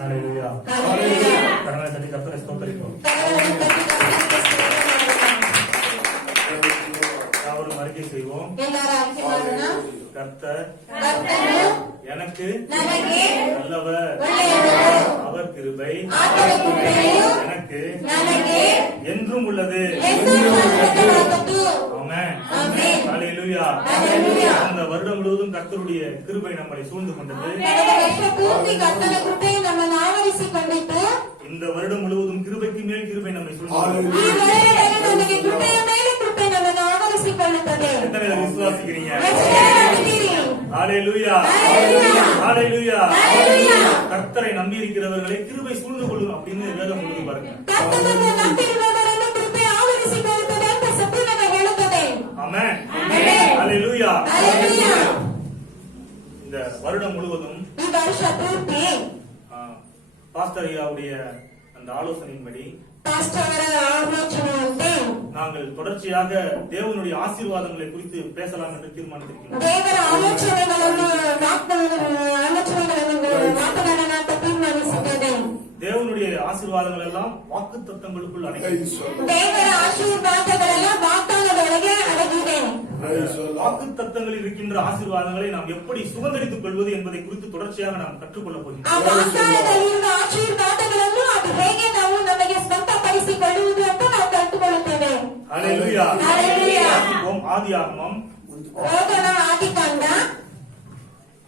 ஹalleluya கரங்களை தட்டி கர்த்தரை ஸ்தோத்திரிப்போம். யாவரும் அறிக்கை செய்வோம். கர்த்தர் எனக்கு நல்லவர், அவர் கிருபை எனக்கு என்றும் உள்ளது. ஆமென். ஹalleluya. அந்த வருடம் முழுவதும் கர்த்தருடைய கிருபை நம்மை சூழ்ந்து கொண்டது. இந்த வருடம் முழுவதும் கிருபைக்கு மேல் கிருபை நம்மை சூழ்ந்து விசுவாசிக்கிறீங்க? ஹalleluya. ஹalleluya. கர்த்தரை நம்பி இருக்கிறவர்களை கிருபை சூழ்ந்து கொள்ளும் அப்படின்னு வேதம் சொல்லுது பாருங்க. ஆமென். ஹalleluya. இந்த வருடம் முழுவதும் பாஸ்டர் ஐயாவுடைய அந்த ஆலோசனையின்படி நாங்கள் தொடர்ச்சியாக தேவனுடைய ஆசீர்வாதங்களை குறித்து பேசலாம் என்று தீர்மானித்திருக்கிறோம். தேவனுடைய ஆசீர்வாதங்கள் எல்லாம் வாக்குத்தத்தங்களுக்குள் அடங்கியது. வாக்குத்தத்தங்களில் இருக்கின்ற ஆசீர்வாதங்களை நாம் எப்படி சுதந்திரித்துக் கொள்வது என்பதை குறித்து தொடர்ச்சியாக நாம் கற்றுக்கொள்ள போகிறோம். ஆதியாகமம்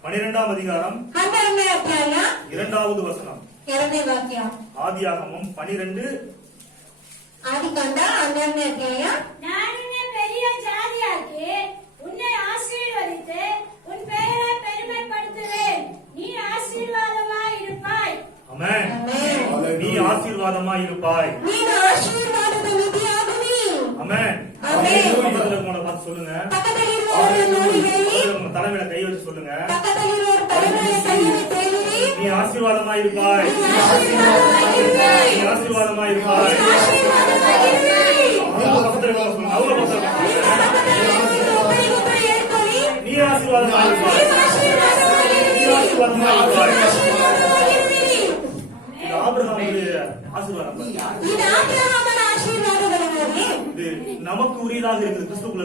12ஆம் அதிகாரம் 2வது வசனம். ஆதியாகமம் 12 பெரிய ஜாதியாக்கி உன்னை ஆசீர்வதித்து உன் பெயரை பெருமைப்படுத்துவேன். நீ ஆசீர்வாதமாய் இருப்பாய். ஆமென். நீ ஆசீர்வாதமாய் இருப்பாய். ஆமென். பக்கத்துல உங்களை பார்த்து சொல்லுங்க. தலைமையில கை வச்சு சொல்லுங்க. நீ ஆசீர்வாதமாய் இருப்பாய். நீ ஆசீர்வாதமாய் இருப்பாய். பக்கத்துல சொல்லுங்க. அவங்க பக்கத்துல நீ ஆசீர்வாதமாய் இருப்பாய். நீ ஆசீர்வாதமாய் இருப்பாய். ஆபிரகாமுடைய ஆசீர்வாதம் இது நமக்கு உரியதாக இருக்குது. கிறிஸ்துக்குள்ள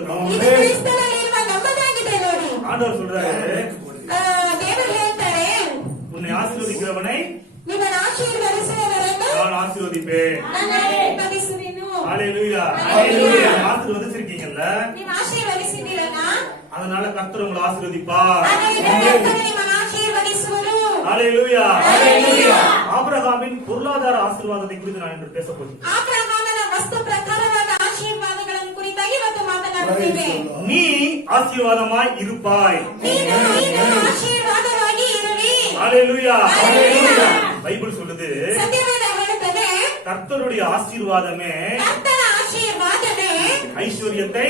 ஆண்டவர் சொல்றாரு, உன்னை ஆசீர்வதிக்கிறவனை நான் ஆசீர்வதிப்பேன். ஹalleluya. ஆசீர்வதிச்சிருக்கீங்கல்ல, அதனால கர்த்தர் உங்களை ஆசீர்வதிப்பார். ஹalleluya. ஆபிரகாமின் பொருளாதார ஆசீர்வாதத்தை குறித்து நான் இன்று பேச போகிறேன். நீ ஆசீர்வாதமாய் இருப்பாய். ஹalleluya. பைபிள் சொல்லுது, கர்த்தருடைய ஆசீர்வாதமே ஐஸ்வர்யத்தை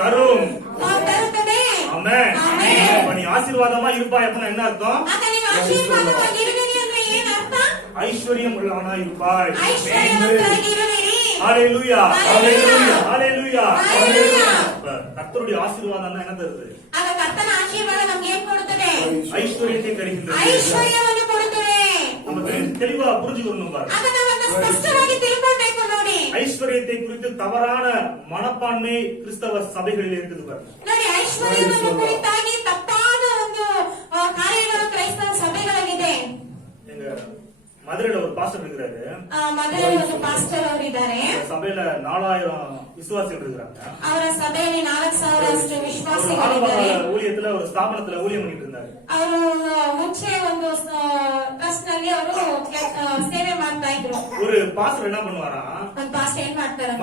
தரும். ஆமென். நீ ஆசீர்வாதமா இருப்பாய் அப்படின்னா என்ன அர்த்தம்? ஐஸ்வர்யம் உள்ளவனா இருப்பாய். ஹalleluya. ஹalleluya. கர்த்தருடைய ஆசீர்வாதம் என்ன தருது? ஐஸ்வர்யத்தை தருகின்றது. நம்ம தெளிவா புரிஞ்சுக்கணும் பாருங்க. ஐஸ்வர்யத்தை குறித்து தவறான மனப்பான்மை கிறிஸ்தவ சபைகளில் இருக்குது பாருங்க. மதுரையில ஒரு பாஸ்டர் இருக்கிறாரு. சபையில 4000 விசுவாசிகள் இருக்கிறாங்க. ஊழியத்துல ஒரு ஸ்தாபனத்துல ஊழியம் பண்ணிட்டு இருந்தாரு. ஒரு பாஸ்டர் என்ன பண்ணுவாரா,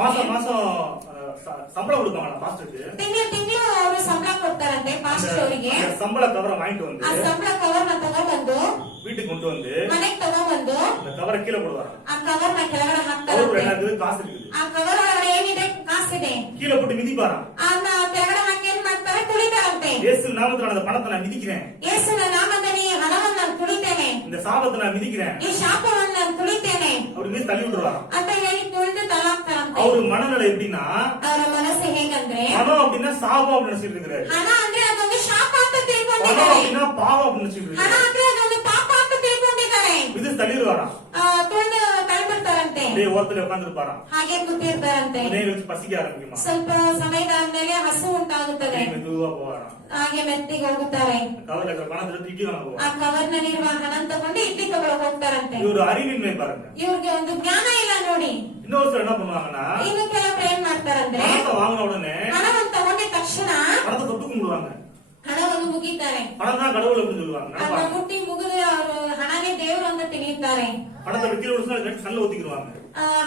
மாசம் மாசம் சம்பளம் கொடுப்பாங்க பாஸ்டருக்கு. சம்பள கவரை வாங்கிட்டு வந்து வீட்டுக்கு கொண்டு வந்து இந்த கவரை கீழே போடுவாங்க. காசு இருக்குது, கீழே போட்டு மிதிப்பாராம். இயேசு நாமத்துல அந்த பணத்தை நான் மிதிக்கிறேன், இந்த சாபத்தை நான் மிதிக்கிறேன் அவர் மீது தள்ளி விடுவாராம். அவரு மனநிலை எப்படின்னா, மனம் அப்படின்னா சாபம் அப்படின்னு நினைச்சிட்டு இருக்கிறாரு, பணம் அப்படின்னா பாவம் அப்படின்னு நினைச்சிட்டு இருக்காரு. மிதிச்சு தள்ளிடுவாராம். ತುಳಿದು ತಳ್ಬಿಡ್ತಾರಂತೆ. அப்படியே ஓரத்துல உட்கார்ந்துருப்பாராம். ಹಾಗೆ ಕೂತಿರ್ತಾರಂತೆ. கொஞ்சம் பசிக்க ஆரம்பிக்குமா. ಸ್ವಲ್ಪ ಸಮಯದ ಆದ್ಮೇಲೆ ಹಸು ಉಂಟಾಗುತ್ತದೆ. மெதுவா போவாராம். ಹಾಗೆ ಮೆತ್ತಿಗೆ ಹೋಗುತ್ತಾರೆ. கவர்ல இருக்கிற பணத்துல இட்லி வாங்க ಆ போவாராம். ಕವರ್ ನಲ್ಲಿರುವ ಹಣ ತಗೊಂಡು ಇಡ್ಲಿ ತಗೊಳಕ್ ಹೋಗ್ತಾರಂತೆ. இது ஒரு அறிவின்மை பாருங்க. ಇವ್ರಿಗೆ ಒಂದು ಜ್ಞಾನ ಇಲ್ಲ ನೋಡಿ. இன்னொரு சிலர் என்ன பண்ணுவாங்கன்னா, ಇನ್ನು ಕೆಲವರು ಏನ್ ಮಾಡ್ತಾರಂದ್ರೆ பணத்தை வாங்கின உடனே ಹಣವನ್ನು ತಗೊಂಡ ತಕ್ಷಣ பணத்தை தொட்டு கும்பிடுவாங்க. ಹಣವನ್ನು ಮುಗಿತಾರೆ. பணம் தான் கடவுள் அப்படின்னு சொல்லுவாங்க. ಅದನ್ನ ಮುಟ್ಟಿ ಮುಗಿದು ಅವರು ಹಣನೇ ದೇವರು ಅಂತ ತಿಳಿಯುತ್ತಾರೆ. பணத்தை வெட்டி விடுச்சா கல்ல ஊத்திக்குவாங்க.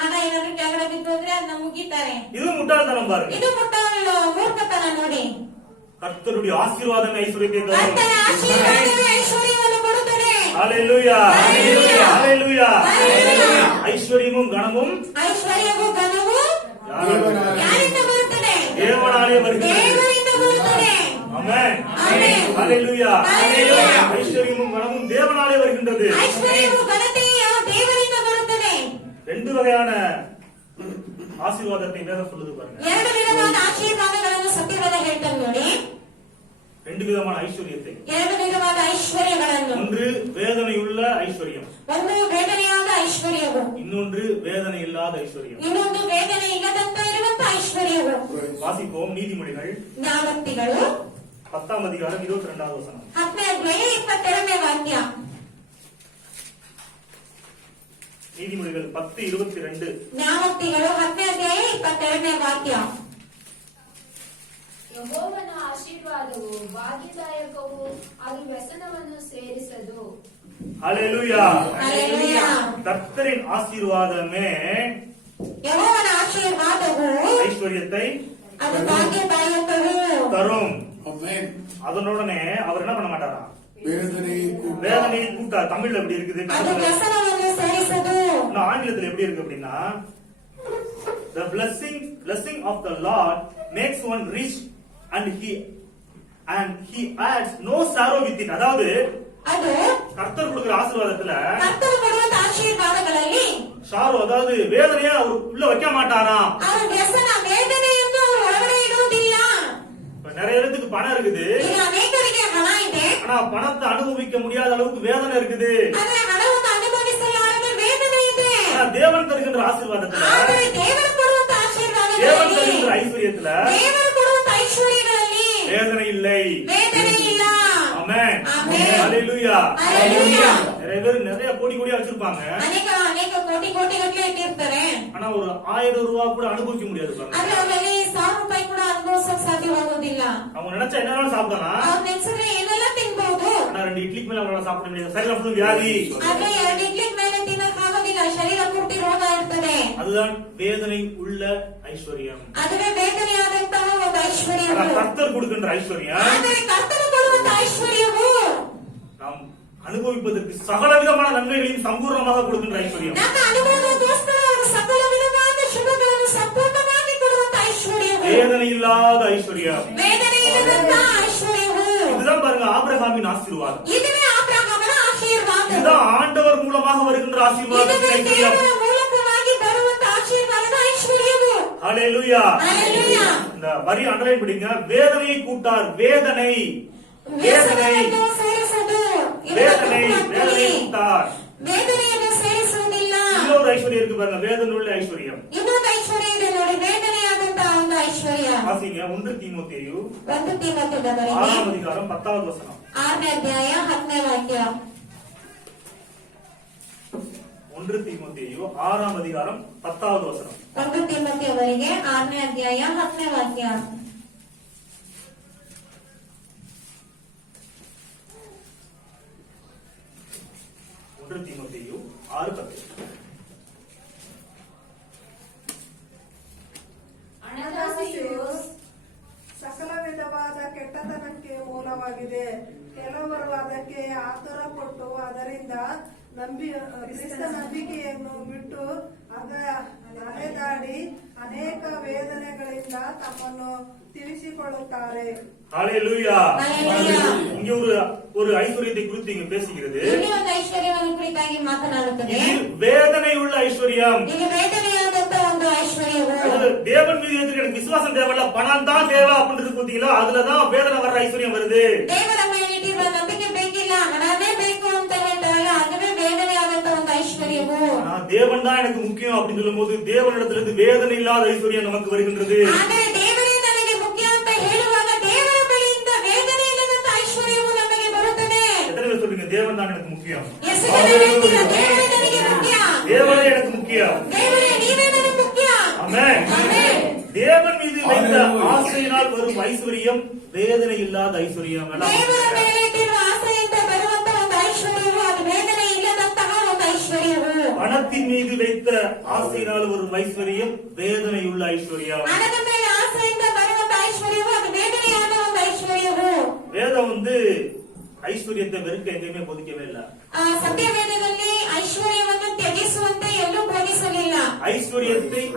ಹಣ ಏನಾದ್ರು ಕೆಳಗಡೆ ಬಿದ್ದು ಹೋದ್ರೆ ಅದನ್ನ ಮುಗಿತಾರೆ. இது முட்டாள்தனம் பாருங்க. ಇದು ಮೂರ್ಖತನ ನೋಡಿ. கர்த்தருடைய ஆசீர்வாதமே ஐஸ்வர்யத்தை தரும். ಕರ್ತನ ಆಶೀರ್ವಾದವೇ ಐಶ್ವರ್ಯವನ್ನು ಕೊಡುತ್ತದೆ. ஹalleluya. ஹalleluya. ஹalleluya. ஹalleluya. ஐஸ்வர்யமும் கனமும் ಐಶ್ವರ್ಯವೂ ಘನವೂ ಯಾರಿಂದ ಬರುತ್ತದೆ? தேவனாலே வருகிறது. ದೇವರಿಂದ ಬರುತ್ತದೆ. ஆமென். ஆமென். ஹalleluya. ஹalleluya. ஐஸ்வர்யமும் கனமும் தேவனாலே வருகின்றது. ಐಶ್ವರ್ಯವೂ ಘನತೆಯೂ ದೇವರಿಂದ ಬರುತ್ತದೆ. ரெண்டு வகையான ஆசீர்வாதத்தை வேதம் சொல்லுது பாருங்க. ಎರಡು ವಿಧವಾದ ಆಶೀರ್ವಾದಗಳನ್ನು ಸತ್ಯವೇದ ಹೇಳ್ತಾರೆ ನೋಡಿ. ரெண்டு விதமான ஐஸ்வர்யத்தை. ಎರಡು ವಿಧವಾದ ಐಶ್ವರ್ಯಗಳನ್ನು. ஒன்று வேதனையுள்ள ஐஸ்வர்யம். ಒಂದು ವೇದನೆಯಾದ ಐಶ್ವರ್ಯವು. இன்னொன்று வேதனை இல்லாத ஐஸ்வர்யம். ಇನ್ನೊಂದು ವೇದನೆ ಇಲ್ಲದಂತ ಇರುವಂತ ಐಶ್ವರ್ಯವು. வாசிப்போம் நீதிமொழிகள் ಜ್ಞಾನೋಕ್ತಿಗಳು 10ஆம் அதிகாரம் 22வது வசனம். 10ನೇ ಅಧ್ಯಾಯ 22ನೇ ವಾಕ್ಯ. நீதிமொழிகள் 10:22. ಜ್ಞಾನೋಕ್ತಿಗಳು 10ನೇ ಅಧ್ಯಾಯ 22ನೇ ವಾಕ್ಯ. ಯೆಹೋವನ ಆಶೀರ್ವಾದವು ಭಾಗ್ಯದಾಯಕವು, ಅದು ವ್ಯಸನವನ್ನು ಸೇರಿಸದು. ஹalleluya. ಹಲ್ಲೆಲೂಯಾ. கர்த்தரின் ஆசீர்வாதமே ಯೆಹೋವನ ಆಶೀರ್ವಾದವು ஐஸ்வர்யத்தை ಅದು ಭಾಗ್ಯದಾಯಕವು தரும். ஆமென். அதனுடனே அவர் என்ன பண்ண மாட்டாரா? வேதனை கூட்டா. தமிழ்ல எப்படி இருக்குது? ಅದು ವ್ಯಸನವನ್ನು ಸೇರಿಸದು. ஆங்கிலத்துல எப்படி இருக்கு அப்படின்னா, the blessing of the Lord makes one rich and he adds no sorrow with it. அதாவது ಅದು கர்த்தர் கொடுக்கிற ஆசீர்வாதத்துல ಕರ್ತನು ಕೊಡುವಂತ ಆಶೀರ್ವಾದಗಳಲ್ಲಿ சாரோ அதாவது வேதனையா அவர் உள்ள வைக்க மாட்டாராம். ಅವರ ವ್ಯಸನ ವೇದನೆಯನ್ನು ಅವರು ಒಳಗಡೆ ಇಡುವುದಿಲ್ಲ. இப்ப நிறைய பேருக்கு பணம் இருக்குது, ಈಗ ಅನೇಕರಿಗೆ ಹಣ ಇದೆ, ஆனா பணத்தை அனுபவிக்க முடியாத அளவுக்கு வேதனை இருக்குது. ಆದರೆ ಹಣವನ್ನು ಅನುಭವಿಸಲಾರದೆ ವೇದನೆ ಇದೆ. ஆனா தேவன் தருகின்ற ஆசீர்வாதத்துல, ಆದರೆ ದೇವರು ಕೊಡುವಂತ தேவன் ಆಶೀರ್ವಾದಗಳಲ್ಲಿ, தருகின்ற ஐஸ்வர்யத்துல ದೇವರು ಕೊಡುವಂತ ಐಶ್ವರ್ಯಗಳಲ್ಲಿ வேதனை இல்லை. ವೇದನೆ ಇಲ್ಲ. ஆமென். ஆமென். ஹalleluya. ஹalleluya. நிறைய பேர் நிறைய கோடி கோடியா வச்சிருப்பாங்க, ಅನೇಕ ಕೋಟಿ ಗಟ್ಟಲೆ ಇಟ್ಟಿರ್ತಾರೆ, ஆனா ஒரு 1000 ரூபாய் கூட அனுபவிக்க முடியாது பாருங்க. ಆದ್ರೆ ಅವರಲ್ಲಿ 1000 ರೂಪಾಯಿ ಕೂಡ ಅನುಭವಿಸಕ್ ಸಾಧ್ಯವಾಗುವುದಿಲ್ಲ. அவங்க நினைச்சா என்ன வேணாலும் சாப்பிடலாம், ಅವ್ರ ನೆನ್ಸಿದ್ರೆ ಏನೆಲ್ಲ ತಿನ್ಬಹುದು, ஆனா 2 இட்லிக்கு மேல அவங்களால சாப்பிட முடியாது. சரீரம் ஃபுல் வியாதி. ಆದ್ರೆ 2 ಇಡ್ಲಿ ಮೇಲೆ ತಿನ್ನಕ್ ಆಗೋದಿಲ್ಲ, ಶರೀರ ಪೂರ್ತಿ ರೋಗ ಇರ್ತದೆ. அதுதான் வேதனை உள்ள ஐஸ்வர்யம். ಅದುವೇ ವೇದನೆಯಾದಂತಹ ಒಂದು ಐಶ್ವರ್ಯವು. ஆனா கர்த்தர் கொடுக்கின்ற ஐஸ்வர்யம் ಆದರೆ ಕರ್ತನು ಕೊಡುವಂತ ಐಶ್ವರ್ಯವು நாம் அனுபவிப்பதற்கு சகல விதமான நன்மைகளையும் சம்பூர்ணமாக கொடுக்கின்ற ஐஸ்வர்யம். ನಮ್ಮ ಅನುಭವಗೋಸ್ಕರ ಅವರು ಸಕಲ ವಿಧವಾದ ಶುಭಗಳನ್ನು ಸಂಪೂರ್ಣವಾಗಿ ಕೊಡುವಂತ ಐಶ್ವರ್ಯವು. வேதனை இல்லாத ஐஸ்வர்யம். ವೇದನೆ ಇಲ್ಲದಂತ ಐಶ್ವರ್ಯವು. இதுதான் பாருங்க ஆபிரகாமின் ஆசீர்வாதம். ಇದುವೇ ಅಬ್ರಹಾಮನ ಆಶೀರ್ವಾದ. இதுதான் ஆண்டவர் மூலமாக வருகின்ற ஆசீர்வாதத்தின் ಇದುವೇ ஐஸ்வர்யம். ದೇವರ ಮೂಲಕವಾಗಿ ಬರುವಂತ ಆಶೀರ್ವಾದದ ಐಶ್ವರ್ಯವು. ஹalleluya. ஹalleluya. இந்த வரி அண்டர்லைன் படிங்க. வேதனையை கூட்டார். வேதனை ವ್ಯಸನವನ್ನು ಸೇರಿಸದು. வேதனை வேதனையை கூட்டார். ವೇದನೆಯನ್ನು ಸೇರಿಸುವುದಿಲ್ಲ. இன்னொரு ஐஸ்வர்யம் இருக்கு பாருங்க, வேதனை உள்ள ஐஸ்வர்யம். ಇನ್ನೊಂದು ಐಶ್ವರ್ಯ ಇದೆ ನೋಡಿ, ವೇದನೆಯಾದಂತಹ ಒಂದು ಐಶ್ವರ್ಯ. வாசிங்க 1 தீமோத்தேயு 1 தೀಮೋಥೆಯದವರಿಗೆ 6ஆம் அதிகாரம் 10வது வசனம். 6ನೇ ಅಧ್ಯಾಯ 10ನೇ ವಾಕ್ಯ. 1 தீமோத்தேயு 6ஆம் அதிகாரம் 10வது வசனம். 1 ತೀಮೋಥೆಯವರಿಗೆ 6ನೇ ಅಧ್ಯಾಯ 10ನೇ ವಾಕ್ಯ. தீமோத்தேயு 6:10. ಹಣದಾಸೆಯು ಸಕಲ ವಿಧವಾದ ಕೆಟ್ಟತನಕ್ಕೆ ಮೂಲವಾಗಿದೆ. ಕೆಲವರು ಅದಕ್ಕೆ ಆತುರ ಪಟ್ಟು ಅದರಿಂದ ಕ್ರಿಸ್ತ ನಂಬಿಕೆಯನ್ನು ಬಿಟ್ಟು ಅಲೆದಾಡಿ ಅನೇಕ ವೇದನೆಗಳಿಂದ ತಮ್ಮನ್ನು ತಿಳಿಸಿಕೊಳ್ಳುತ್ತಾರೆ. ஹalleluya. ஹalleluya. இங்க ஒரு ஐஸ்வர்யத்தை குறித்து இங்க பேசுகிறது. ಇಲ್ಲಿ ಒಂದು ಐಶ್ವರ್ಯವನ್ನು ಕುರಿತಾಗಿ ಮಾತನಾಡುತ್ತದೆ. இது வேதனை உள்ள ஐஸ்வர்யம். ಇದು ವೇದನೆಯಾದಂತ ಒಂದು ಐಶ್ವರ್ಯವು. அது தேவன் மீது எனக்கு விசுவாசம் தேவையில்ல, பணம் தான் தேவை அப்படின்றது பார்த்தீங்களா, அதுலதான் வேதனை வர்ற ஐஸ்வர்யம் வருது. ದೇವರ ಮೇಲೆ ಇಟ್ಟಿರುವ ನಂಬಿಕೆ ಬೇಕಿಲ್ಲ, ಹಣನೇ ಬೇಕು ಅಂತ ಹೇಳ್ತಾರಲ್ಲ, ಅದುವೇ ವೇದನೆಯಾದಂತ தேவன் தான் எனக்கு முக்கியம் அப்படின்னு சொல்லும் போது தேவனிடத்திலிருந்து வேதனை இல்லாத ஐஸ்வர்யம் நமக்கு வருகின்றது. ಆದರೆ ದೇವರೇ ನನಗೆ ಮುಖ್ಯ ಅಂತ ಹೇಳುವಾಗ ದೇವರ ಬಳಿಯಿಂದ ವೇದನೆ ಇಲ್ಲದಂತ ಐಶ್ವರ್ಯವು ನಮಗೆ ಬರುತ್ತದೆ. எத்தனை பேர் சொல்றீங்க தேவன் தான் எனக்கு முக்கியம்? ಎಷ್ಟು ಜನ ಹೇಳ್ತೀರಾ ದೇವರೇ ನನಗೆ ಮುಖ್ಯ, தேவனே எனக்கு முக்கியம். ದೇವರೇ ನೀವೇ ನನಗೆ ಮುಖ್ಯ. ஆமென். ಆಮೆನ್. தேவன் மீது வைத்த ஆசையினால் வரும் ஐஸ்வர்யம் வேதனை இல்லாத ஐஸ்வர்யம். ದೇವರ ಮೇಲೆ ಇಟ್ಟಿರುವ ಆಸೆಯಿಂದ ಬರುವಂತ ಒಂದು ಐಶ್ವರ್ಯವು ಅದು ವೇದನೆ ಇಲ್ಲದಂತಹ ಒಂದು ಐಶ್ವರ್ಯವು. பணத்தின் மீது வைத்த ஆசையினால் வரும் ஐஸ்வர்யம் வேதனையுள்ள ஐஸ்வர்யம். ಹಣದ ಮೇಲೆ ಆಸೆಯಿಂದ ಬರುವಂತ ಐಶ್ವರ್ಯವು ಅದು ವೇದನೆಯಾದ ಒಂದು ಐಶ್ವರ್ಯವು. வேதம் ஐஸ்வர்யத்தை வெறுக்க எங்கேயுமே போதிக்கவே இல்ல. ಸತ್ಯವೇದದಲ್ಲಿ ಐಶ್ವರ್ಯವನ್ನು ತ್ಯಜಿಸುವಂತೆ ಎಲ್ಲೂ ಬೋಧಿಸಲಿಲ್ಲ.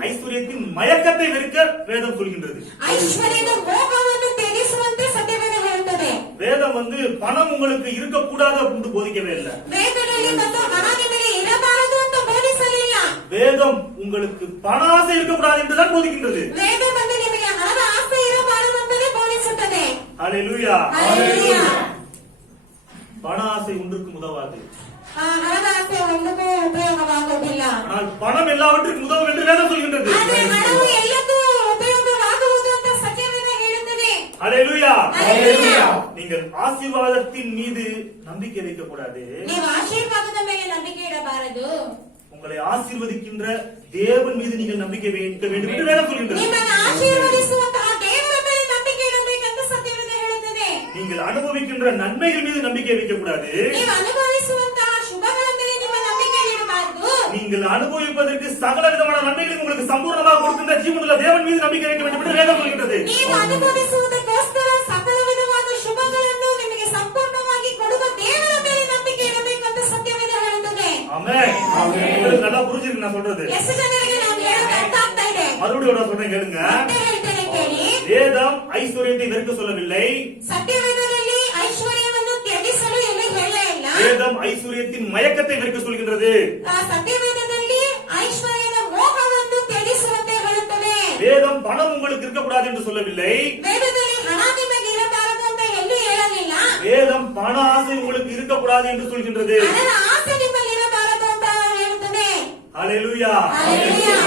ஐஸ்வர்யத்தின் மயக்கத்தை வெறுக்க வேதம் சொல்கின்றது. ಐಶ್ವರ್ಯದ ಮೋಹವನ್ನು ತ್ಯಜಿಸುವಂತೆ ಸತ್ಯವೇದ ಹೇಳುತ್ತದೆ. வேதம் பணம் உங்களுக்கு இருக்கக்கூடாது அப்படின்னு போதிக்கவே இல்லை. ವೇದದಲ್ಲಿ ಮತ್ತು ಹಣ ನಿಮಗೆ ಇರಬಾರದು ಅಂತ ಬೋಧಿಸಲಿಲ್ಲ. வேதம் உங்களுக்கு பண ஆசை இருக்கக்கூடாது என்றுதான் போதிக்கின்றது. ವೇದ ನಿಮಗೆ ಹಣದ ಆಸೆ ಇರಬಾರದು ಅಂತಲೇ ಬೋಧಿಸುತ್ತದೆ. ஹல்லேலூயா. ಹಲ್ಲೆಲೂಯಾ. பண ஆசை ஒன்றுக்கும் உதவாது. ಹಣದ ಆಸೆ ಒಂದಕ್ಕೂ ಉಪಯೋಗವಾಗುವುದಿಲ್ಲ. ஆனால் பணம் எல்லாவற்றுக்கும் உதவும் என்று வேதம் சொல்கின்றது. ಆದರೆ ಹಣವು ಎಲ್ಲಕ್ಕೂ ಉಪಯೋಗವಾಗುವುದು ಅಂತ ಸತ್ಯವೇದ ಹೇಳುತ್ತದೆ. ஹல்லேலூயா. ஹல்லேலூயா. நீங்கள் ஆசீர்வாதத்தின் மீது நம்பிக்கை வைக்க கூடாது. ನೀವು ಆಶೀರ್ವಾದದ ಮೇಲೆ ನಂಬಿಕೆ ಇಡಬಾರದು. உங்களை ஆசீர்வதிக்கின்ற தேவன் மீது நீங்கள் நம்பிக்கை வைக்க வேண்டும் என்று வேதம் சொல்கின்றது. ನಿಮ್ಮನ್ನು ಆಶೀರ್ವದಿಸುವಂತಹ ದೇವರ ಮೇಲೆ ನಂಬಿಕೆ ಇಡಬೇಕೆಂದು ಸತ್ಯವೇದ ಹೇಳುತ್ತದೆ. நீங்கள் அனுபவிக்கின்ற நன்மைகள் மீது நம்பிக்கை வைக்க கூடாது. ನೀವು ಅನುಭವಿಸುವಂತಹ ಶುಭಗಳ ಮೇಲೆ ನಿಮ್ಮ ನಂಬಿಕೆ ಇಡಬಾರದು. நீங்கள் அனுபவிப்பதற்கு சகல விதமான நன்மைகள் உங்களுக்கு சம்பூர்ணமாக கொடுக்கின்ற ஜீவனுள்ள தேவன் மீது நம்பிக்கை வைக்க வேண்டும் என்று வேதம் சொல்கின்றது. ನೀವು ಅನುಭವಿಸುವುದಕ್ಕೋಸ್ಕರ ಸಕಲ ವಿಧವಾದ ಶುಭಗಳನ್ನು ನಿಮಗೆ ಸಂಪೂರ್ಣವಾಗಿ ಕೊಡುವ ದೇವರ ಮೇಲೆ ನಂಬಿಕೆ ಇಡಬೇಕಂತ ಸತ್ಯವೇದ ಹೇಳುತ್ತದೆ. ஆமென். உங்களுக்கு நல்லா புரிஞ்சிருக்கு நான் சொல்றது. ಎಷ್ಟು ಜನರಿಗೆ ನಾನು ಹೇಳೋದು ಅರ್ಥ ಆಗ್ತಾ ಇದೆ? மறுபடியும் நான் சொல்றேன் கேளுங்க. ಮತ್ತೆ ಹೇಳ್ತೇನೆ ಕೇಳಿ. வேதம் ஐஸ்வர்யத்தை வெறுக்க சொல்லவில்லை. ಸತ್ಯವೇದದಲ್ಲಿ ಐಶ್ವರ್ಯವನ್ನು ತ್ಯಜಿಸಲು ಎಲ್ಲಿ ಹೇಳೇ ಇಲ್ಲ. வேதம் ஐஸ்வர்யத்தின் மயக்கத்தை வெறுக்க சொல்கின்றது. ಸತ್ಯವೇದದಲ್ಲಿ ಐಶ್ವರ್ಯದ ಮೋಹವನ್ನು ತ್ಯಜಿಸುವಂತೆ ಹೇಳುತ್ತದೆ. வேதம் பணம் உங்களுக்கு இருக்கக்கூடாது என்று சொல்லவில்லை. ವೇದದಲ್ಲಿ ಹಣ ನಿಮಗೆ ಇರಬಾರದು ಅಂತ ಎಲ್ಲೂ ಹೇಳಲಿಲ್ಲ. வேதம் பண ஆசை உங்களுக்கு இருக்கக்கூடாது என்று சொல்கின்றது. ಹಣದ ಆಸೆ ನಿಮ್ಮಲ್ಲಿ ಇರಬಾರದು ಅಂತ ಹೇಳುತ್ತದೆ. ஹல்லேலூயா. ಹಲ್ಲೆಲೂಯಾ.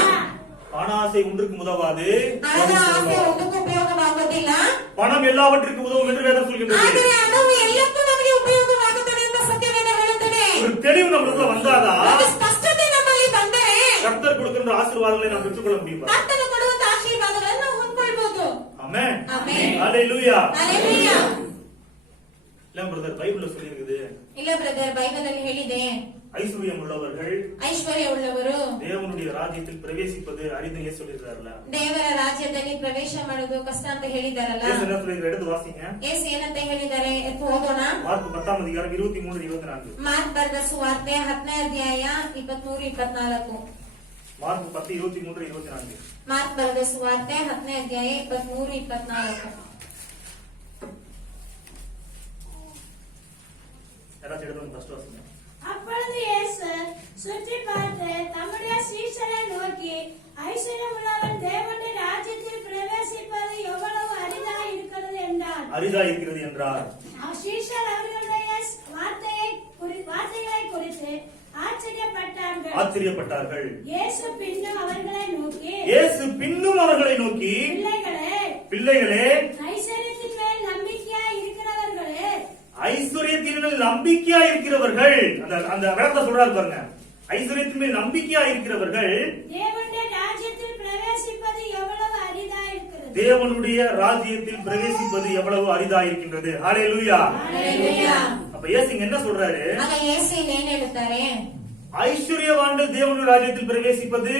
பண ஆசை ஒன்றுக்கும் உதவாது. ಹಣದ ಆಸೆ ಒಂದಕ್ಕೂ ಉಪಯೋಗವಾಗುವುದಿಲ್ಲ. பணம் எல்லாவற்றுக்கும் உதவும் என்று வேதம் சொல்கின்றது. ಆದರೆ ಹಣವು ಎಲ್ಲಕ್ಕೂ ನಮಗೆ ಉಪಯೋಗವಾಗುತ್ತದೆ ಅಂತ ಸತ್ಯವೇದ ಹೇಳುತ್ತದೆ. ஒரு தெளிவு நம்மளுக்குள்ள வந்தாதான் ಒಂದು ಸ್ಪಷ್ಟತೆ ನಮ್ಮಲ್ಲಿ ಬಂದರೆ கர்த்தர் கொடுக்கின்ற ஆசீர்வாதங்களை நாம் பெற்றுக்கொள்ள முடியும். ಕರ್ತನು ಕೊಡುವಂತ ಆಶೀರ್ವಾದಗಳನ್ನು ನಾವು ಹೊಂದ್ಕೊಳ್ಬಹುದು. ஆமென். ಆಮೆನ್. ஹல்லேலூயா. ಹಲ್ಲೆಲೂಯಾ. இல்ல பிரதர் பைபிள்ல சொல்லி இருக்குது. ಇಲ್ಲ ಬ್ರದರ್, ಬೈಬಲ್ ಅಲ್ಲಿ ಹೇಳಿದೆ ஐஸ்வர்யம் உள்ளவர்கள் ಐಶ್ವರ್ಯ ಉಳ್ಳವರು தேவனுடைய ராஜ்யத்தில் பிரவேசிப்பது அரிதுன்னு சொல்லிருக்காருல்ல. ದೇವರ ರಾಜ್ಯದಲ್ಲಿ ಪ್ರವೇಶ ಮಾಡೋದು ಕಷ್ಟ ಅಂತ ಹೇಳಿದಾರಲ್ಲ. இயேசு என்ன சொல்லிருக்காரு? எடுத்து வாசிங்க. ಯೇಸು ಏನಂತ ಹೇಳಿದ್ದಾರೆ ಎತ್ತು ಓದೋಣ. மார்க் 10 அதிகாரம் 23 24. ಮಾರ್ಕ್ ಬರೆದ ಸುವಾರ್ತೆ 10ನೇ ಅಧ್ಯಾಯ 23-24. மார்க் 10 23 24. ಮಾರ್ಕ್ ಬರೆದ ಸುವಾರ್ತೆ 10ನೇ ಅಧ್ಯಾಯ 23-24. யாராச்சும் எடுத்து ஃபர்ஸ்ட் வாசிங்க. அப்பொழுது இயேசு சுற்றி பார்த்து தம்முடைய சீஷரை நோக்கி, ஐஸ்வர்யமுள்ளவன் தேவனுடைய ராஜ்யத்தில் பிரவேசிப்பது எவ்வளவு அரிதா இருக்கிறது என்றார். அரிதா இருக்கிறது என்றார். சீஷர் அவர்களுடைய வார்த்தைகளை குறித்து ஆச்சரியப்பட்டார்கள். இயேசு பின்னும் அவர்களை நோக்கி பிள்ளைகளே ஐஸ்வர்யத்தின் மேல் நம்பிக்கையா இருக்கிறவர்கள் அந்த விளக்கத்தை சொல்றாரு பாருங்க. ஐஸ்வர்யத்தின் மேல் நம்பிக்கையா இருக்கிறவர்கள் தேவனுடைய ராஜ்யத்தில் பிரவேசிப்பது எவ்வளவு அரிதா இருக்கிறது. தேவனுடைய ராஜ்யத்தில் பிரவேசிப்பது எவ்வளவு அரிதா இருக்கின்றது. ஹல்லேலூயா. ಹಲ್ಲೆಲೂಯಾ. அப்ப இயேசு என்ன சொல்றாரு? ಆಗ ಯೇಸು ಏನ್ ಹೇಳ್ತಾರೆ? ஐஸ்வர்யவான்கள் தேவனுடைய ராஜ்யத்தில் பிரவேசிப்பது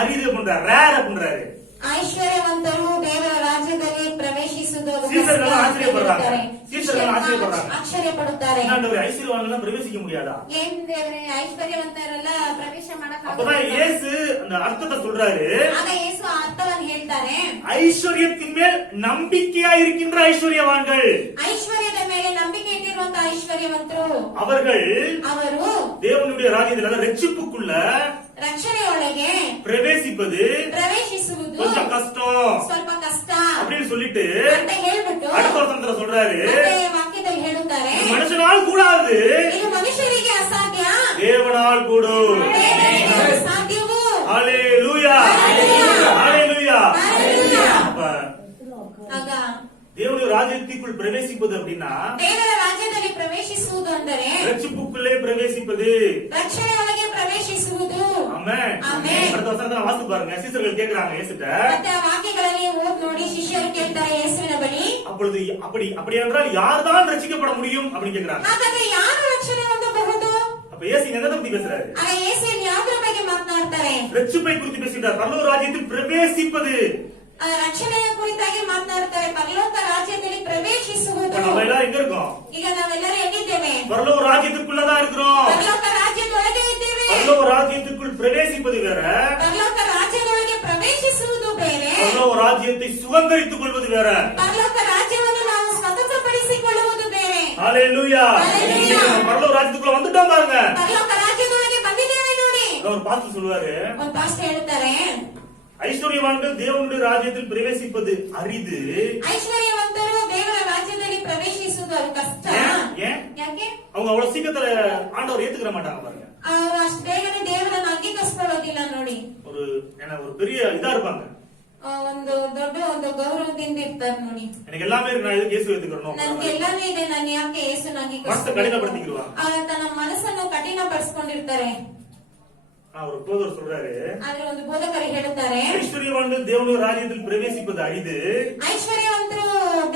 அரிது பண்றாரு, ரேர் பண்றாரு. ಐಶ್ವರ್ಯವಂತರು ದೇವರ ರಾಜ್ಯದಲ್ಲಿ ಪ್ರವೇಶಿಸುವುದು சீஷர்கள் ஆச்சரியப்படுறாங்க. ಆಶ್ಚರ್ಯಪಡುತ್ತಾರೆ. ஐஸ்வர்யவான்கள் பிரவேசிக்க முடியாதா? ಏನ್ ದೇವರೇ, ಐಶ್ವರ್ಯವಂತರೆಲ್ಲ ಪ್ರವೇಶ அப்பதான் ಮಾಡಕ್ಕಾಗಲ್ಲ. இயேசு அந்த அர்த்தத்தை சொல்றாரு. ಆಗ ಯೇಸು ಅರ್ಥವನ್ನು ಹೇಳ್ತಾರೆ. ஐஸ்வர்யத்தின் மேல் நம்பிக்கையா இருக்கின்ற ஐஸ்வர்யவான்கள், ಐಶ್ವರ್ಯದ ಮೇಲೆ ನಂಬಿಕೆ ಇಟ್ಟಿರುವಂತ ಐಶ್ವರ್ಯವಂತರು ಅವರು தேவனுடைய ராஜ்யத்தில் ரட்சிப்புக்குள்ள ರಕ್ಷಣೆಯೊಳಗೆ ಪ್ರವೇಶಿಸುವುದು கொஞ்சம் கஷ்டம் ಸ್ವಲ್ಪ ಕಷ್ಟ அப்படின்னு சொல்லிட்டு ಅಂತ ಹೇಳ್ಬಿಟ್ಟು அடுத்த வசனத்துல சொல்றாரு, ವಾಕ್ಯದಲ್ಲಿ ಹೇಳುತ್ತಾರೆ, மனுஷனால் கூடாது, ಇದು ಮನುಷ್ಯರಿಗೆ ಅಸಾಧ್ಯ, தேவனால் கூடும். ದೇವರಿಗೆ ಸಾಧ್ಯ. ஹalleluya ஹalleluya. அப்ப ಆಗ தேவனுடைய ராஜ்யத்திற்குள் பிரவேசிப்பது அப்படின்னா ದೇವರ ರಾಜ್ಯದಲ್ಲಿ ಪ್ರವೇಶಿಸುವುದು ಅಂದರೆ ரட்சிப்புக்குள்ளே பிரவேசிப்பது. ರಕ್ಷಣೆಯೊಳಗೆ ಪ್ರವೇಶಿಸುವುದು. ஆமென். ஆமென். அடுத்த வசனத்தை வாசித்து பாருங்க. சீசர்கள் கேக்குறாங்க இயேசுட்ட, ಮತ್ತೆ ಆ ವಾಕ್ಯಗಳಲ್ಲಿ ಓದ್ ನೋಡಿ ಶಿಷ್ಯರು ಕೇಳ್ತಾರೆ ಯೇಸುವಿನ ಬಳಿ, அப்பொழுது அப்படி என்றால் யார்தான் ரட்சிக்கப்பட முடியும் அப்படின்னு கேக்குறாங்க. ಹಾಗಾದ್ರೆ ಯಾರು ರಕ್ಷಣೆ ಹೊಂದಬಹುದು? அப்ப இயேசு எதை பத்தி பேசுறாரு? ಆಗ ಯೇಸು ಇಲ್ಲಿ ಯಾವುದರ ಬಗ್ಗೆ ಮಾತನಾಡ್ತಾರೆ? ரட்சிப்பை குறித்து பேசுகிறார். பரலோக ராஜ்யத்தில் பிரவேசிப்பது. ರಕ್ಷಣೆಯ ಕುರಿತಾಗಿ ಮಾತನಾಡ್ತಾರೆ. ಪರಲೋಕ ರಾಜ್ಯದಲ್ಲಿ ಪ್ರವೇಶಿಸುವುದು. நம்ம எல்லாரும் எங்க இருக்கோம்? ಈಗ ನಾವೆಲ್ಲರೂ ಎಲ್ಲಿದ್ದೇವೆ? பரலோக ராஜ்யத்துக்குள்ளதான் இருக்கிறோம். ಪರಲೋಕ ರಾಜ್ಯದೊಳಗೆ ಇದ್ದೇವೆ. பரலோக ராஜ்யத்துக்குள் பிரவேசிப்பது வேற, ಪರಲೋಕ ರಾಜ್ಯದೊಳಗೆ ಪ್ರವೇಶಿಸುವುದು ಬೇರೆ, பரலோக ராஜ்யத்தை சுதந்தரித்துக் கொள்வது வேற. ಪರಲೋಕ ರಾಜ್ಯವನ್ನು ನಾವು ಸ್ವತಂತ್ರಪಡಿಸಿಕೊಳ್ಳುವುದು ಬೇರೆ. ஹalleluya. நம்ம பரலோக ராஜ்யத்துக்குள்ள வந்துட்டோம் பாருங்க. ಪರಲೋಕ ರಾಜ್ಯದೊಳಗೆ ಬಂದಿದ್ದೇವೆ ನೋಡಿ. ஒரு பாஸ்டர் சொல்லுவாரு, ಒಂದು ಪಾಸ್ಟರ್ ಹೇಳ್ತಾರೆ, ஐஸ்வர்யவான்கள் தேவனுடைய ராஜ்யத்தில் பிரவேசிப்பது அரிது. ಐಶ್ವರ್ಯವಂತರು ದೇವರ ರಾಜ್ಯದಲ್ಲಿ ಪ್ರವೇಶಿಸುವುದು ಅದು ಕಷ್ಟ. ஏன்? ಯಾಕೆ? அவங்க அவ்வளவு சீக்கிரத்துல ஆண்டவர் ஏத்துக்கிற மாட்டாங்க பாருங்க. ಅವರು ಅಷ್ಟು ಬೇಗನೆ ದೇವರನ್ನು ಅಂಗೀಕರಿಸಿಕೊಳ್ಳೋದಿಲ್ಲ ನೋಡಿ. ஒரு பெரிய இதா இருப்பாங்க. ಒಂದು ದೊಡ್ಡ ಒಂದು ಗೌರವದಿಂದ ಇರ್ತಾರೆ ನೋಡಿ. எனக்கு எல்லாமே இருக்கு, நான் எதுக்கு இயேசு ஏத்துக்கறணும்? ನನ್ಗೆ ಎಲ್ಲಾನು ಇದೆ, ನಾನು ಯಾಕೆ ಯೇಸುನ மனசை ಅಂಗೀಕರಿಸ್ಬೇಕು? கடினப்படுத்திக்குவாங்க. ತನ್ನ ಮನಸ್ಸನ್ನು ಕಠಿಣಪಡಿಸಿಕೊಂಡಿರ್ತಾರೆ. ஒரு போதர் சொல்றாரு, ಆದ್ರೆ ಒಂದು ಬೋಧಕರು ಹೇಳುತ್ತಾರೆ, ஐஸ்வர்யவான்கள் தேவனுடைய ராஜ்யத்தில் பிரவேசிப்பது அரிது. ಐಶ್ವರ್ಯವಂತರು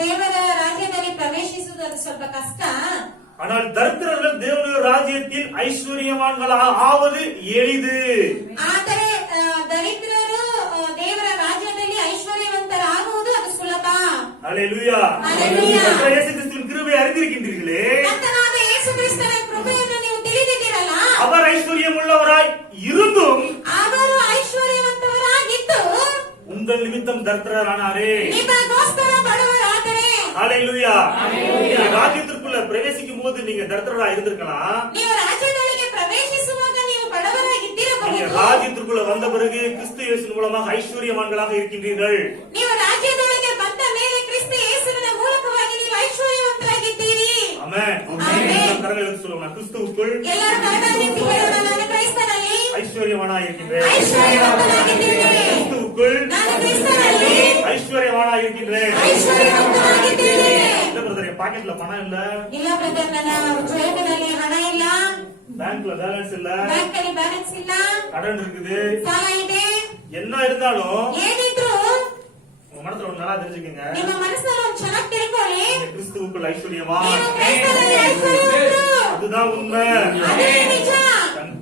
ದೇವರ ರಾಜ್ಯದಲ್ಲಿ ಪ್ರವೇಶಿಸುವುದು ಅದು ಸ್ವಲ್ಪ ಕಷ್ಟ. ஆனால் தரித்திரர்கள் தேவனுடைய ராஜ்யத்தில் ஐஸ்வர்யவான்களாக ஆவது எளிது. ಆದರೆ ದರಿದ್ರರು ದೇವರ ರಾಜ್ಯದಲ್ಲಿ ಐಶ್ವರ್ಯವಂತರಾಗುವುದು ಅದು ಸುಲಭ. ஹalleluya. ஹalleluya. இயேசு கிறிஸ்துவின் கிருபையை அறிந்திருக்கின்றீர்களே, ಕರ್ತನಾದ ಯೇಸು ಕ್ರಿಸ್ತನ ಕೃಪೆಯನ್ನು ನೀವು ತಿಳಿದಿದ್ದೀರಲ್ಲ, அவர் ஐஸ்வர்யம் உள்ளவராய் இருந்தும் ಅವರು ಐಶ್ವರ್ಯವಂತರಾಗಿದ್ದು உங்கள் நிமித்தம் தரித்திரரானாரே. ನಿಮಗೋಸ್ಕರ ಬಡವರಾದರೆ. ஹalleluya. நீங்க ராஜ்யத்திற்குள்ள பிரவேசிக்கும் போது நீங்க தரித்திரரா இருந்திருக்கலாம். ನೀವು ರಾಜ್ಯದೊಳಗೆ ಪ್ರವೇಶಿಸುವಾಗ ನೀವು நீங்க ಬಡವರಾಗಿದ್ದಿರಬಹುದು. ராஜ்யத்திற்குள்ள வந்த பிறகு கிறிஸ்து இயேசுவின் மூலமாக ஐஸ்வர்யவான்களாக இருக்கின்றீர்கள். ನೀವು ರಾಜ್ಯದೊಳಗೆ ಬಂದ ಮೇಲೆ ಕ್ರಿಸ್ತ ಯೇಸುವಿನ ಮೂಲಕವಾಗಿ ನೀವು ಐಶ್ವರ್ಯವಂತರಾಗಿದ್ದೀರಿ. ஆமென். ஆமென். கரங்களை எடுத்து சொல்லுங்க, நான் கிறிஸ்துவுக்குள் ಎಲ್ಲರೂ ಕರಗಳಲ್ಲಿ ಎತ್ತಿ ಹೇಳೋಣ, ನಾನು ಕ್ರೈಸ್ತನಲ್ಲಿ ஐஸ்வர்யவானாக இருக்கின்றேன். ಐಶ್ವರ್ಯವಂತನಾಗಿದ್ದೇನೆ. கிறிஸ்துவுக்குள் ನಾನು ಕ್ರಿಸ್ತನಲ್ಲಿ ஐஸ்வர்யவானாக இருக்கின்றேன். ಐಶ್ವರ್ಯವಂತನಾಗಿದ್ದೇನೆ. இல்ல பிரதர், என் பாக்கெட்ல பணம் இல்ல, ಇಲ್ಲ ಬ್ರದರ್, ನನ್ನ ಜೇಬಿನಲ್ಲಿ ಹಣ ಇಲ್ಲ, பேங்க்ல பேலன்ஸ் இல்ல, ಬ್ಯಾಂಕ್ ಅಲ್ಲಿ ಬ್ಯಾಲೆನ್ಸ್ ಇಲ್ಲ, கடன் இருக்குது, ಸಾಲ ಇದೆ. என்ன இருந்தாலும் ಏನಿದ್ರು உங்க மனசுல ஒண்ணு நல்லா தெரிஞ்சுக்கங்க, ನಿಮ್ಮ ಮನಸ್ಸಲ್ಲಿ ಒಂದು ಚೆನ್ನಾಗಿ ತಿಳ್ಕೊಳ್ಳಿ, நீங்க கிறிஸ்துவுக்குள் ஐஸ்வர்யவான். ನೀವು ಕ್ರೈಸ್ತನಲ್ಲಿ ಐಶ್ವರ್ಯವಂತರು. அதுதான் உண்மை. ಅದೇ ನಿಜ.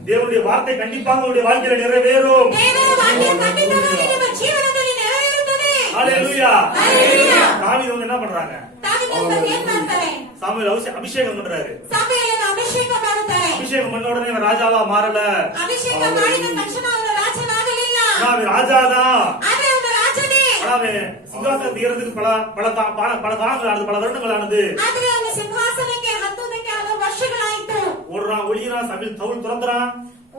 தேவனுடைய வார்த்தை கண்டிப்பாக உங்களுடைய வாழ்க்கையில நிறைவேறும். ದೇವರ ವಾಕ್ಯ ಖಂಡಿತವಾಗಿ ನಿಮ್ಮ ಜೀವನದಲ್ಲಿ ನೆರವೇರುತ್ತದೆ. ஹalleluya. ஹalleluya. தாவீது வந்து என்ன பண்றாங்க? தாವೀದನು ಏನ್ ಮಾಡ್ತಾರೆ? சாமுவேல் அபிஷேகம் பண்றாரு. ಸಾಮುವೇಲನ ಅಭಿಷೇಕ ಮಾಡುತ್ತಾರೆ. அபிஷேகம் பண்ண உடனே இவன் ராஜாவா மாறல. ಅಭಿಷೇಕ ಮಾಡಿದ ತಕ್ಷಣ ಅವನು ರಾಜನಾಗಲಿಲ್ಲ. அவன் ராஜாதான். ಆದ್ರೆ ಅವನು ರಾಜನೇ. அவன் சிங்காசனத்துக்கு ஏறதுக்கு பல காலங்கள் ஆனது, பல வருடங்கள் ஆனது. ಆದ್ರೆ ಅವನು ಸಿಂಹಾಸನಕ್ಕೆ ಹತ್ತುವುದಕ್ಕೆ ಹಲವು ವರ್ಷಗಳಾಯಿತು. ஓடுறான், ஒளியிறான், சவுல் துரத்துறான்.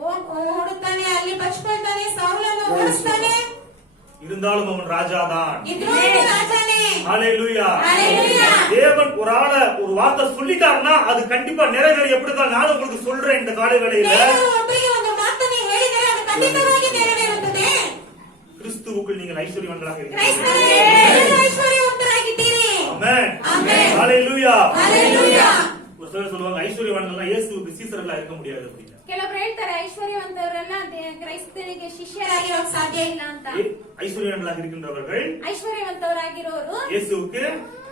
ಓಡುತ್ತಾನೆ, ಅಲ್ಲಿ ಬಚ್ಕೊಳ್ತಾನೆ, ಸೌಲನ್ನು ಓಡಿಸ್ತಾನೆ. இருந்தாலும் அவன் ராஜாதான். ಇದ್ರೂ ಅವನು ರಾಜನೇ. ஹalleluya. ஹalleluya. தேவன் ஒரு வார்த்தை சொல்லிட்டாருன்னா அது கண்டிப்பா நிறைவேறும். எப்படிதான் நானும் உங்களுக்கு சொல்றேன் இந்த காலை வேளையில, ದೇವರು ಒಬ್ಬರಿಗೆ ಒಂದು ಮಾತನ್ನು ಹೇಳಿದರೆ ಅದು ಖಂಡಿತವಾಗಿ ನೆರವೇರುತ್ತದೆ. கிறிஸ்துவுக்குள் நீங்கள் ஐஸ்வர்யவான்களாக இருக்கிறீர்கள். ಕ್ರೈಸ್ತರಲ್ಲಿ ನೀವು ಐಶ್ವರ್ಯವಂತರಾಗಿದ್ದೀರಿ. ஆமென். ஆமென். ஹalleluya. ஹalleluya. ஒரு சிலர் சொல்லுவாங்க ஐஸ்வர்யவான்கள் இயேசுவுக்கு சீசர்களா இருக்க முடியாது அப்படின்னு. ಕೆಲವರು ಹೇಳ್ತಾರೆ ಐಶ್ವರ್ಯವಂತವರೆಲ್ಲ ಕ್ರೈಸ್ತನಿಗೆ ಶಿಷ್ಯರಾಗಿರೋಕ್ ಸಾಧ್ಯ ಇಲ್ಲ ಅಂತ. ஐஸ்வர்யவான்களாக இருக்கின்றவர்கள் ಐಶ್ವರ್ಯವಂತವರಾಗಿರೋರು இயேசுவுக்கு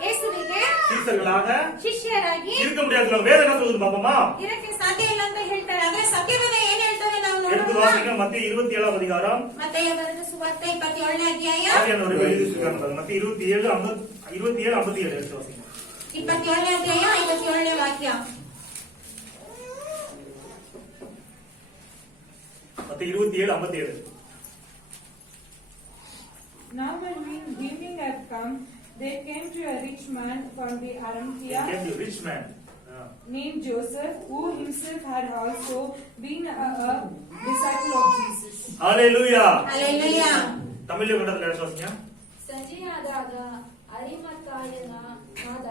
ಯೇಸುವಿಗೆ சீசர்களாக ಶಿಷ್ಯರಾಗಿ இருக்க முடியாது. வேதம் என்ன சொல்லுது பாப்போமா? ಇರಕ್ಕೆ ಸಾಧ್ಯ ಇಲ್ಲ ಅಂತ ಹೇಳ್ತಾರೆ. ಆದ್ರೆ ಸತ್ಯವೇದ ಏನ್ ಹೇಳ್ತಾರೆ ನಾವು எடுத்து ನೋಡೋಣ. வாசிங்க, மத்திய 27 அதிகாரம். ಮತ್ತೇಯ ಬರೆದ ಸುವಾರ್ತೆ 27ನೇ ಅಧ್ಯಾಯ ஆவியானவர் எழுதியிருக்கிறார். மத்திய 27:57 எடுத்து வாசிங்க. 27ನೇ ಅಧ್ಯಾಯ 57ನೇ ವಾಕ್ಯ. மத்திய 27:57. Now when evening had come, they came to a rich man from the Arimathea Came to rich man. named Joseph, who himself had also been a disciple of Jesus. Hallelujah. Hallelujah. தமிழ்ல கண்டதுல எடுத்து வாசிங்க. ಸಂಜೆಯಾದಾಗ ಅರಿಮಥಾಯನ ಆದ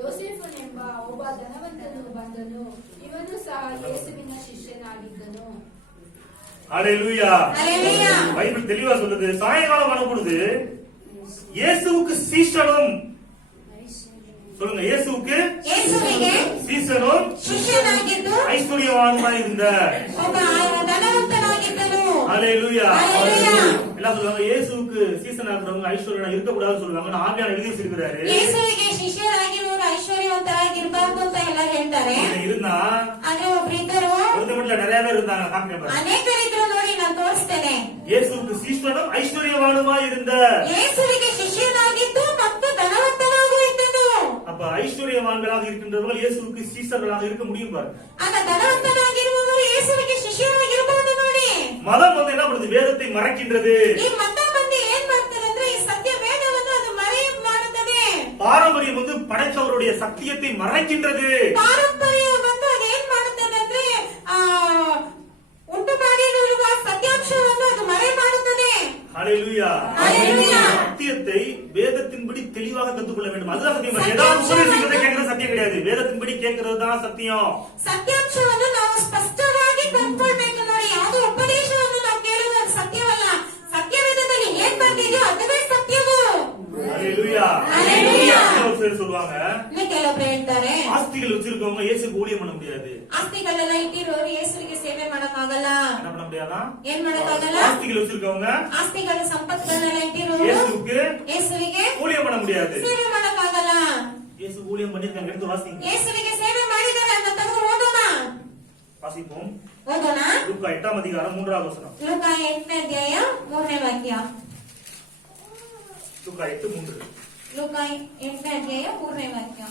ಯೋಸೇಫನೆಂಬ ಒಬ್ಬ ಧನವಂತನು ಬಂದನು. ಇವನು ಸಹ ಯೇಸುವಿನ ಶಿಷ್ಯನಾಗಿದ್ದನು. ஹalleluya. ஹalleluya. Bible தெளிவா சொல்லுது, சாயங்காலம் ஆன பொழுது இயேசுவுக்கு சீஷனும், சொல்லுங்க, இயேசுவுக்கு சீஷனும் ಶಿಷ್ಯನಾಗಿದ್ದು ஐஸ்வர்யவானுமாய் இருந்த. ಒಬ್ಬ ಧನವಂತನಾಗಿದ್ದನು. ஹalleluya. ஹalleluya. எல்லாம் சொல்லுவாங்க, இயேசுவுக்கு சீஷனா இருக்கிறவங்க ஐஸ்வர்யனா இருக்க கூடாதுன்னு சொல்லுவாங்க. ஆவியானவர் எழுதி வச்சிருக்காரு. ಯೇಸುವಿಗೆ ಶಿಷ್ಯರಾಗಿರುವವರು ಐಶ್ವರ್ಯವಂತರಾಗಿರ್ಬಾರ್ದು ಅಂತ ಎಲ್ಲರೂ ಹೇಳ್ತಾರೆ. இருந்தா ಆದ್ರೆ ಒಬ್ಬರಿದ್ದರು, ஒருத்த மட்டும் நிறைய பேர் இருந்தாங்க. காமிக்க ಅನೇಕರಿದ್ರು ನೋಡಿ, ನಾನು ತೋರಿಸ್ತೇನೆ. இயேசுவுக்கு சீஷனும் ஐஸ்வர்யவானுமாய் இருந்த. ಯೇಸುವಿಗೆ ಶಿಷ್ಯನಾಗಿದ್ದು ಮತ್ತು ಧನವಂತನಾಗೂ ಇದ್ದನು. அப்ப ஐஸ்வர்யவான்களாக இருக்கின்றவர்கள் இயேசுவுக்கு சீஷர்களாக இருக்க முடியும் பாருங்க. ಆಗ ಧನವಂತನಾಗಿರುವವರು ಯೇಸುವಿಗೆ ಶಿಷ್ಯರಾಗಿರಬಹುದು ನೋಡಿ. மதம் வந்து என்ன பண்ணுது? வேதத்தை மறைக்கின்றது. ಈ ಮತ ಬಂದು ಏನ್ ಮಾಡ್ತಾರೆ ಅಂದ್ರೆ ಈ ಸತ್ಯ ವೇದವನ್ನು ಅದು ಮರೆ ಮಾಡುತ್ತದೆ. பாரம்பரியம் வந்து படைத்தவருடைய சத்தியத்தை மறைக்கின்றது. ಪಾರಂಪರ್ಯ ಬಂದು ಅದು ಏನ್ ಮಾಡುತ್ತದೆ ಅಂದ್ರೆ ಉಂಟು ಮಾಡಿರುವ ಸತ್ಯಾಂಶವನ್ನು ಅದು ಮರೆ ಮಾಡುತ್ತದೆ. ஹalleluya. ஹalleluya. சத்தியத்தை வேதத்தின்படி தெளிவாக கற்றுக்கொள்ள வேண்டும். அதுதான் சத்தியம். ஏதாவது உபதேசிக்கிறதை கேட்கறது சத்தியம் கிடையாது. வேதத்தின்படி கேட்கறது தான் சத்தியம். ಸತ್ಯಾಂಶವನ್ನು ನಾವು ಸ್ಪಷ್ಟವಾಗಿ ಕಲ್ತ್ಕೊಳ್ಬೇಕು ನೋಡಿ. ಯಾವುದೋ ಉಪದೇಶವನ್ನು ನಾವು ಕೇಳುವುದು ಸತ್ಯವಲ್ಲ. ಸತ್ಯವೇದದಲ್ಲಿ ಏನ್ ಬರ್ತಿದೆಯೋ ಅದುವೇ ಸತ್ಯವು. ஹalleluya. ஹalleluya. ஒரு சிலர் சொல்லுவாங்க, ಇನ್ನು ಕೆಲವೊಬ್ರು ಹೇಳ್ತಾರೆ, ஆஸ்திகள் வச்சிருக்கவங்க இயேசுக்கு ஊழியம் பண்ண முடியாது. ಆಸ್ತಿಗಳೆಲ್ಲ ಇಟ್ಟಿರೋರು ಯೇಸುವಿಗೆ ಸೇವೆ ಮಾಡಕ್ಕಾಗಲ್ಲ. என்ன பண்ண முடியாதா? ಏನ್ ಮಾಡಕ್ಕಾಗಲ್ಲ? ஆஸ்திகள் வச்சிருக்கவங்க ಆಸ್ತಿಗಳ ಸಂಪತ್ತುಗಳನ್ನೆಲ್ಲ ಇಟ್ಟಿರೋರು இயேசுக்கு ಯೇಸುವಿಗೆ ஊழியம் பண்ண முடியாது. ಸೇವೆ ಮಾಡಕ್ಕಾಗಲ್ಲ. இயேசு ஊழியம் பண்ணிருக்காங்க. எடுத்து வாசிங்க. ಯೇಸುವಿಗೆ ಸೇವೆ ಮಾಡಿದ್ದಾರೆ ಅಂತ ತೆಗೆದು ಓದೋಣ. வாசிப்போம். ಓದೋಣ. லூக்கா 8ஆம் அதிகாரம் 3வது வசனம். ಲೂಕ 8ನೇ ಅಧ್ಯಾಯ 3ನೇ ವಾಕ್ಯ. லூக்கா 8:3. ಲೂಕ 8ನೇ ಅಧ್ಯಾಯ 3ನೇ ವಾಕ್ಯ.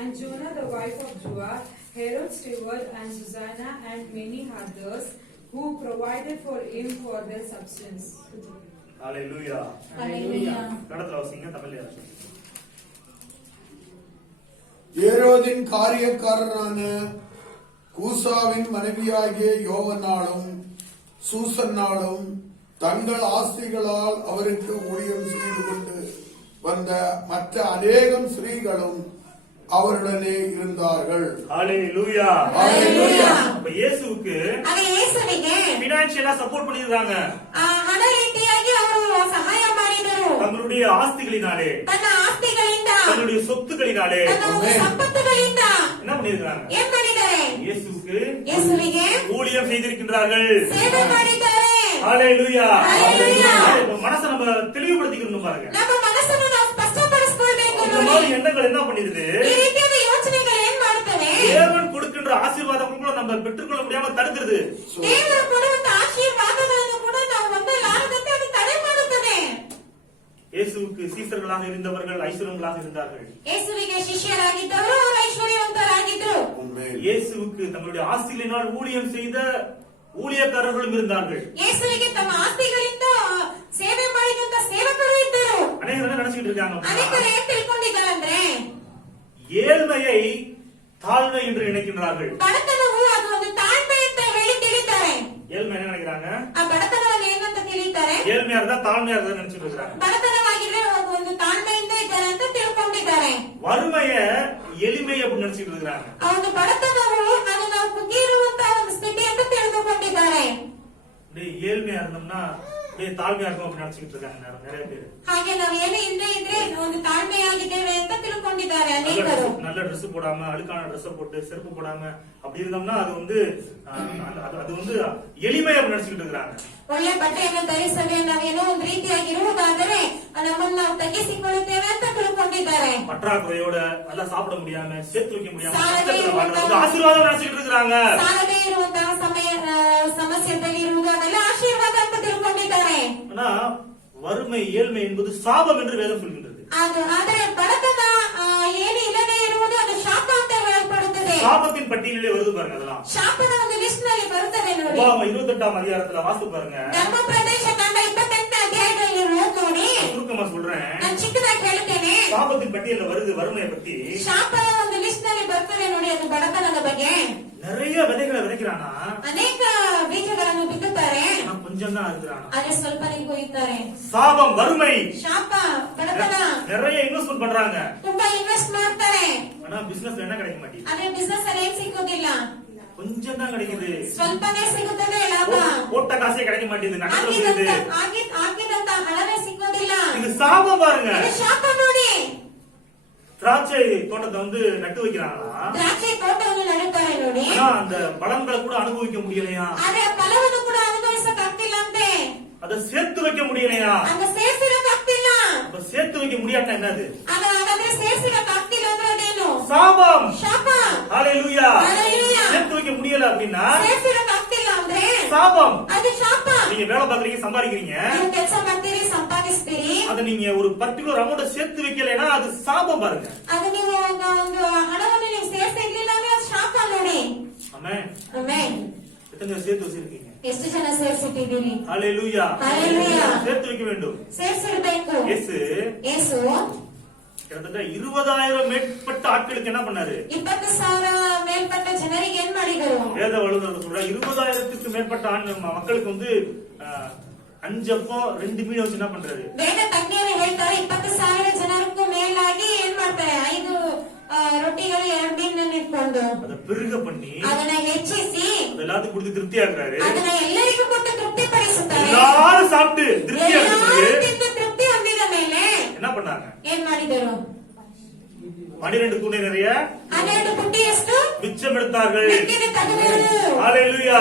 And Jonah, the wife of Joah, Herod's steward, and Susanna, and many others, who provided for him for their substance. ஹalleluya. ஹalleluya. கடத்துல வாசிங்க. தமிழ்ல வாசிங்க. ஏரோதின் காரியக்காரரான கூசாவின் மனைவியாகிய யோவனாலும் சூசன்னாலும் தங்கள் ஆஸ்திகளால் அவருக்கு ஊழியம் செய்து கொண்டு வந்த மற்ற அநேகம் ஸ்திரீகளும் அவருடனே இருந்தார்கள். ஹalleluya. ஹalleluya. அப்ப இயேசுவுக்கு ಆಗ ಯೇಸುವಿಗೆ ಫೈನಾನ್ಷಿಯலா ಸಪೋರ್ಟ್ பண்ணிருக்காங்க. ಹಣ ರೀತಿಯಾಗಿ ಅವರು ಸಹಾಯ ಮಾಡಿದರು. தங்களுடைய ஆஸ்திகளினாலே, ತನ್ನ ಆಸ್ತಿಗಳಿಂದ, தங்களுடைய சொத்துக்களினாலே ತನ್ನ ಸಂಪತ್ತುಗಳಿಂದ என்ன பண்ணிருக்காங்க? ಏನ್ ಮಾಡಿದ್ದಾರೆ? இயேசுவுக்கு ஊழியம் செய்திருக்கின்றார்கள். ಸೇವೆ ಮಾಡಿದ್ದಾರೆ. ஹalleluya. ஹalleluya. மனசை நம்ம தெளிவுபடுத்திக்கணும் பாருங்க. ನಮ್ಮ ಮನಸ್ಸನ್ನು ನಾವು ಸ್ಪಷ್ಟಪಡಿಸಿಕೊಳ್ಳಬೇಕು இந்த ನೋಡಿ. மாதிரி எண்ணங்கள் என்ன பண்ணிருது? ಈ ರೀತಿಯಾದ ಯೋಚನೆಗಳು ಏನ್ ಮಾಡುತ್ತವೆ? தேவன் கொடுக்கின்ற ஆசீர்வாதம் கூட நம்ம பெற்றுக்கொள்ள முடியாம தடுக்கிறது. ದೇವರು ಕೊಡುವಂತ ಆಶೀರ್ವಾದಗಳನ್ನು ಕೂಡ ನಾವು ಹೊಂದಲಾರದಂತೆ ಅದು ತಡೆ ಮಾಡುತ್ತದೆ. இயேசுவுக்கு சீசர்களாக இருந்தவர்கள் ஐஸ்வர்யங்களாக இருந்தார்கள். ಯೇಸುವಿಗೆ ಶಿಷ್ಯರಾಗಿದ್ದವರು ಅವರು ಐಶ್ವರ್ಯವಂತರಾಗಿದ್ದರು. இயேசுவுக்கு தங்களுடைய ஆஸ்திகளினால் ஊழியம் செய்த ஊழியக்காரர்களும் இருந்தார்கள். ಯೇಸುವಿಗೆ ತಮ್ಮ ಆಸ್ತಿಗಳಿಂದ ಸೇವೆ ಮಾಡಿದಂತ ಸೇವಕರು ಇದ್ದರು. அநேகர் என்ன நினைச்சிட்டு இருக்காங்க? ಅನೇಕರು ಏನ್ ತಿಳ್ಕೊಂಡಿದ್ದಾರಂದ್ರೆ ஏழ்மையை தாழ்மை என்று நினைக்கின்றார்கள். ಬಡತನವು ಅದು ಒಂದು ತಾಳ್ಮೆ ಅಂತ ಹೇಳಿ ತಿಳಿತಾರೆ. ஏழ்மை என்ன நினைக்கிறாங்க? ಆ ಬಡತನವನ್ನು ಏನಂತ ತಿಳಿತಾರೆ? ஏழ்மையா இருந்தா தாழ்மையா இருந்தா நினைச்சிட்டு இருக்காங்க. ಬಡತನವಾಗಿದ್ರೆ ಒಂದು ತಾಳ್ಮೆಯಿಂದ ಇದ್ದಾರೆ ಅಂತ ತಿಳ್ಕೊಂಡಿದ್ದಾರೆ. வறுமைய எளிமை அப்படின்னு நினைச்சிட்டு இருக்காங்க. ಆ ಒಂದು ಬಡತನವು ಅದು ನಾವು ಕುಗ್ಗಿರುವಂತಹ ಒಂದು ಸ್ಥಿತಿ ಅಂತ ತಿಳಿದುಕೊಂಡಿದ್ದಾರೆ. ஏழ்மையா இருந்தோம்னா தாழ்மையா இருக்கும் அப்படின்னு நினைச்சிட்டு இருக்காங்க நிறைய பேர். ಹಾಗೆ ನಾವು ಏನು ಇಲ್ಲದೆ ಇದ್ರೆ ಒಂದು ತಾಳ್ಮೆಯಾಗಿದ್ದೇವೆ ಅಂತ ತಿಳ್ಕೊಂಡಿದ್ದಾರೆ ಅನೇಕರು. நல்ல ட்ரெஸ் போடாம, அழுக்கான ட்ரெஸ் போட்டு, செருப்பு போடாம அப்படி இருந்தோம்னா அது வந்து எளிமை அப்படின்னு நினைச்சிட்டு இருக்காங்க. ಒಳ್ಳೆ ಬಟ್ಟೆಯನ್ನು ಧರಿಸದೆ ನಾವೇನೋ ಒಂದು ರೀತಿಯಾಗಿ ಇರುವುದಾದರೆ ನಮ್ಮನ್ನು ನಾವು ತಗ್ಗಿಸಿಕೊಳ್ಳುತ್ತೇವೆ ಅಂತ ತಿಳ್ಕೊಂಡಿದ್ದಾರೆ. பற்றாக்குறையோட நல்லா சாப்பிட முடியாம, சேர்த்து வைக்க முடியாம சாலவே ஆசீர்வாதம் நினைச்சிட்டு இருக்காங்க. ಸಾಲದೇ ಇರುವಂತಹ ಸಮಸ್ಯೆಯಲ್ಲಿ ಇರುವುದು ಅದೆಲ್ಲ ಆಶೀರ್ವಾದ ಅಂತ ತಿಳ್ಕೊಂಡಿದ್ದಾರೆ. ஆனா வறுமை, ஏழ்மை என்பது சாபம் என்று வேதம் சொல்கின்றது. ಅದು ಆದರೆ ಬಡತನ ಏನು ಇಲ್ಲದೆ ಇರುವುದು ಅದು ಶಾಪ ಅಂತ ಹೇಳಲ್ಪಡುತ್ತದೆ. சாபத்தின் பட்டியலிலே வருது பாருங்க. அதெல்லாம் ಶಾಪದ ಒಂದು ಲಿಸ್ಟ್ ನಲ್ಲಿ ಬರುತ್ತದೆ ನೋಡಿ. 28ஆம் அதிகாரத்துல வாசித்து பாருங்க. ಧರ್ಮ ಪ್ರದೇಶ ಕಂಡ 28ನೇ ಅಧ್ಯಾಯದಲ್ಲಿ ನೋಡಿ. சுருக்கமா சொல்றேன். ನಾನು ಚಿಕ್ಕದಾಗಿ ಹೇಳ್ತೇನೆ. சாபத்தின் பட்டியலில் வருது வறுமையை பத்தி. ಶಾಪದ ಒಂದು ಲಿಸ್ಟ್ ನಲ್ಲಿ ಬರ್ತದೆ ನೋಡಿ. ಅದು ಬಡತನದ ಬಗ್ಗೆ நிறைய விதைகளை விதைக்கிறானா, ಅನೇಕ ಬೀಜಗಳನ್ನು ಬಿತ್ತುತ್ತಾರೆ. கொஞ்ச கொஞ்சம் தான் இருக்கிறானா. ಆದ್ರೆ ಸ್ವಲ್ಪನೇ ಹೋಗ್ತಾರೆ. சாபம், வறுமை, ಶಾಪ, ಬಡತನ, நிறைய இன்வெஸ்ட்மெண்ட் பண்றாங்க. ತುಂಬಾ ಇನ್ವೆಸ್ಟ್ ಮಾಡ್ತಾರೆ. ஆனா பிசினஸ்ல என்ன கிடைக்க மாட்டேங்குது. ಆದ್ರೆ ಬಿಸ್ನೆಸ್ ಅಲ್ಲಿ ಏನ್ ಸಿಗೋದಿಲ್ಲ, கொஞ்சம் தான் கிடைக்குது. ಸ್ವಲ್ಪನೇ ಸಿಗುತ್ತದೆ ಲಾಭ. போட்ட காசே கிடைக்க மாட்டேங்குது. நஷ்டம். ಹಾಕಿದಂತ ಹಣವೇ ಸಿಗೋದಿಲ್ಲ. இது சாபம் பாருங்க. ಇದು ಶಾಪ ನೋಡಿ. திராட்சை தோட்டத்தை வந்து நட்டு வைக்கிறாங்களா, ದ್ರಾಕ್ಷಿ ತೋಟವನ್ನು ನಡುತ್ತಾರೆ ನೋಡಿ. ஆனா அந்த பலன்களை கூட அனுபவிக்க முடியலையா, ಆದ್ರೆ ಫಲವನ್ನು ಕೂಡ ಅನುಭವಿಸಕ್ ಆಗ್ತಿಲ್ಲ ಅಂತೆ. அதை சேர்த்து வைக்க முடியலையா. ಅದ ಸೇರ್ಸಿರಕ್ ಆಗ್ತಿಲ್ಲ. அப்ப சேர்த்து வைக்க முடியாட்டா என்னது? ಹಾಗಾದ್ರೆ ಸೇರ್ಸಿರಕ್ ಆಗ್ತಿಲ್ಲ ಅಂದ್ರೆ ಅದೇನು? சாபம். ಶಾಪ. ஹalleluya. ஹalleluya. சேர்த்து வைக்க முடியல அப்படின்னா ಸೇರ್ಸಿರಕ್ ಆಗ್ತಿಲ್ಲ ಅಂದ್ರೆ சாபம். ಅದು ಶಾಪ. நீங்க வேலை பாக்குறீங்க, சம்பாதிக்கிறீங்க, ನೀವು ಕೆಲಸ ಮಾಡ್ತೀರಿ, ಸಂಪಾದಿಸ್ತೀರಿ, அத நீங்க ஒரு பர்టిక్యులர் அமௌண்ட் சேர்த்து வைக்கலைன்னா அது சாபம் பாருங்க. ಅದು ನೀವು ಒಂದು ಹಣವನ್ನು ನೀವು ಸೇರ್ಸಿರ್ಲಿಲ್ಲ ಅಂದ್ರೆ ಅದು ಶಾಪ ನೋಡಿ. ஆமென். ಆಮೆನ್. எத்தனை பேர் சேர்த்து வச்சிருக்கீங்க? ಎಷ್ಟು ಜನ ಸೇರ್ಸಿಟ್ಟಿದ್ದೀರಿ? ஹalleluya. ஹalleluya. சேர்த்து வைக்க வேண்டும். ಸೇರ್ಸಿರ್ಬೇಕು. ಯೇಸು கிட்டத்தட்ட 20,000 மேற்பட்ட ஆட்களுக்கு என்ன பண்ணாரு? 20,000 ಮೇಲ್ಪಟ್ಟ ಜನರಿಗೆ ಏನ್ ಮಾಡಿದರು? வேத வல்லுநர்கள் சொல்ற 20,000க்கு மேற்பட்ட மக்களுக்கு வந்து 5 அப்பம் 2 மீன் வச்சு என்ன பண்றாரு? ವೇದ ತಜ್ಞರು ಹೇಳ್ತಾರೆ 20,000 ಜನರಿಗೂ ಮೇಲಾಗಿ ಏನ್ ಮಾಡ್ತಾರೆ? 5 ರೊಟ್ಟಿಗಳು 2 ಮೀನನ್ನು ಇಟ್ಕೊಂಡು ಅದ பெருக பண்ணி ಅದನ್ನ ಹೆಚ್ಚಿಸಿ எல்லாத்துக்கும் கொடுத்து திருப்தி ஆக்குறாரு. ಅದನ್ನ ಎಲ್ಲರಿಗೂ ಕೊಟ್ಟು ತೃಪ್ತಿ ಪಡಿಸುತ್ತಾರೆ. எல்லாரும் சாப்பிட்டு திருப்தி ஆக்குறாரு. ತೃಪ್ತಿ ಹೊಂದಿದ ಮೇಲೆ என்ன பண்ணாங்க? ಏನ್ ಮಾಡಿದರು? 12 கூடை நிறைய 12 ಪುಟ್ಟಿಯಷ್ಟು மிச்சம் எடுத்தார்கள். ಮಿಕ್ಕಿದ ತೆಗೆದರು. ஹalleluya.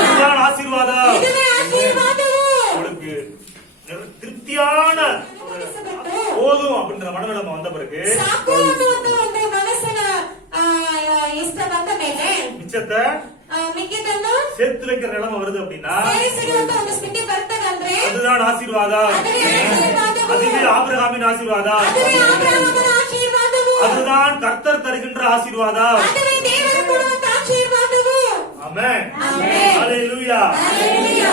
இதுதான் ஆசீர்வாதம். ಇದುವೇ ಆಶೀರ್ವಾದವು. உங்களுக்கு திருப்தியான போதும் அப்படின்ற மனநிலைமை வந்த பிறகு ಸಾಕು ಅನ್ನುವಂತ ಒಂದು ಮನಸ್ಸಿನ ಇಷ್ಟ ಬಂದ ಮೇಲೆ மிச்சத்தை ಮಿಕ್ಕಿದನ್ನು சேர்த்து வைக்கிற நிலைமை வருது அப்படின்னா ಸೇರಿಸಿರುವಂತ ಒಂದು ಸ್ಥಿತಿ ಬರ್ತದಂದ್ರೆ அதுதான் ஆசீர்வாதம். அதுவே ஆபிரகாமின் ஆசீர்வாதம். ಅದುವೇ ಅಬ್ರಹಾಮನ ಆಶೀರ್ವಾದವು. அதுதான் கர்த்தர் தருகின்ற ஆசீர்வாதம். ಅದುವೇ ದೇವರು ಕೊಡುವಂತ ಆಶೀರ್ವಾದವು. ஆமென். ஆமென். ஹalleluya. ஹalleluya.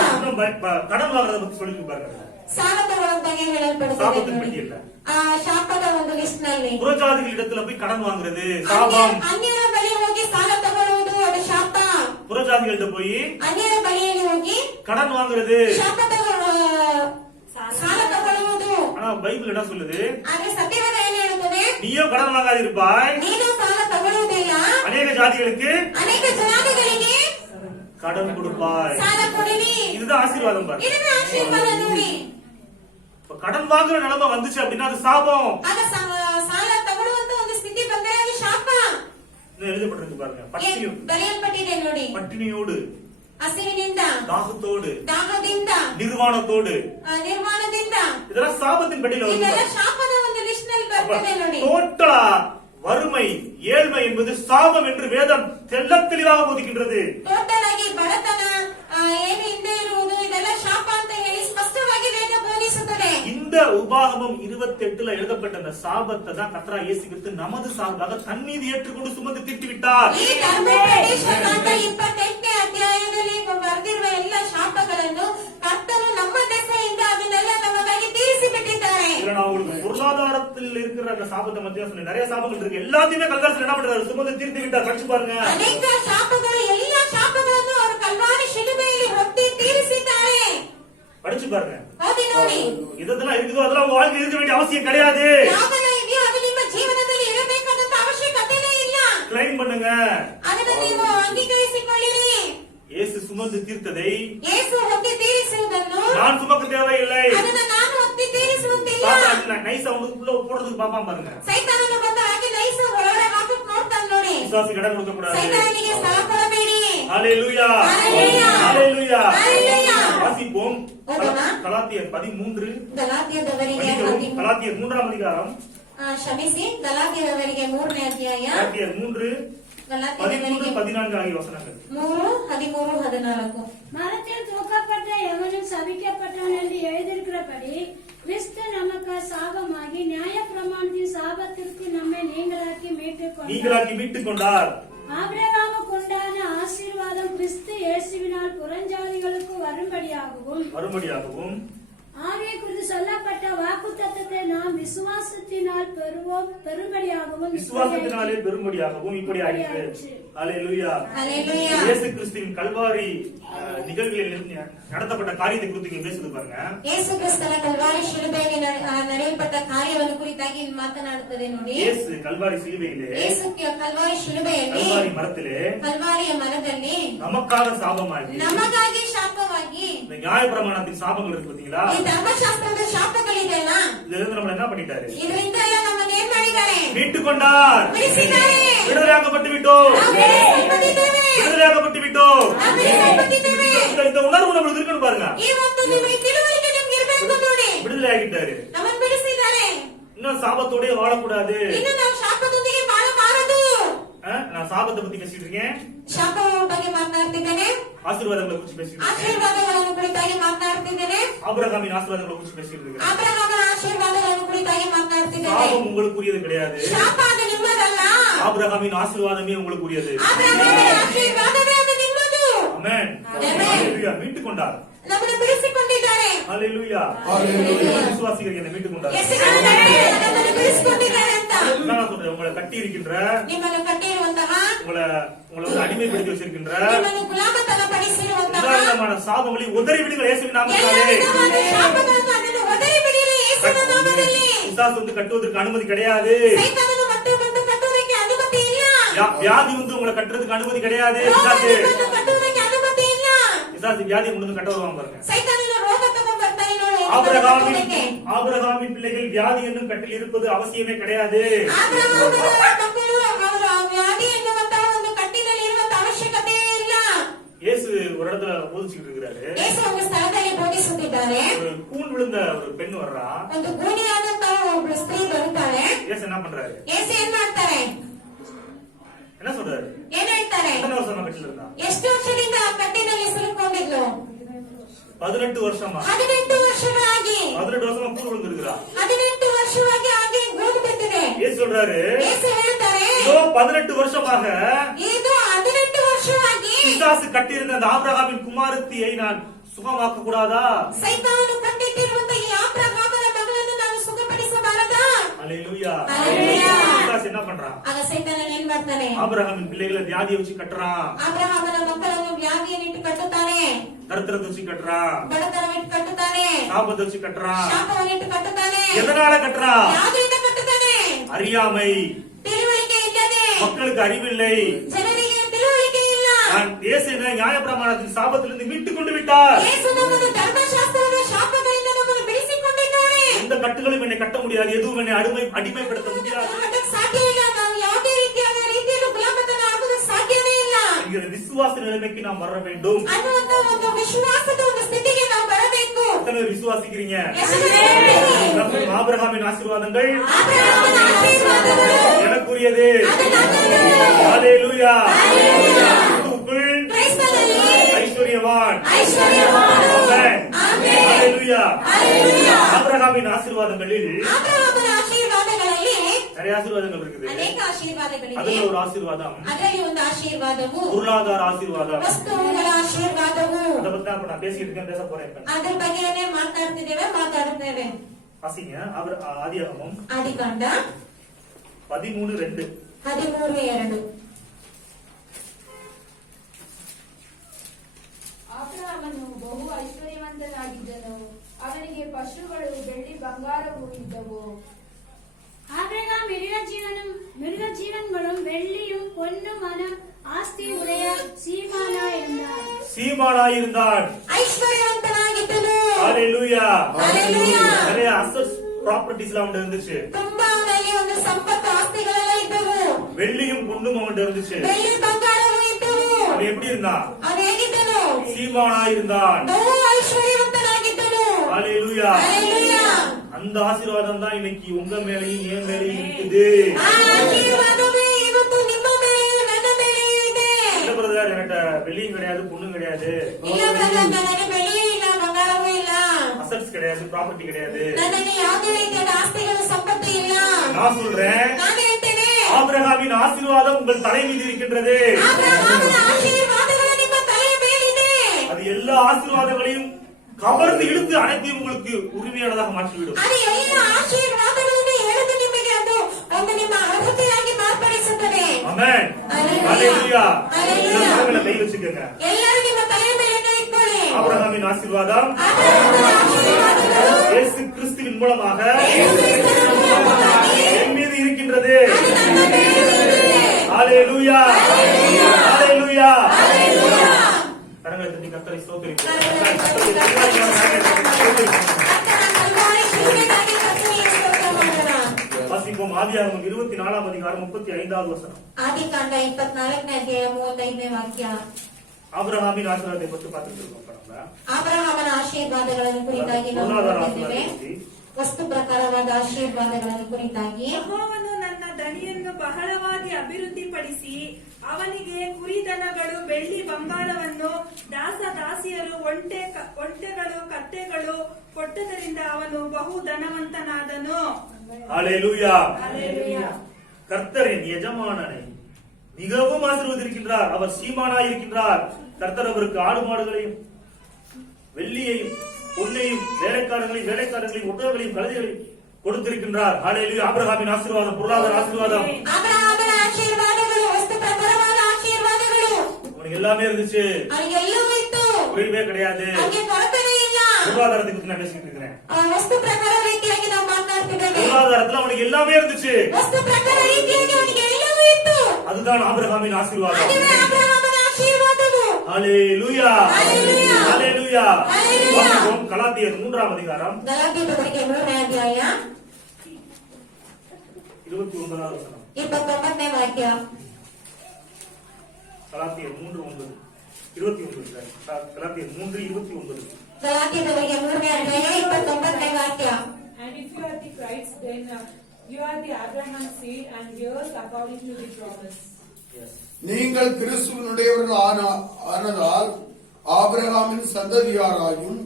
கடன் வாங்குறத பத்தி சொல்லி பாருங்க. ಸಾಲ ತಗೊಳ್ಳೋದ್ ಬಗ್ಗೆ ಹೇಳಲ್ಪಡುತ್ತದೆ சாபத்தின் ನೋಡಿ. பட்டியல்ல ಶಾಪದ ಒಂದು ಲಿಸ್ಟ್ ನಲ್ಲಿ புறஜாதிகள் இடத்துல போய் கடன் வாங்குறது சாபம். ಅನ್ಯರ ಬಳಿ ಹೋಗಿ ಸಾಲ ತಗೊಳ್ಳುವುದು ಅದು ಶಾಪ. புறஜாதிகள்ட்ட போய் ಅನ್ಯರ ಬಳಿಯಲ್ಲಿ ಹೋಗಿ கடன் வாங்குறது ಸಾಲ ತಗೊಳ್ಳುವುದು. ஆனா பைபிள் என்ன சொல்லுது? ಆದ್ರೆ ಸತ್ಯವೇದ ಏನ್ ಹೇಳುತ್ತದೆ? நீயோ கடன் வாங்காதிருப்பாய், ನೀನು ಸಾಲ ತಗೊಳ್ಳುವುದಿಲ್ಲ, அநேக ஜாதிகளுக்கு ಅನೇಕ ಜನಾಂಗಗಳಿಗೆ கடன் கொடுப்பாய். ಸಾಲ ಕೊಡಿರಿ. இதுதான் ஆசீர்வாதம் பாரு. ಇದನ್ನ ಆಶೀರ್ವಾದ ನೋಡಿ. இப்ப கடன் வாங்குற நிலைமை வந்துச்சு அப்படின்னா அது சாபம். ಆಗ ಸಾಲ ತಗೊಳ್ಳುವಂತ ಒಂದು ಸ್ಥಿತಿ ಬಂದರೆ ಅದು ಶಾಪ. எழுதப்பட்டிருக்கு பாருங்க. பட்டினியோடு, ಬರೆಯಲ್ಪಟ್ಟಿದೆ ನೋಡಿ. பட்டினியோடு, ಹಸಿವಿನಿಂದ, தாகத்தோடு, ದಾಹದಿಂದ, நிர்வாணத்தோடு, ನಿರ್ಮಾಣದಿಂದ, இதெல்லாம் சாபத்தின் படியில ಇದೆಲ್ಲ வருது. ಶಾಪದ ಒಂದು ಲಿಸ್ಟ್ ನಲ್ಲಿ ಬರ್ತದೆ ನೋಡಿ. டோட்டலா வறுமை, ஏழ்மை என்பது சாபம் என்று வேதம் தெள்ளத் தெளிவாக போதிக்கின்றது. ಟೋಟಲ್ ಆಗಿ ಬಡತನ ಏನು ಹಿಂದೆ ಇರುವುದು ಇದೆಲ್ಲ ಶಾಪ ಅಂತ ಹೇಳಿ ಸ್ಪಷ್ಟವಾಗಿ ವೇದ ಬೋಧಿಸುತ್ತದೆ. இந்த உபாகமம் 28ல எழுதப்பட்ட அந்த சாபத்தை தான் கர்த்தராகிய இயேசு கிறிஸ்து நமது சார்பாக தன் மீது ஏற்றுக்கொண்டு சுமந்து தீர்த்து விட்டார். ಈ ಧರ್ಮೋಪದೇಶಕಾಂಡ 28ನೇ ಅಧ್ಯಾಯದಲ್ಲಿ ಬರೆದಿರುವ ಎಲ್ಲ ಶಾಪಗಳನ್ನು ಕರ್ತನು ನಮ್ಮ ದೆಸೆಯಿಂದ ಅದನ್ನೆಲ್ಲ ನಮಗಾಗಿ ತೀರಿಸಿ ಬಿಟ್ಟಿದ್ದಾರೆ. இதுல நான் உங்களுக்கு பொருளாதாரத்தில் இருக்கிற அந்த சாபத்தை மத்திய சொன்னேன். நிறைய சாபங்கள் இருக்கு. எல்லாத்தையுமே கல்வாரியில் என்ன பண்றாரு? சுமந்து தீர்த்து விட்டார். படிச்சு பாருங்க. ಅನೇಕ ಶಾಪಗಳು ಎಲ್ಲ ಶಾಪಗಳನ್ನು ಅವರು ಕಲ್ವಾರಿ ಶಿಲುಬೆಯಲ್ಲಿ ಹೊತ್ತಿ ತೀರಿಸಿದ್ದಾರೆ. படிச்சு பாருங்க. ಓದಿ ನೋಡಿ. இதெல்லாம் இருக்குதோ அதெல்லாம் உங்க வாழ்க்கை இருக்க வேண்டிய அவசியம் கிடையாது. ಯಾವಾಗ ಇದೆಯೋ ಅದು ನಿಮ್ಮ ಜೀವನದಲ್ಲಿ ಇರಬೇಕಾದಂತ ಅವಶ್ಯಕತೆನೇ ಇಲ್ಲ. கிளைம் பண்ணுங்க. ಅದನ್ನು ನೀವು ಅಂಗೀಕರಿಸಿಕೊಳ್ಳಿರಿ. இயேசு சுமந்து தீர்த்ததை ಯೇಸು ಹೊತ್ತಿ ತೀರಿಸುವುದನ್ನು நான் சுமக்க தேவையில்லை. ಅದನ್ನು ನಾನು ಹೊತ್ತಿ ತೀರಿಸುವಂತಿಲ್ಲ. நைஸா வந்து உள்ள போடுறதுக்கு பாப்பான் பாருங்க. ಸೈತಾನನ ಬಂದ ಹಾಗೆ ನೈಸ ಒಳಗಡೆ ಹಾಕಕ್ ನೋಡ್ತಾನೆ ನೋಡಿ. விசுவாசி கடன் கொடுக்க கூடாது. ಸೈತಾನನಿಗೆ ಸ್ಥಳ ಕೊಡಬೇಡಿ. ஹalleluya. ஹalleluya. ஹalleluya. ஹalleluya. வாசிப்போம். ஓதுமா? கலாத்தியர் 13 ಗಲಾತ್ಯದವರಿಗೆ கலாத்தியர் 3ஆம் அதிகாரம். ಕ್ಷಮಿಸಿ, ಗಲಾತ್ಯದವರಿಗೆ 3ನೇ ಅಧ್ಯಾಯ, கலாத்தியர் 3 ಗಲಾತ್ಯದವರಿಗೆ 13-14 ஆகிய வசனங்கள். 3, 13, 14. மரத்தில் தூக்கப்பட்ட எவனும் சபிக்கப்பட்டான் என்று எழுதியிருக்கிறபடி கிறிஸ்து நமக்கு சாபமாகி நியாய பிரமாணத்தின் சாபத்திற்கு நம்மை நீங்களாக்கி மீட்டுக் கொண்டார். ஆபிரகாமுக்கு உண்டான ஆசீர்வாதம் கிறிஸ்து இயேசுவினால் புறஞ்சாதிகளுக்கு வரும்படியாகவும் ஆவியை குறித்து சொல்லப்பட்ட வாக்குத்தத்தத்தை நாம் விசுவாசத்தினால் பெறும்படியாகவும் விசுவாசத்தினாலே பெரும்படியாகவும் இப்படி ஆயிற்று. அல்லேலூயா. அல்லேலூயா. இயேசு கிறிஸ்துவின் கல்வாரி நிகழ்வுகளில் நடத்தப்பட்ட காரியத்தை குறித்து இங்க பேசுது பாருங்க. ಯೇಸು ಕ್ರಿಸ್ತನ ಕಲ್ವಾರಿ ಶಿಲುಬೆಯಲ್ಲಿ ನಡೆಯಲ್ಪಟ್ಟ ಕಾರ್ಯವನ್ನು ಕುರಿತಾಗಿ ಇಲ್ಲಿ ಮಾತನಾಡುತ್ತದೆ ನೋಡಿ. இயேசு கல்வாரி சிலுவையிலே, ಯೇಸು ಕಲ್ವಾರಿ ಶಿಲುಬೆಯಲ್ಲಿ, கல்வாரி மரத்திலே, ಕಲ್ವಾರಿಯ ಮರದಲ್ಲಿ நமக்காக சாபமாகி, ನಮಗಾಗಿ ಶಾಪವಾಗಿ, இந்த நியாயப்பிரமாணத்தின் சாபங்கள் இருக்கு பாத்தீங்களா, ಈ ಧರ್ಮಶಾಸ್ತ್ರದ ಶಾಪಗಳಿದೆಯಲ್ಲ, இதுல நம்மள என்ன பண்ணிட்டாரு? ಇದರಿಂದ ಎಲ್ಲ ನಮ್ಮನ್ನು ಏನ್ ಮಾಡಿದ್ದಾರೆ? மீட்டுக் கொண்டார். ಬಿಡಿಸಿದ್ದಾರೆ. விடுதலையாக்கப்பட்டு விட்டோம். ನಾವು ಬಿಡಿಸಲ್ಪಟ್ಟಿದ್ದೇವೆ. விடுதலையாக்கப்பட்டு விட்டோம். ನಾವು ಬಿಡಿಸಲ್ಪಟ್ಟಿದ್ದೇವೆ. இந்த உணர்வு நம்மளுக்கு இருக்கணும் பாருங்க. ಈ ಒಂದು ನಿಮಗೆ ತಿಳುವಳಿಕೆ ನಿಮ್ಗೆ ಇರಬೇಕು ನೋಡಿ. விடுதலை ஆகிட்டாரு. ನಮ್ಮನ್ನು ಬಿಡಿಸಿದ್ದಾರೆ. இன்னும் சாபத்தோடய வாழக்கூடாது. ಇನ್ನು ನಾವು ಶಾಪದೊಂದಿಗೆ ಬಾಳಬಾರದು. நான் சாபத்தை பத்தி பேசிட்டு இருக்கேன். ಶಾಪದ ಬಗ್ಗೆ ಮಾತನಾಡ್ತಿದ್ದೇನೆ. ஆசீர்வாதங்களை குறித்து பேசிட்டு இருக்கேன். ಆಶೀರ್ವಾದಗಳನ್ನು ಕುರಿತಾಗಿ ಮಾತನಾಡ್ತಿದ್ದೇನೆ. ஆபிரகாமின் ஆசீர்வாதங்களை குறித்து பேசிட்டு இருக்கேன். ಆಬ್ರಹಾಮನ ಆಶೀರ್ವಾದಗಳನ್ನು ಕುರಿತಾಗಿ ಮಾತನಾಡ್ತಿದ್ದೇನೆ. சாபம் உங்களுக்குரியது கிடையாது. ಶಾಪ ಅದು ನಿಮ್ಮದಲ್ಲ. ஆபிரகாமின் ஆசீர்வாதமே உங்களுக்குரியது. ಆಬ್ರಹಾಮನ ಆಶೀರ್ವಾದವೇ ಅದು ನಿಮ್ಮದು. ஆமென். ஆமென். ஹalleluya. மீட்டுக் கொண்டார். ನಮ್ಮನ್ನು ಬಿಡಿಸಿಕೊಂಡಿದ್ದಾರೆ. ஹalleluya. ஹalleluya. விசுவாசிகள் என்னை மீட்டுக் கொண்டார். ನಮ್ಮನ್ನು ಬಿಡಿಸಿಕೊಂಡಿದ್ದಾರೆ ಅಂತ. நான் சொல்றேன், உங்களை கட்டி இருக்கின்ற, ನಿಮ್ಮನ್ನು ಕಟ್ಟಿರುವಂತಹ, உங்களை வந்து அடிமைப்படுத்தி வச்சிருக்கின்ற ನಿಮ್ಮನ್ನು ಗುಲಾಮತನ ಪಡಿಸಿರುವಂತಹ எல்லா விதமான சாபங்களை உதறி விடுங்கள் இயேசுவின் ಎಲ್ಲ நாமத்தினாலே. ವಿಧವಾದ ಶಾಪಗಳನ್ನು ಅದನ್ನು ಒದರಿ ಬಿಡಿರಿ ಯೇಸುವಿನ ನಾಮದಲ್ಲಿ. பிசாசு வந்து கட்டுவதற்கு அனுமதி கிடையாது. ಸೈತಾನನು ಮತ್ತೆ ಬಂದು ಕಟ್ಟುವುದಕ್ಕೆ ಅನುಮತಿ ಇಲ್ಲ. வியாதி வந்து உங்களை கட்டுறதுக்கு அனுமதி கிடையாது. ರೋಗನು ಬಂದು ಕಟ್ಟುವುದಕ್ಕೆ ಅನುಮತಿ ಇಲ್ಲ. பிசாசு வியாதி கொண்டு வந்து கட்ட வருவாங்க பாருங்க. ಸೈತಾನನು ರೋಗ ತಗೊಂಡು ಬರ್ತಾನೆ ನೋಡಿ. ஆபிரகாமின் பிள்ளைகள் வியாதி என்னும் கட்டில் இருப்பது அவசியமே கிடையாது. ಆಬ್ರಹಾಮನ ಮಕ್ಕಳು ಅವರ ವ್ಯಾಧಿ ಎನ್ನುವಂತಹ ಒಂದು ಕಟ್ಟಿನಲ್ಲಿ ಇರುವಂತ ಅವಶ್ಯಕತೆಯೇ ಇಲ್ಲ. இயேசு ஒரு இடத்துல போதிச்சுட்டு இருக்கிறாரு. ಯೇಸು ಒಂದು ಸ್ಥಳದಲ್ಲಿ ಬೋಧಿಸುತ್ತಿದ್ದಾರೆ. ஒரு கூன் விழுந்த ஒரு பெண் வர்றா. ಒಂದು ಗೂಣಿಯಾದಂತಹ ಒಬ್ಬಳು ಸ್ತ್ರೀ ಬರುತ್ತಾಳೆ. இயேசு என்ன பண்றாரு? ಯೇಸು ಏನ್ ಮಾಡ್ತಾರೆ? என்ன சொல்றாரு? ಏನ್ ಹೇಳ್ತಾರೆ? எத்தனை வருஷமா கட்டில இருந்தா? ಎಷ್ಟು ವರ್ಷದಿಂದ ಆ ಕಟ್ಟಿನಲ್ಲಿ ಸಿಲುಕೊಂಡಿದ್ಲು? 18 வருஷமா. 18 ವರ್ಷಗಳಾಗಿ. 18 வருஷமா கூன் விழுந்திருக்கிறா. 18 ವರ್ಷವಾಗಿ ಹಾಗೆ ಗೂಡು ಬಿದ್ದಿದೆ. இயேசு சொல்றாரு, ಯೇಸು ಹೇಳ್ತಾರೆ, இதோ 18 வருஷமாக ಇದು 18 ವರ್ಷವಾಗಿ பிசாசு கட்டியிருந்த அந்த ஆபிரகாமின் குமாரத்தியை நான் சுகமாக்க கூடாதா? ಸೈತಾನನು ಕಟ್ಟಿಟ್ಟಿರುವಂತ ಈ ಆಬ್ರಹಾಮನ ಮಗಳನ್ನು ನಾನು ಸುಖಪಡಿಸಬಾರದಾ? அல்லேலூயா. அல்லேலூயா. பிசாசு என்ன பண்றான்? ಆಗ ಸೈತಾನನು ಏನ್ ಮಾಡ್ತಾನೆ? ஆபிரகாமின் பிள்ளைகளை வியாதியை வச்சு கட்டுறான். ಆಬ್ರಹಾಮನ ಮಕ್ಕಳನ್ನು ವ್ಯಾಧಿಯನ್ನಿಟ್ಟು ಕಟ್ಟುತ್ತಾನೆ. தரித்திரத்தை வச்சு கட்டுறான். ಬಡತನವಿಟ್ಟು ಕಟ್ಟುತ್ತಾನೆ. சாபத்தை வச்சு கட்டுறான். ಶಾಪವನ್ನಿಟ್ಟು ಕಟ್ಟುತ್ತಾನೆ. எதனால கட்டுறான்? ಯಾವುದರಿಂದ ಕಟ್ಟುತ್ತಾನೆ? அறியாமை. ತಿಳುವಳಿಕೆ ಇಲ್ಲದೆ. மக்களுக்கு அறிவில்லை. ಜನರಿಗೆ ತಿಳುವಳಿಕೆ ಇಲ್ಲ. நான் இயேசுவின் நியாயப்பிரமாணத்தின் சாபத்திலிருந்து மீட்டுக் கொண்டு விட்டார். ಯೇಸು ನಮ್ಮನ್ನು ಧರ್ಮಶಾಸ್ತ್ರದ ಶಾಪಗಳಿಂದ ನಮ್ಮನ್ನು ಬಿಡಿಸಿಕೊಂಡಿದ್ದಾನೆ. எந்த கட்டுகளும் என்னை கட்ட முடியாது. எதுவும் என்னை அடிமைப்படுத்த முடியாது. ಅದಕ್ಕೆ ಸಾಧ್ಯವಿಲ್ಲ. ನಾವು ಯಾವುದೇ ರೀತಿಯಾದ ರೀತಿಯಲ್ಲೂ ಗುಲಾಮತನ ಆಗುವುದಕ್ಕೆ ಸಾಧ್ಯವೇ ಇಲ್ಲ. என்கிற விசுவாச நிலைமைக்கு நாம் வர வேண்டும். ಅನ್ನುವಂತ ಒಂದು ವಿಶ್ವಾಸದ ಒಂದು ಸ್ಥಿತಿಗೆ ನಾವು ಬರಬೇಕು. எத்தனை பேர் விசுவாசிக்கிறீங்க? ಯೇಸುವಿನ ஆபிரகாமின் ஆசீர்வாதங்கள் ಆಬ್ರಹಾಮನ ಆಶೀರ್ವಾದಗಳು எனக்குரியது. ಅದು ನನ್ನದು. ஹalleluya. கிறிஸ்துவுக்குள் ಕ್ರೈಸ್ತನಲ್ಲಿ ஐஸ்வர்யவான். ಐಶ್ವರ್ಯವಾನು. ஆமென். ಆಮೆನ್. ஹalleluya. ಹಲ್ಲೆಲೂಯಾ. ஆபிரகாமின் ஆசீர்வாதங்களில் ಆಬ್ರಹಾಮನ ಆಶೀರ್ವಾದಗಳಲ್ಲಿ நிறைய ஆசீர்வாதங்கள் இருக்குது. ಅನೇಕ ಆಶೀರ್ವಾದಗಳಿವೆ. அதுல ஒரு ஆசீர்வாதம் ಅದರಲ್ಲಿ ಒಂದು ಆಶೀರ್ವಾದವು பொருளாதார ஆசீர்வாதம். ವಸ್ತುಗಳ ಆಶೀರ್ವಾದವು. அதை பத்தி தான் இப்ப நான் பேசிட்டு இருக்கேன், பேச போறேன் இப்ப. ಅದ್ರ ಬಗ್ಗೆನೇ ಮಾತಾಡುತ್ತೇವೆ. வாசிங்க. ஆதியாகமம் ಆದಿಕಾಂಡ 13:2. 13:2. ಅಬ್ರಹಾಮನು ಬಹು ಐಶ್ವರ್ಯವಂತನಾಗಿದ್ದನು. ಅವನಿಗೆ ಪಶುಗಳು ಬೆಳ್ಳಿ ಬಂಗಾರವೂ ಇದ್ದವು. ஆபிரகாம் மிருக ஜீவன்களும் வெள்ளியும் பொன்னுமான ஆஸ்தி உடைய சீமானா இருந்தார். சீமானாயிருந்தான். ಐಶ್ವರ್ಯವಂತನಾಗಿದ್ದನು. ஹalleluya. ஹalleluya. நிறைய அசெட்ஸ் ப்ராப்பர்ட்டிஸ் எல்லாம் அவன்கிட்ட இருந்துச்சு. ತುಂಬಾ ಅವನಲ್ಲಿ ಒಂದು ಸಂಪತ್ತು ಆಸ್ತಿಗಳೆಲ್ಲ ಇದ್ದವು. வெள்ளியும் பொன்னும் அவன்கிட்ட இருந்துச்சு. ಬೆಳ್ಳಿ ಬಂಗಾರವೂ ಇದ್ದವು. அவன் எப்படி இருந்தான்? ಅವನು ಹೇಗಿದ್ದನು? சீமானாயிருந்தான். ಬಹು ಐಶ್ವರ್ಯವಂತನಾಗಿದ್ದನು. ஹalleluya. ಹಲ್ಲೆಲೂಯಾ. அந்த ஆசீர்வாதம் தான் இன்னைக்கு உங்க மேலையும் என் மேலையும் இருக்குது. ಆ ಆಶೀರ್ವಾದವೇ ಇವತ್ತು ನಿಮ್ಮ ಮೇಲೆಯೂ ನನ್ನ ಮೇಲೆಯೂ ಇದೆ. இல்ல பிரதர், என்கிட்ட வெள்ளியும் கிடையாது பொண்ணும் கிடையாது, ಇಲ್ಲ ಬ್ರದರ್, ನನಗೆ ಬೆಳ್ಳಿಯೂ ಇಲ್ಲ ಬಂಗಾರವೂ ಇಲ್ಲ, அசெட்ஸ் கிடையாது, ப்ராப்பர்ட்டி கிடையாது. ನನಗೆ ಯಾವುದೇ ರೀತಿಯಾದ ಆಸ್ತಿಗಳು ಸಂಪತ್ತು ಇಲ್ಲ. நான் சொல்றேன், ನಾನು ಹೇಳ್ತೇನೆ, ஆபிரகாமின் ஆசீர்வாதம் உங்கள் தலை மீது இருக்கின்றது. ಆಬ್ರಹಾಮನ ಆಶೀರ್ವಾದಗಳು ನಿಮ್ಮ ತಲೆಯ ಮೇಲಿದೆ. அது எல்லா ஆசீர்வாதங்களையும் கவர்ந்து இழுத்து அனைத்தையும் உங்களுக்கு உரிமையானதாக மாற்றிவிடும். ಅದು ಎಲ್ಲ ಆಶೀರ್ವಾದಗಳನ್ನು ಎಳೆದು ನಿಮಗೆ ಅದು ಒಂದು ನಿಮ್ಮ ಅರ್ಹತೆಯಾಗಿ ಮಾರ್ಪಡಿಸುತ್ತದೆ. ஆமென். ஹalleluya. ஹalleluya. எல்லாரும் கை வச்சுக்கங்க. ಎಲ್ಲರೂ ನಿಮ್ಮ ತಲೆಯ ಮೇಲೆ ಕೈ ಇಟ್ಕೊಳ್ಳಿ. ஆபிரகாமின் ஆசீர்வாதம் இயேசு கிறிஸ்துவின் மூலமாக என் மீது இருக்கின்றது. ஹalleluya. ஹalleluya. கரங்களை தட்டி கர்த்தரை ஸ்தோத்திரிப்போம். வாசிப்போம். ஆதியாகமம் 24ஆம் அதிகாரம் 35வது வசனம். ಆದಿಕಾಂಡ 24ನೇ ಅಧ್ಯಾಯ 35ನೇ ವಾಕ್ಯ. ஆபிரகாமின் ஆசீர்வாதத்தை பற்றி பார்த்துட்டு இருக்கோம். ಅಬ್ರಹಾಮನ ಆಶೀರ್ವಾದಗಳನ್ನು ಕುರಿತಾಗಿ ನಾವು ನೋಡುತ್ತಿದ್ದೇವೆ. ವಸ್ತು ಪ್ರಕಾರವಾದ ಆಶೀರ್ವಾದಗಳನ್ನು ಕುರಿತಾಗಿ ಯೆಹೋವನು ನನ್ನ ದಣಿಯನ್ನು ಬಹಳವಾಗಿ ಅಭಿವೃದ್ಧಿಪಡಿಸಿ ಅವನಿಗೆ ಕುರಿದನಗಳು ಬೆಳ್ಳಿ ಬಂಗಾರವನ್ನು ದಾಸ ದಾಸಿಯರು ಒಂಟೆಗಳು ಕತ್ತೆಗಳು ಕೊಟ್ಟದರಿಂದ ಅವನು ಬಹು ಧನವಂತನಾದನು. ஹalleluya. ஹalleluya. கர்த்தர் என் எஜமானனை மிகவும் ஆசீர்வதிக்கின்றார். அவர் சீமானாய் இருக்கின்றார். கர்த்தர் அவருக்கு ஆடு மாடுகளையும் வெள்ளியையும் பொன்னையும் வேலைக்காரங்களையும் ஒட்டகங்களையும் கழுதைகளையும் கொடுத்திருக்கின்றார். ஹalleluya. ஆபிரகாமின் ஆசீர்வாதம், பொருளாதார ஆசீர்வாதம், ಅಬ್ರಹಾಮನ ಆಶೀರ್ವಾದಗಳು, ವಸ್ತು ಪ್ರಕಾರವಾದ ಆಶೀರ್ವಾದಗಳು அவனுக்கு எல்லாமே இருந்துச்சு. ಅವನಿಗೆ ಎಲ್ಲವೂ ಇತ್ತು. குறைவே கிடையாது. ಅವನಿಗೆ ಕೊರತೆನೇ ಇಲ್ಲ. பொருளாதாரத்தை பத்தி நான் பேசிட்டு இருக்கிறேன். ವಸ್ತು ಪ್ರಕಾರ ರೀತಿಯಾಗಿ ನಾವು ಮಾತನಾಡ್ತಿದ್ದೇವೆ. பொருளாதாரத்துல அவனுக்கு எல்லாமே இருந்துச்சு. ವಸ್ತು ಪ್ರಕಾರ ರೀತಿಯಾಗಿ ಅವನಿಗೆ ಎಲ್ಲವೂ ಇತ್ತು. அதுதான் ஆபிரகாமின் ஆசீர்வாதம். ಅದುವೇ ಅಬ್ರಹಾಮನ ಆಶೀರ್ವಾದಗಳು. ஹalleluya. ஹalleluya. ஹalleluya. ஹalleluya. வாசிப்போம். கலாத்தியர் 3ஆம் அதிகாரம் ಗಲಾತ್ಯದವರಿಗೆ 3ನೇ ಅಧ್ಯಾಯ 29வது வசனம். 29ನೇ ವಾಕ್ಯ. கலாத்தியர் 3:9 29. கலாத்தியர் 3:29. ಗಲಾತ್ಯದವರಿಗೆ 3ನೇ ಅಧ್ಯಾಯ 29ನೇ ವಾಕ್ಯ. And if you are the Christ, then you are the Abraham's seed and heirs according to the promise. Yes. நீங்கள் கிறிஸ்துவனுடையவர்கள் ஆனதால் ஆபிரகாமின் சந்ததியாராயும்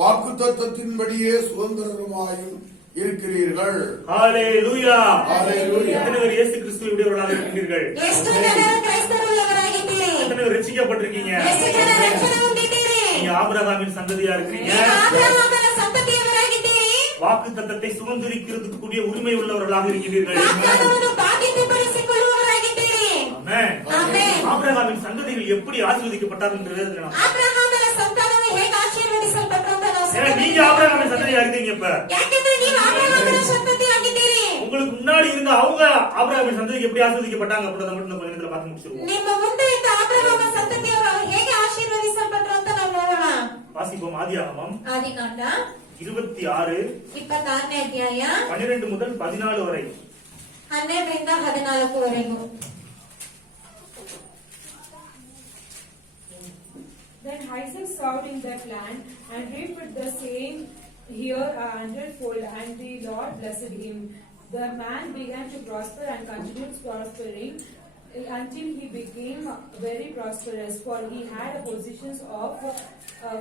வாக்குத்தத்தத்தின்படியே சுதந்திரருமாயும் இருக்கிறீர்கள். ஹalleluya. ஹalleluya. எத்தனை பேர் இயேசு கிறிஸ்துவுடையவர்களாக இருக்கிறீர்கள்? ಎಷ್ಟು ಜನರು ಕ್ರೈಸ್ತರುಳ್ಳವರಾಗಿದ್ದೀರಿ? எத்தனை பேர் ரட்சிக்கப்பட்டிருக்கீங்க? ಎಷ್ಟು ಜನ ರಕ್ಷಣೆ ಹೊಂದಿದ್ದೀರಿ? நீங்க ஆபிரகாமின் சந்ததியா இருக்கிறீங்க. ನೀವು ಅಬ್ರಹಾಮನ ಸಂತತಿಯವರಾಗಿದ್ದೀರಿ. வாக்குத்தத்தத்தை சுதந்திரிக்கிறதுக்கு கூடிய உரிமை உள்ளவர்களாக இருக்கிறீர்கள். ವಾಗ್ದಾನವನ್ನು ಬಾಧ್ಯತೆಪಡಿಸಿಕೊಳ್ಳುವವರಾಗಿದ್ದೀರಿ. ஆமென். ಆಮೆನ್. ஆபிரகாமின் சந்ததிகள் எப்படி ஆசீர்வதிக்கப்பட்டார்கள் என்று வேதத்துல நாம் ಅಬ್ರಹಾಮನ ಸಂತಾನವು ಹೇಗೆ ಆಶೀರ್ವದಿಸಲ್ಪಟ್ಟರು ಅಂತ ನಾವು ஏன்னா நீங்க ஆபிரகாமின் சந்ததியா இருக்கீங்க. இப்ப ಯಾಕೆಂದ್ರೆ ನೀವು ಅಬ್ರಹಾಮನ ಸಂತತಿಯಾಗಿದ್ದೀರಿ. உங்களுக்கு முன்னாடி இருந்த அவங்க ஆபிரகாமின் சந்ததிக்கு எப்படி ஆசீர்வதிக்கப்பட்டாங்க அப்படின்றத மட்டும் கொஞ்ச நேரத்துல பார்த்து முடிச்சிருவோம். ನಿಮ್ಮ ಮುಂದೆ ಇದ್ದ ಅಬ್ರಹಾಮನ ಸಂತತಿಯವರು ಅವರು ಹೇಗೆ ಆಶೀರ್ವದಿಸಲ್ಪಟ್ಟರು ಅಂತ ನಾವು ನೋಡೋಣ. வாசிப்போம். ஆதியாகமம் ಆದಿಕಾಂಡ 26 26ನೇ ಅಧ್ಯಾಯ 12 முதல் 14 வரை. 12ರಿಂದ 14ವರೆಗೂ. Then Isaac sowed in that land and reaped the same year 100-fold, and the Lord blessed him. The man began to prosper and continued prospering until he became very prosperous, for he had possessions of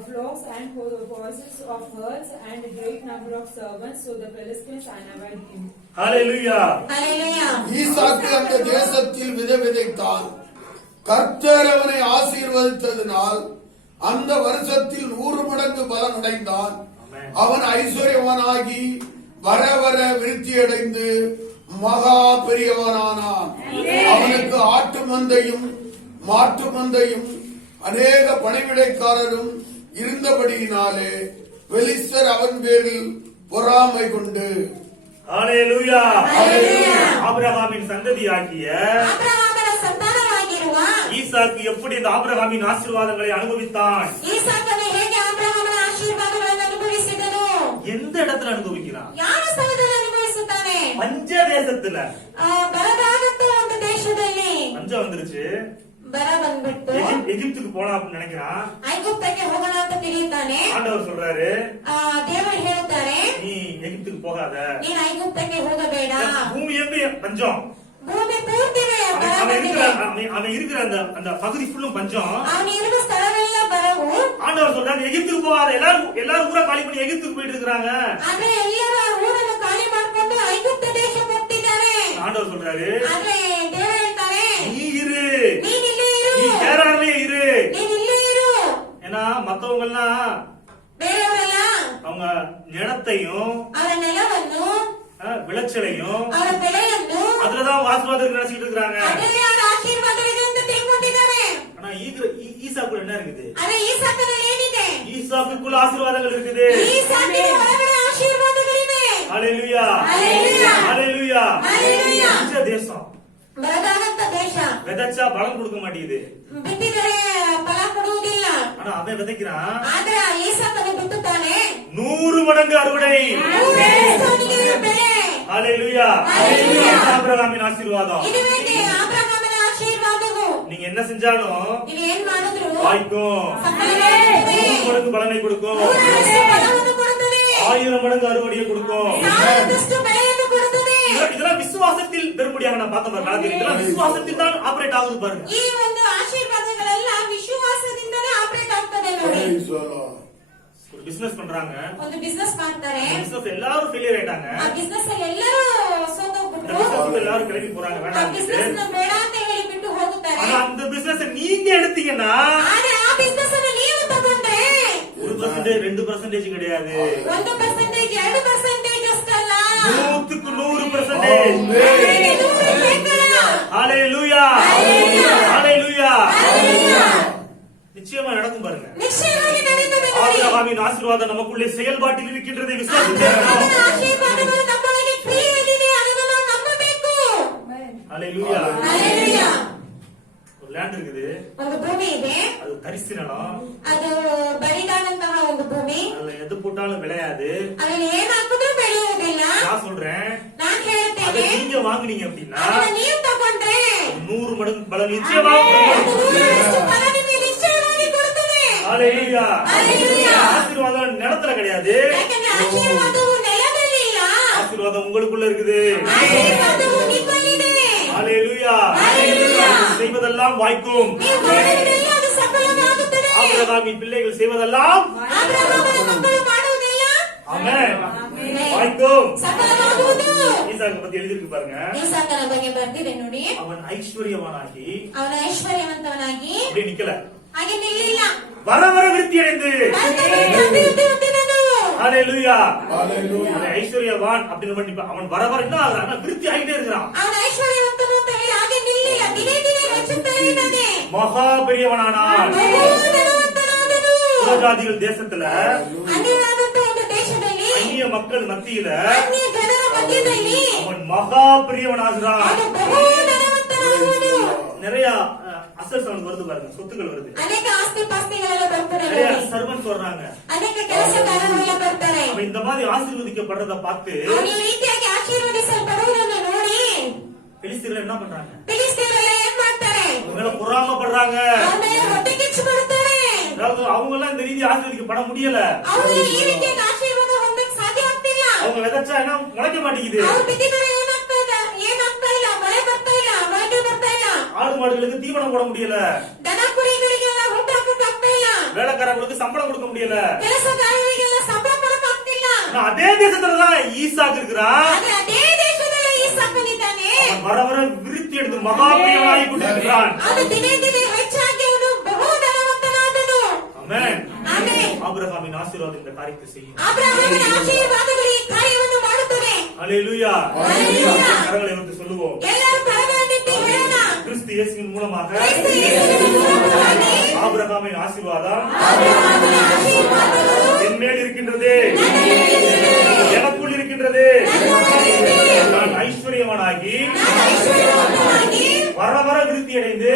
flocks and horses of herds and a great number of servants. So the Philistines annoyed him. ஹalleluya. ஹalleluya. ஈசாக்கு அந்த தேசத்தில் விதைத்தான். கர்த்தர் அவனை ஆசீர்வதித்ததினால் அந்த வருஷத்தில் 100 மடங்கு பலன் அடைந்தான். அவன் ஐஸ்வர்யவானாகி வர வர விருத்தியடைந்து மகா பெரியவனானான். அவனுக்கு ஆட்டு மந்தையும் மாட்டு மந்தையும் அநேக பணிவிடைக்காரரும் இருந்தபடியினாலே பெலிஸ்தர் அவன் பேரில் பொறாமை கொண்டு. ஹalleluya. ஹalleluya. ஆபிரகாமின் சந்ததியாகிய ಅಬ್ರಹಾಮನ ಸಂತಾನವಾಗಿರುವ ஈசாக்கு எப்படி இந்த ஆபிரகாமின் ஆசீர்வாதங்களை அனுபவித்தான்? ಈಸಾಕನು ಹೇಗೆ ಅಬ್ರಹಾಮನ ಆಶೀರ್ವಾದಗಳನ್ನು ಅನುಭವಿಸಿದನು? எந்த இடத்துல அனுபவிக்கிறான்? ಯಾವ ಸ್ಥಳದಲ್ಲಿ ಅನುಭವಿಸುತ್ತಾನೆ? பஞ்ச தேசத்துல. ಬರದಾದಂತ ಒಂದು ದೇಶದಲ್ಲಿ பஞ்சம் வந்துருச்சு. ಬರ ಬಂದ್ಬಿಟ್ಟು எகிப்துக்கு போலாம் அப்படின்னு நினைக்கிறான். ಐಗುಪ್ತಕ್ಕೆ ಹೋಗೋಣ ಅಂತ ತಿಳಿಯುತ್ತಾನೆ. ஆண்டவர் சொல்றாரு, ದೇವರು ಹೇಳುತ್ತಾರೆ, நீ எகிப்துக்கு போகாத. ನೀನು ಐಗುಪ್ತಕ್ಕೆ ಹೋಗಬೇಡ. பூமி எப்படி பஞ்சம்? ಭೂಮಿ ಪೂರ್ತಿ ಬರ ಬಂದಿದೆ. அவன் இருக்கிற அந்த பகுதி ஃபுல்லும் பஞ்சம். ಅವನು ಇರುವ ಸ್ಥಳವೆಲ್ಲ ಬರವು. ஆண்டவர் சொல்றாரு, எகிப்துக்கு போகாத. எல்லாரும் ஊரை காலி பண்ணி எகிப்துக்கு போயிட்டு இருக்காங்க. ಆದ್ರೆ ಎಲ್ಲರ ಊರನ್ನು ಖಾಲಿ ಮಾಡ್ಕೊಂಡು ಐಗುಪ್ತ ದೇಶ ಹೋಗ್ತಿದ್ದಾರೆ. ஆண்டவர் சொல்றாரு, ಆದ್ರೆ ದೇವರು ಹೇಳ್ತಾರೆ, நீ இரு, ನೀನ್ ಇಲ್ಲೇ ಇರು, நீ கேரார்லயே இரு. ನೀನ್ ಇಲ್ಲೇ ಇರು. ஏன்னா மத்தவங்க எல்லாம் ಬೇರೆಯವರೆಲ್ಲ அவங்க நிலத்தையும் ಅವರ ನೆಲವನ್ನು விளைச்சலையும் ಅವರ ಬೆಳೆಯನ್ನು அதுலதான் அவங்க ஆசீர்வாதம் நினைச்சிட்டு இருக்காங்க. ಅದರಲ್ಲಿ ಅವರ ಆಶೀರ್ವಾದವಿದೆ ಅಂತ ತಿಳ್ಕೊಂಡಿದ್ದಾರೆ. ஆனா ஈசாக்குள்ள என்ன இருக்குது? ಅರೆ ಈಸಾಕನಲ್ಲಿ ಏನಿದೆ? ஈசாக்குள்ள ஆசீர்வாதங்கள் இருக்குது. ಈಸಾಕಿನ ಒಳಗಡೆ ಆಶೀರ್ವಾದಗಳಿವೆ. ஹalleluya ஹalleluya ஹalleluya ஹalleluya. இந்த தேசம் ಬರದಾದಂತ ದೇಶ விதைச்சா பலன் கொடுக்க மாட்டேங்குது. ಬಿತ್ತಿದರೆ ಫಲ ಕೊಡುವುದಿಲ್ಲ. ஆனா அவன் விதைக்கிறான், ಆದ್ರೆ ಆ ಈಸಾಕನು ಬಿತ್ತುತ್ತಾನೆ 100 மடங்கு அறுவடை. ಅವನಿಗೆ ಬೆಳೆ. ஹalleluya ஹalleluya. ஆபிரகாமின் ஆசீர்வாதம். ಇದುವೇ ಆಬ್ರಹಾಮನ ಆಶೀರ್ವಾದವು. நீங்க என்ன செஞ்சாலும் ನೀವು ಏನ್ ಮಾಡಿದ್ರು வாய்க்கும். ಸಫಲವಾಗುತ್ತದೆ. 100 மடங்கு பலனை கொடுக்கும். 100 ಫಲವನ್ನು ಕೊಡುತ್ತದೆ. 1000 மடங்கு அறுவடையை கொடுக்கும். 1000 ಬೆಳೆಯನ್ನು ಕೊಡುತ್ತದೆ. இதெல்லாம் விசுவாசத்தில் பெரும்படியாக நான் பார்த்த பாருங்க. இதெல்லாம் விசுவாசத்தில் தான் ஆபரேட் ஆகுது பாருங்க. ಈ ಒಂದು ಆಶೀರ್ವಾದಗಳೆಲ್ಲ ವಿಶ್ವಾಸದಿಂದಲೇ ಆಪರೇಟ್ ಆಗ್ತದೆ ನೋಡಿ. ஒரு பிசினஸ் பண்றாங்க, ಒಂದು ಬಿಸ್ನೆಸ್ ಮಾಡ್ತಾರೆ. பிசினஸ் எல்லாரும் ஃபெயிலியர் ஆயிட்டாங்க. ಆ ಬಿಸ್ನೆಸ್ ಅಲ್ಲಿ ಎಲ್ಲರೂ இந்த ಸೋತೋಗ್ಬಿಟ್ರು. பிசினஸ் எல்லாரும் கிளம்பி போறாங்க ಆ வேண்டாம். ಬಿಸ್ನೆಸ್ ಬೇಡ ಅಂತ ಹೇಳಿ ಬಿಟ್ಟು ಹೋಗುತ್ತಾರೆ. ஆனா அந்த பிசினஸ் நீங்க எடுத்தீங்கன்னா ಆದ್ರೆ ಆ ಬಿಸ್ನೆಸ್ ಅನ್ನು ನೀವು ತಗೊಂಡ್ರೆ 1% 2% கிடையாது, 1%, 2% ಅಷ್ಟಲ್ಲ, 100க்கு 100%. ஹalleluya. ஹalleluya ஹalleluya. நிச்சயமா நடக்கும் பாருங்க. ನಿಶ್ಚಯವಾಗಿ ನಡೆಯುತ್ತದೆ ನೋಡಿ. ஆபிரகாமின் ஆசீர்வாதம் நமக்குள்ளே செயல்பாட்டில் இருக்கின்றது. விசுவாசித்தே ಆತನ ಆಶೀರ್ವಾದಗಳು ನಮ್ಮೊಳಗೆ ಕ್ರಿಯೆಯಲ್ಲಿದೆ, ಅದನ್ನು ನಾವು ನಂಬಬೇಕು. ஹalleluya. ஹalleluya. ஒரு லேண்ட் இருக்குது, ಒಂದು ಭೂಮಿ ಇದೆ, அது தரிசு நிலம். ಅದು ಬರಿದಾದಂತಹ ಒಂದು ಭೂಮಿ. அதுல எது போட்டாலும் விளையாது. ಅದನ್ನು ಏನ್ ಹಾಕಿದ್ರೂ ಬೆಳೆಯುವುದಿಲ್ಲ. நான் சொல்றேன், ನಾನ್ அதை ಹೇಳ್ತೇನೆ, நீங்க வாங்குனீங்க அப்படின்னா ಅದನ್ನ ನೀವು ತಗೊಂಡ್ರೆ 100 மடங்கு பலன் நிச்சயமா ಅದು கொடுக்கும். 100ರಷ್ಟು ಫಲ ನಿಮಗೆ ನಿಶ್ಚಯವಾಗಿ ಕೊಡುತ್ತದೆ. ஹalleluya. ஹalleluya. ஆசீர்வாதம் நிலத்துல கிடையாது, ಯಾಕಂದ್ರೆ ಆಶೀರ್ವಾದವು ನೆಲದಲ್ಲಿ ಇಲ್ಲ, ஆசீர்வாதம் உங்களுக்குள்ள இருக்குது. ಆಶೀರ್ವಾದವು ನಿಮ್ಮಲ್ಲಿದೆ. ஹalleluya. ஹalleluya. செய்வதெல்லாம் வாய்க்கும். ನೀವು ಮಾಡುವುದೆಲ್ಲ ಅದು ಸಫಲವಾಗುತ್ತದೆ. ஆபிரகாமின் பிள்ளைகள் செய்வதெல்லாம் ಆಬ್ರಹಾಮನ ಮಕ್ಕಳು ಮಾಡುವುದೆಲ್ಲ ஆமென் ಆಮೆನ್. வாய்க்கும். ಸಫಲವಾಗುವುದು. ஈசாக்கு பத்தி எழுதிருக்கு பாருங்க. ಈಸಾಕನ ಬಗ್ಗೆ ಬರ್ದಿದೆ ನೋಡಿ. அவன் ஐஸ்வர்யவானாகி ಅವನ ಐಶ್ವರ್ಯವಂತವನಾಗಿ அப்படியே நிக்கல, ಹಾಗೆ ನಿಲ್ಲಿಲ್ಲ. வர வர விருத்தி அடைந்து. ಅಭಿವೃದ್ಧಿ ಹೊಂದಿದನು. ஹalleluya. Hallelujah. அவன் ஐஸ்வர்யவான் அப்படின்னு பண்ணி அவன் வர வர என்ன ஆகுறான், விருத்தி ஆகிட்டே இருக்கிறான். ಅವನ ಐಶ್ವರ್ಯವಂತನು ಅಂತ ಹೇಳಿ ಹಾಗೆ ನಿಲ್ಲಿಲ್ಲ, ದಿನೇ ದಿನೇ ಹೆಚ್ಚುತ್ತಲೇ ಇದ್ದಾನೆ. மகா பெரியவனானான். ಬಹುಧನವಂತನಾದನು. புறஜாதிகள் தேசத்துல ಅನ್ಯವಾದಂತ ಒಂದು ದೇಶದಲ್ಲಿ, அந்நிய மக்கள் மத்தியில ಅನ್ಯ ಜನರ ಮಧ್ಯದಲ್ಲಿ அவன் மகா பெரியவனாகிறான். ಅವನು ಬಹುಧನವಂತನಾದನು. நிறைய அசட்ஸ் அவனுக்கு வருது பாருங்க, சொத்துக்கள் வருது. ಅನೇಕ ಆಸ್ತಿ ಪಾಸ್ತಿಗಳೆಲ್ಲ ಬರ್ತಾರೆ நிறைய ನೋಡಿ. சர்வன்ஸ் வர்றாங்க. ಅನೇಕ ಕೆಲಸಗಾರರೆಲ್ಲ ಬರ್ತಾರೆ. அவன் இந்த மாதிரி ஆசீர்வதிக்கப்படுறத பார்த்து ಅವನು ಈ ರೀತಿಯಾಗಿ ಆಶೀರ್ವದಿಸಲ್ಪಡುವುದನ್ನು ನೋಡಿ பெலிஸ்தீர்கள் என்ன பண்றாங்க, ಫಿಲಿಸ್ತೀಯರೆಲ್ಲ ಏನ್ ಮಾಡ್ತಾರೆ? அவங்க மேல பொறாமப்படுறாங்க. ಅವನ ಮೇಲೆ ಹೊಟ್ಟೆ ಕಿಚ್ಚು ಬಿಡುತ್ತಾರೆ. அதாவது அவங்க எல்லாம் இந்த ரீதி ஆசீர்வதிக்கப்பட முடியல. ಅವರಿಗೆ ಈ ರೀತಿಯಾಗಿ ಆಶೀರ್ವಾದ ಹೊಂದಕ್ಕೆ ಸಾಧ್ಯ ಆಗ್ತಿಲ್ಲ. அவங்க விதைச்சா என்ன முளைக்க மாட்டேங்குது. ಅವ್ರು ಬಿತ್ತಿದರೆ ಏನಾಗ್ತಾ ಇಲ್ಲ, ಮಳೆ ಬರ್ತಾ ಇಲ್ಲ, ಮೊಳಕೆ ಬರ್ತಾ ಇಲ್ಲ. ஆடு மாடுகளுக்கு தீவனம் போட முடியல, ದನ ಕುರಿಗಳಿಗೆಲ್ಲ ಊಟ ಹಾಕಕ್ ಆಗ್ತಾ ಇಲ್ಲ, வேலைக்காரங்களுக்கு சம்பளம் கொடுக்க முடியல. ಕೆಲಸಗಾರರಿಗೆಲ್ಲ ಸಂಬಳ ಕೊಡಕ್ ಆಗ್ತಿಲ್ಲ. ஆனா அதே தேசத்துலதான் ஈசாக்கு இருக்கிறான். ಆದ್ರೆ ಅದೇ ದೇಶದಲ್ಲಿ ಈ ಸಾಕನಿದ್ದಾನೆ. அவன் வர வர விருத்தி எடுத்து மகா பெரியவனாகி கொண்டிருக்கிறான். ಅದು ದಿನೇ ದಿನೇ ಹೆಚ್ಚಾಗಿ ಅವನು ಬಹು ಧನವಂತನಾದನು. ஆமென். ಆಮೆನ್. ஆபிரகாமின் ஆசீர்வாதம் இந்த காரியத்தை செய்யும். ಅಬ್ರಹಾಮನ ಆಶೀರ್ವಾದಗಳು ಈ ಕಾರ್ಯವನ್ನು ಮಾಡುತ್ತದೆ. ஹalleluya. ஹalleluya. கரங்களை வந்து சொல்லுவோம், ಎಲ್ಲರೂ ಕರಗಳನ್ನೆತ್ತಿ ಹೇಳೋಣ. கிறிஸ்து இயேசுவின் மூலமாக ಕ್ರಿಸ್ತ ಯೇಸುವಿನ ಮೂಲಕವಾಗಿ ஆபிரகாமின் ஆசீர்வாதம் ಅಬ್ರಹಾಮನ ಆಶೀರ್ವಾದಗಳು என் மேல் இருக்கின்றது, எனக்குள் இருக்கின்றது. நான் ஐஸ்வர்யவானாகி ಐಶ್ವರ್ಯವಂತನಾಗಿ வர வர விருத்தி அடைந்து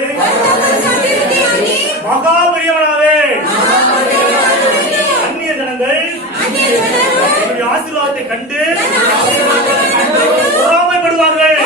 ಅಭಿವೃದ್ಧಿಯಾಗಿ மகா பெரியவனாவே. அந்நிய ஜனங்கள் என்னுடைய ஆசீர்வாதத்தை கண்டு பொறாமைப்படுவார்கள்.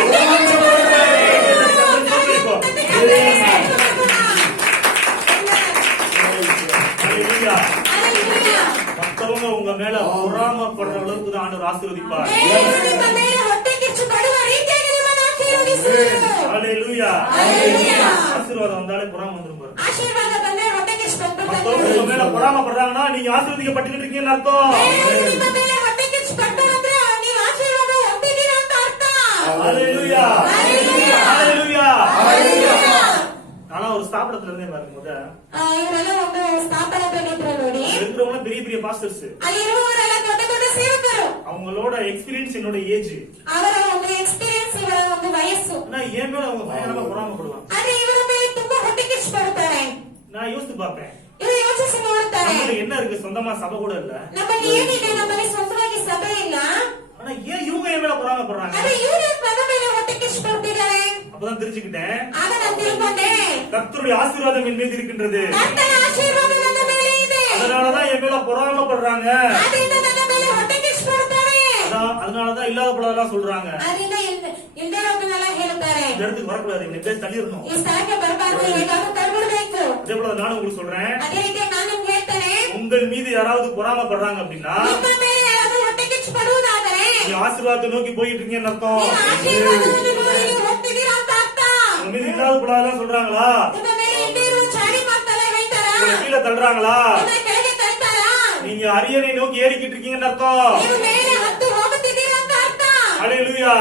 ஹalleluya. Hallelujah. மத்தவங்க உங்க மேல பொறாமைப்படுற அளவுக்கு தான் ஆண்டவர் ஆசீர்வதிப்பார். ದೇವರು ನಿಮ್ಮ ಮೇಲೆ ಹೊಟ್ಟೆ ಕಿಚ್ಚು ಪಡುವ ರೀತಿಯಾಗಿ ನಿಮ್ಮನ್ನು ಆಶೀರ್ವದಿಸುವರು. ஹalleluya. Hallelujah. ஆசீர்வாதம் வந்தாலே பொறாமை வந்துரும் பாருங்க. ಆಶೀರ್ವಾದ ಬಂದ್ರೆ ಹೊಟ್ಟೆ ಕಿಚ್ಚು மத்தவங்க உங்க மேல ಬಂದ್ಬಿಡ್ತದೆ. பொறாமைப்படுறாங்கன்னா நீங்க ஆசீர்வதிக்கப்பட்டு இருக்கீங்கன்னு அர்த்தம். ದೇವರು ನಿಮ್ಮ ಮೇಲೆ ಹೊಟ್ಟೆ ಕಿಚ್ಚು ಪಡ್ತಾರಂದ್ರೆ ನೀವು ಆಶೀರ್ವಾದ ಹೊಂದಿದ್ದೀರಾ ಅಂತ ಅರ್ಥ. ஹalleluya. Hallelujah. ஹalleluya. Hallelujah. நானா நான் ஒரு ஸ்தாபனத்துல இருந்தே பாருங்க ಇವರೆಲ್ಲ ಒಂದು ಸ್ಥಾಪನದಲ್ಲಿದ್ರು ನೋಡಿ. இருக்கிறவங்க பெரிய பெரிய பாஸ்டர்ஸ். ಅಲ್ಲಿರುವವರೆಲ್ಲ ದೊಡ್ಡ ದೊಡ್ಡ ಸೇವಕರು. அவங்களோட எக்ஸ்பீரியன்ஸ் என்னோட ஏஜ். ಅವರ ಒಂದು ಎಕ್ಸ್ಪೀರಿಯನ್ಸ್ ಇವರ ಒಂದು ವಯಸ್ಸು. ஆனா என் மேல அவங்க பயங்கரமா பொறாமைப்படுவாங்க. ಆದ್ರೆ ಇವರ ಮೇಲೆ ತುಂಬಾ ಹೊಟ್ಟೆ ಕಿಚ್ಚು ಪಡ್ತಾರೆ. நான் யோசித்து பார்ப்பேன். ಇವರು ಯೋಚಿಸಿ ನೋಡ್ತಾರೆ. நமக்கு என்ன இருக்கு, சொந்தமா சபை கூட இல்ல. ನಮ್ಮಲ್ಲಿ ಏನಿದೆ, ನಮ್ಮಲ್ಲಿ ಸ್ವಂತವಾಗಿ ಸಭೆ ಇಲ್ಲ. ஆனா ஏன் இவங்க என் மேல பொறாமைப்படுறாங்க? ಆದ್ರೆ ಇವರು ನನ್ನ ಮೇಲೆ ಹೊಟ್ಟೆ ಕಿಚ್ಚು ಪಡ್ತಿದ್ದಾರೆ. அப்பதான் தெரிஞ்சுக்கிட்டேன். ಆಗ ನಾನು ತಿಳ್ಕೊಂಡೆ, கர்த்தருடைய ஆசீர்வாதம் என் மீது இருக்கின்றது. ಕರ್ತನ ಆಶೀರ್ವಾದ ನನ್ನ ಮೇಲೆ ಇದೆ. அதனாலதான் என் மேல பொறாமைப்படுறாங்க. ಆದ್ರಿಂದ ನನ್ನ ಮೇಲೆ ಹೊಟ್ಟೆ ಕಿಚ್ಚು ಪಡ್ತಾರೆ. அதனாலதான் இல்லாத போலதான் சொல்றாங்க. ಆದ್ರಿಂದ ಇಲ್ದೇ ಇರೋದನ್ನೆಲ್ಲ ಹೇಳ್ತಾರೆ. இந்த இடத்துக்கு வரக்கூடாது, இந்த பேச தள்ளிடணும். ಈ ಸ್ಥಳಕ್ಕೆ ಬರಬಾರ್ದು, ಹೇಗಾದ್ರೂ ತಳ್ಬಿಡ್ಬೇಕು. அதே போல நானும் உங்களுக்கு சொல்றேன், ಅದೇ ರೀತಿ ನಾನು ನಿಮ್ಗೆ ಹೇಳ್ತೇನೆ, உங்கள் மீது யாராவது பொறாமைப்படுறாங்க அப்படின்னா ನಿಮ್ಮ ಮೇಲೆ ಯಾರಾದ್ರೂ ಹೊಟ್ಟೆ ಕಿಚ್ಚು ಪಡುವುದಾದರೆ நீ ஆசீர்வாதத்தை நோக்கி போயிட்டு இருக்கீங்கன்னு அர்த்தம். ನೀವು ಆಶೀರ್ವಾದವನ್ನು ನೋಡಿ ಹೋಗ್ತಿದ್ದೀರಾ ಅಂತ ಅರ್ಥ. உங்க மீது இல்லாத போலதான் சொல்றாங்களா? ನಿಮ್ಮ ಮೇಲೆ ಇಲ್ದೇ ಇರುವ ಚಾಡಿ ಮಾತೆಲ್ಲ ಹೇಳ್ತಾರಾ? உங்களை கீழே தள்ளுறாங்களா? ನಿಮ್ಮ ಕೆಳಗೆ ತಳ್ತಾರಾ? நீங்க அரியணை நோக்கி ஏறிக்கிட்டு இருக்கீங்கன்னு அர்த்தம். ನೀವು ಮೇಲೆ ಹತ್ತು ಹೋಗುತ್ತಿದ್ದೀರಾ ಅಂತ ಅರ್ಥ. ஹல்லேலூயா.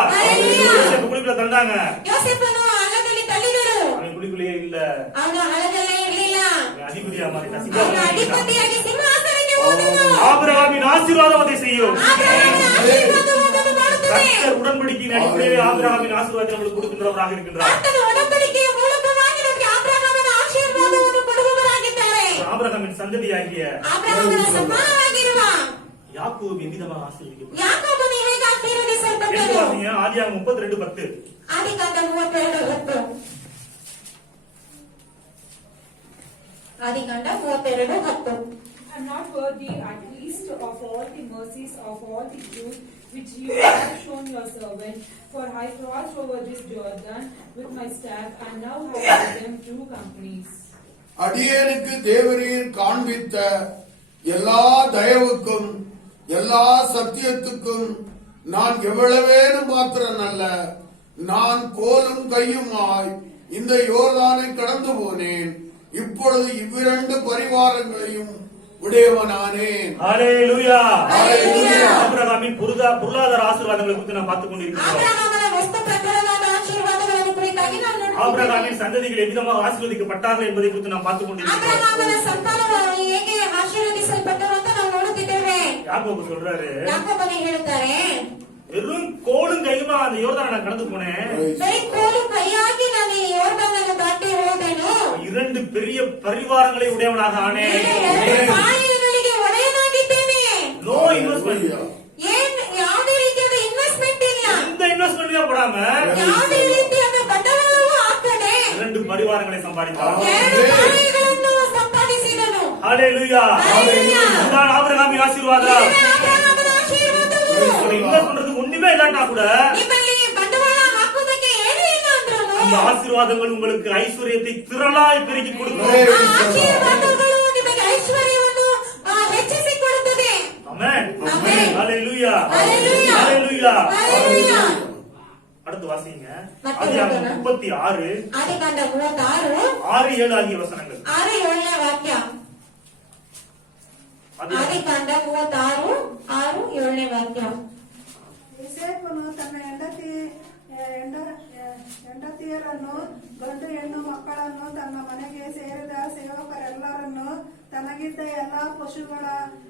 யோசேப்பு குழிக்குள்ள தள்ளாங்க. ಯೋಸೇಫನು ಹಳ್ಳದಲ್ಲಿ ತಳ್ಳಿದರು. அவன் குழிக்குள்ளேயே இல்ல. ಅವನು ಹಳ್ಳದಲ್ಲೇ ಇರಲಿಲ್ಲ. அவன் அதிபதியா மாறிட்டான். ಅವನು ಅಧಿಪತಿಯಾಗಿ ಸಿಂಹಾಸನಕ್ಕೆ ಹೋದನು. ஆபிரகாமின் ஆசீர்வாதம் அதை செய்யும். ಆಬ್ರಹಾಮನ ಆಶೀರ್ವಾದವನ್ನು ಮಾಡುತ್ತದೆ. கர்த்தர் உடன்படிக்கையின் அடிப்படையில் ஆபிரகாமின் ஆசீர்வாதத்தை நம்மளுக்கு கொடுக்கின்றவராக இருக்கின்றார். ಕರ್ತನ ಒಡಂಬಡಿಕೆಯ ಮೂಲಕವಾಗಿ ನಮಗೆ ಆಬ್ರಹಾಮನ ಆಶೀರ್ವಾದವನ್ನು ಕೊಡುವವರಾಗಿದ್ದಾರೆ. ஆபிரகாமின் சந்ததியாகிய ಆಬ್ರಹಾಮನ ಸಂತಾನವಾಗಿರುವ யாக்கோபு எவ்விதமாக ஆசீர்வதிக்கப்பட்டார்? ಯಾಕೋಬನು ಹೇಗೆ ಆಶೀರ್ವದಿಸಲ್ಪಟ್ಟನು? ஆதியாகமம் 32:10. ಆದಿಕಾಂಡ 32:10. ಆದಿಕಾಂಡ 32:10. I'm not worthy at least of all the mercies of all the truth which you have shown your servant, for I crossed over this Jordan with my staff, and now have with them 2 companies. அடியேனுக்கு தேவரீர் காண்பித்த எல்லா தயவுக்கும் எல்லா சத்தியத்துக்கும் நான் எவ்வளவேனும் மாத்திரம் அல்ல, நான் கோலும் கையுமாய் இந்த யோர்தானை கடந்து போனேன். இப்பொழுது இவ்விரண்டு பரிவாரங்களையும் உடையவனானேன். ஹல்லேலூயா. ஹல்லேலூயா. ஆபிரகாமின் பொருளாதார ஆசீர்வாதங்களை குறித்து நாம் பார்த்துக் கொண்டிருக்கிறோம். ಆಬ್ರಹಾಮನ ವಸ್ತು ಪ್ರಕಾರವಾದ ಆಶೀರ್ವಾದಗಳನ್ನು ಕುರಿತಾಗಿ ನಾವು ನೋಡುತ್ತೇವೆ. ஆபிரகாமின் சந்ததிகள் எவ்விதமாக ஆசீர்வதிக்கப்பட்டார்கள் என்பதை குறித்து நாம் பார்த்துக் கொண்டிருக்கிறோம். ಆಬ್ರಹಾಮನ ಸಂತಾನವು ಹೇಗೆ ಆಶೀರ್ವದಿಸಲ್ಪಟ್ಟರು ಅಂತ ನಾವು ನೋಡುತ್ತಿದ್ದೇವೆ. யாக்கோபு சொல்றாரு, ಯಾಕೋಬನು ಹೇಳುತ್ತಾರೆ, வெறும் கோலும் கையுமா அந்த யோர்தானை நான் கடந்து போனேன். ಬರೀ ಕೋಲು ಕೈಯಾಗಿ ನಾನು ಈ ಯೋರ್ದಾನನ್ನು ದಾಟಿ ಹೋದೆನು. 2 பெரிய பரிவாரங்களை உடையவனாக ஆனேன். 2 ಪಾಳೆಯಗಳಿಗೆ ಒಡೆಯನಾಗಿದ್ದೇನೆ. No investment. ಯಾವುದೇ ರೀತಿಯಾದ ಇನ್ವೆಸ್ಟ್ಮೆಂಟ್ ಇಲ್ಲ. இந்த இன்வெஸ்ட்மெண்ட்லயே போடாம ಯಾವುದೇ ರೀತಿಯಾದ ಬಂಡವಾಳವೂ ಹಾಕದೆ 2 பரிவாரங்களை சம்பாதித்தான். 2 ಪಾಳೆಯಗಳನ್ನು ಸಂಪಾದಿಸಿದನು. ஹல்லேலூயா. ஹல்லேலூயா. இதுதான் ஆபிரகாமின் ஆசீர்வாதம். ಇದೇ ಆಬ್ರಹಾಮನ ಆಶೀರ್ವಾದವು. ஒரு இன்வெஸ்ட் பண்றது ஒண்ணுமே இல்லாட்டா கூட ನಿಮ್ಮಲ್ಲಿ ಬಂಡವಾಳ ಹಾಕುವುದಕ್ಕೆ ಏನೂ ಇಲ್ಲ ಅಂದ್ರೂ இந்த ஆசீர்வாதங்கள் உங்களுக்கு ஐஸ்வர்யத்தை திரளாய் பெருக்கி கொடுக்கும். ಆಶೀರ್ವಾದಗಳು ನಿಮಗೆ ಐಶ್ವರ್ಯವನ್ನು ಹೆಚ್ಚಿಸಿ ಕೊಡುತ್ತದೆ. ஆமென். ஆமென். ஹல்லேலூயா. ஹல்லேலூயா. ஹல்லேலூயா. ஹல்லேலூயா. அடுத்து வாசிங்க. ಮತ್ತೆ ஆதியாகமம் ஓதுனா? 36 ಆದಿಕಾಂಡ 36 6-7 ஆகிய வசனங்கள். 6-7ನೇ ವಾಕ್ಯ. ಆದಿಕಾಂಡ 36 6-7ನೇ ವಾಕ್ಯ. ಯೋಸೇಫನು ತನ್ನ ಹೆಂಡತಿಯರನ್ನು ಗಂಡು ಹೆಣ್ಣು ಮಕ್ಕಳನ್ನು ತನ್ನ ಮನೆಗೆ ಸೇರಿದ ಸೇವಕರೆಲ್ಲರನ್ನು ತನಗಿದ್ದ ಎಲ್ಲಾ ಪಶುಗಳ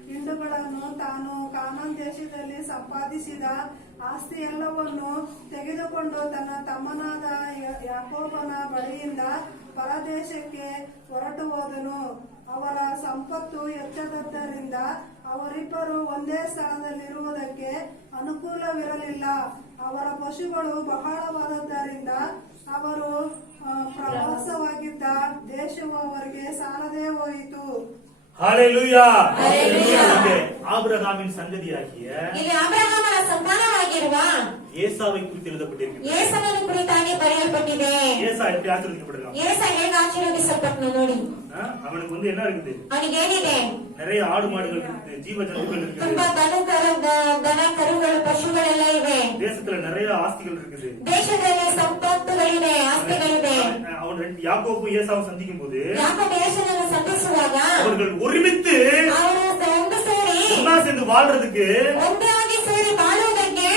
ಹಿಂಡುಗಳನ್ನು ತಾನು ಕಾನಾನ್ ದೇಶದಲ್ಲಿ ಸಂಪಾದಿಸಿದ ಆಸ್ತಿ ಎಲ್ಲವನ್ನು ತೆಗೆದುಕೊಂಡು ತನ್ನ ತಮ್ಮನಾದ ಯಾಕೋಬನ ಬಳಿಯಿಂದ ಪರದೇಶಕ್ಕೆ ಹೊರಟು ಹೋದನು. ಅವರ ಸಂಪತ್ತು ಹೆಚ್ಚಾದದ್ದರಿಂದ ಅವರಿಬ್ಬರು ಒಂದೇ ಸ್ಥಳದಲ್ಲಿರುವುದಕ್ಕೆ ಅನುಕೂಲವಿರಲಿಲ್ಲ. ಅವರ ಪಶುಗಳು ಬಹಳವಾದದ್ದರಿಂದ ಅವರು ಪ್ರವಾಸವಾಗಿದ್ದ ದೇಶವು ಅವರಿಗೆ ಸಾಲದೇ ಹೋಯಿತು. ஹல்லேலூயா. ஹல்லேலூயா. இங்கே ஆபிரகாமின் சந்ததியாகிய ಇಲ್ಲಿ ಅಬ್ರಹಾಮನ ಸಂತಾನವಾಗಿರುವ ஏசாவை குறித்து எழுதப்பட்டிருக்கிறது. ಏಸವನ ಕುರಿತಾಗಿ ಬರೆಯಲ್ಪಟ್ಟಿದೆ. ஏசா எப்படி ஆசீர்வதிக்கப்படுறான்? ಏಸ ಹೇಗೆ ಆಶೀರ್ವದಿಸಲ್ಪಟ್ಟನು ನೋಡಿ. அவனுக்கு என்ன இருக்குது? ಅವನಿಗೇನಿದೆ? நிறைய ஆடு மாடுகள் இருக்குது, ஜீவ ஜந்துக்கள் ತುಂಬಾ இருக்குது, ದನ ಕರುಗಳು ಪಶುಗಳೆಲ್ಲ ಇವೆ. தேசத்துல நிறைய ஆஸ்திகள் இருக்குது. ದೇಶದಲ್ಲಿ ಸಂಪತ್ತುಗಳಿದೆ, ಆಸ್ತಿಗಳಿದೆ. அவன் யாக்கோபு ஏசாவை சந்திக்கும் போது ಯಾಕೋಬ ಏಸನನ್ನು ಸಂಧಿಸುವಾಗ அவர்கள் ஒருமித்து ಅವರು ಒಂದು ಸೇರಿ ஒன்னா சேர்ந்து வாழ்றதுக்கு ಒಂದಾಗಿ ಸೇರಿ ಬಾಳುವುದಕ್ಕೆ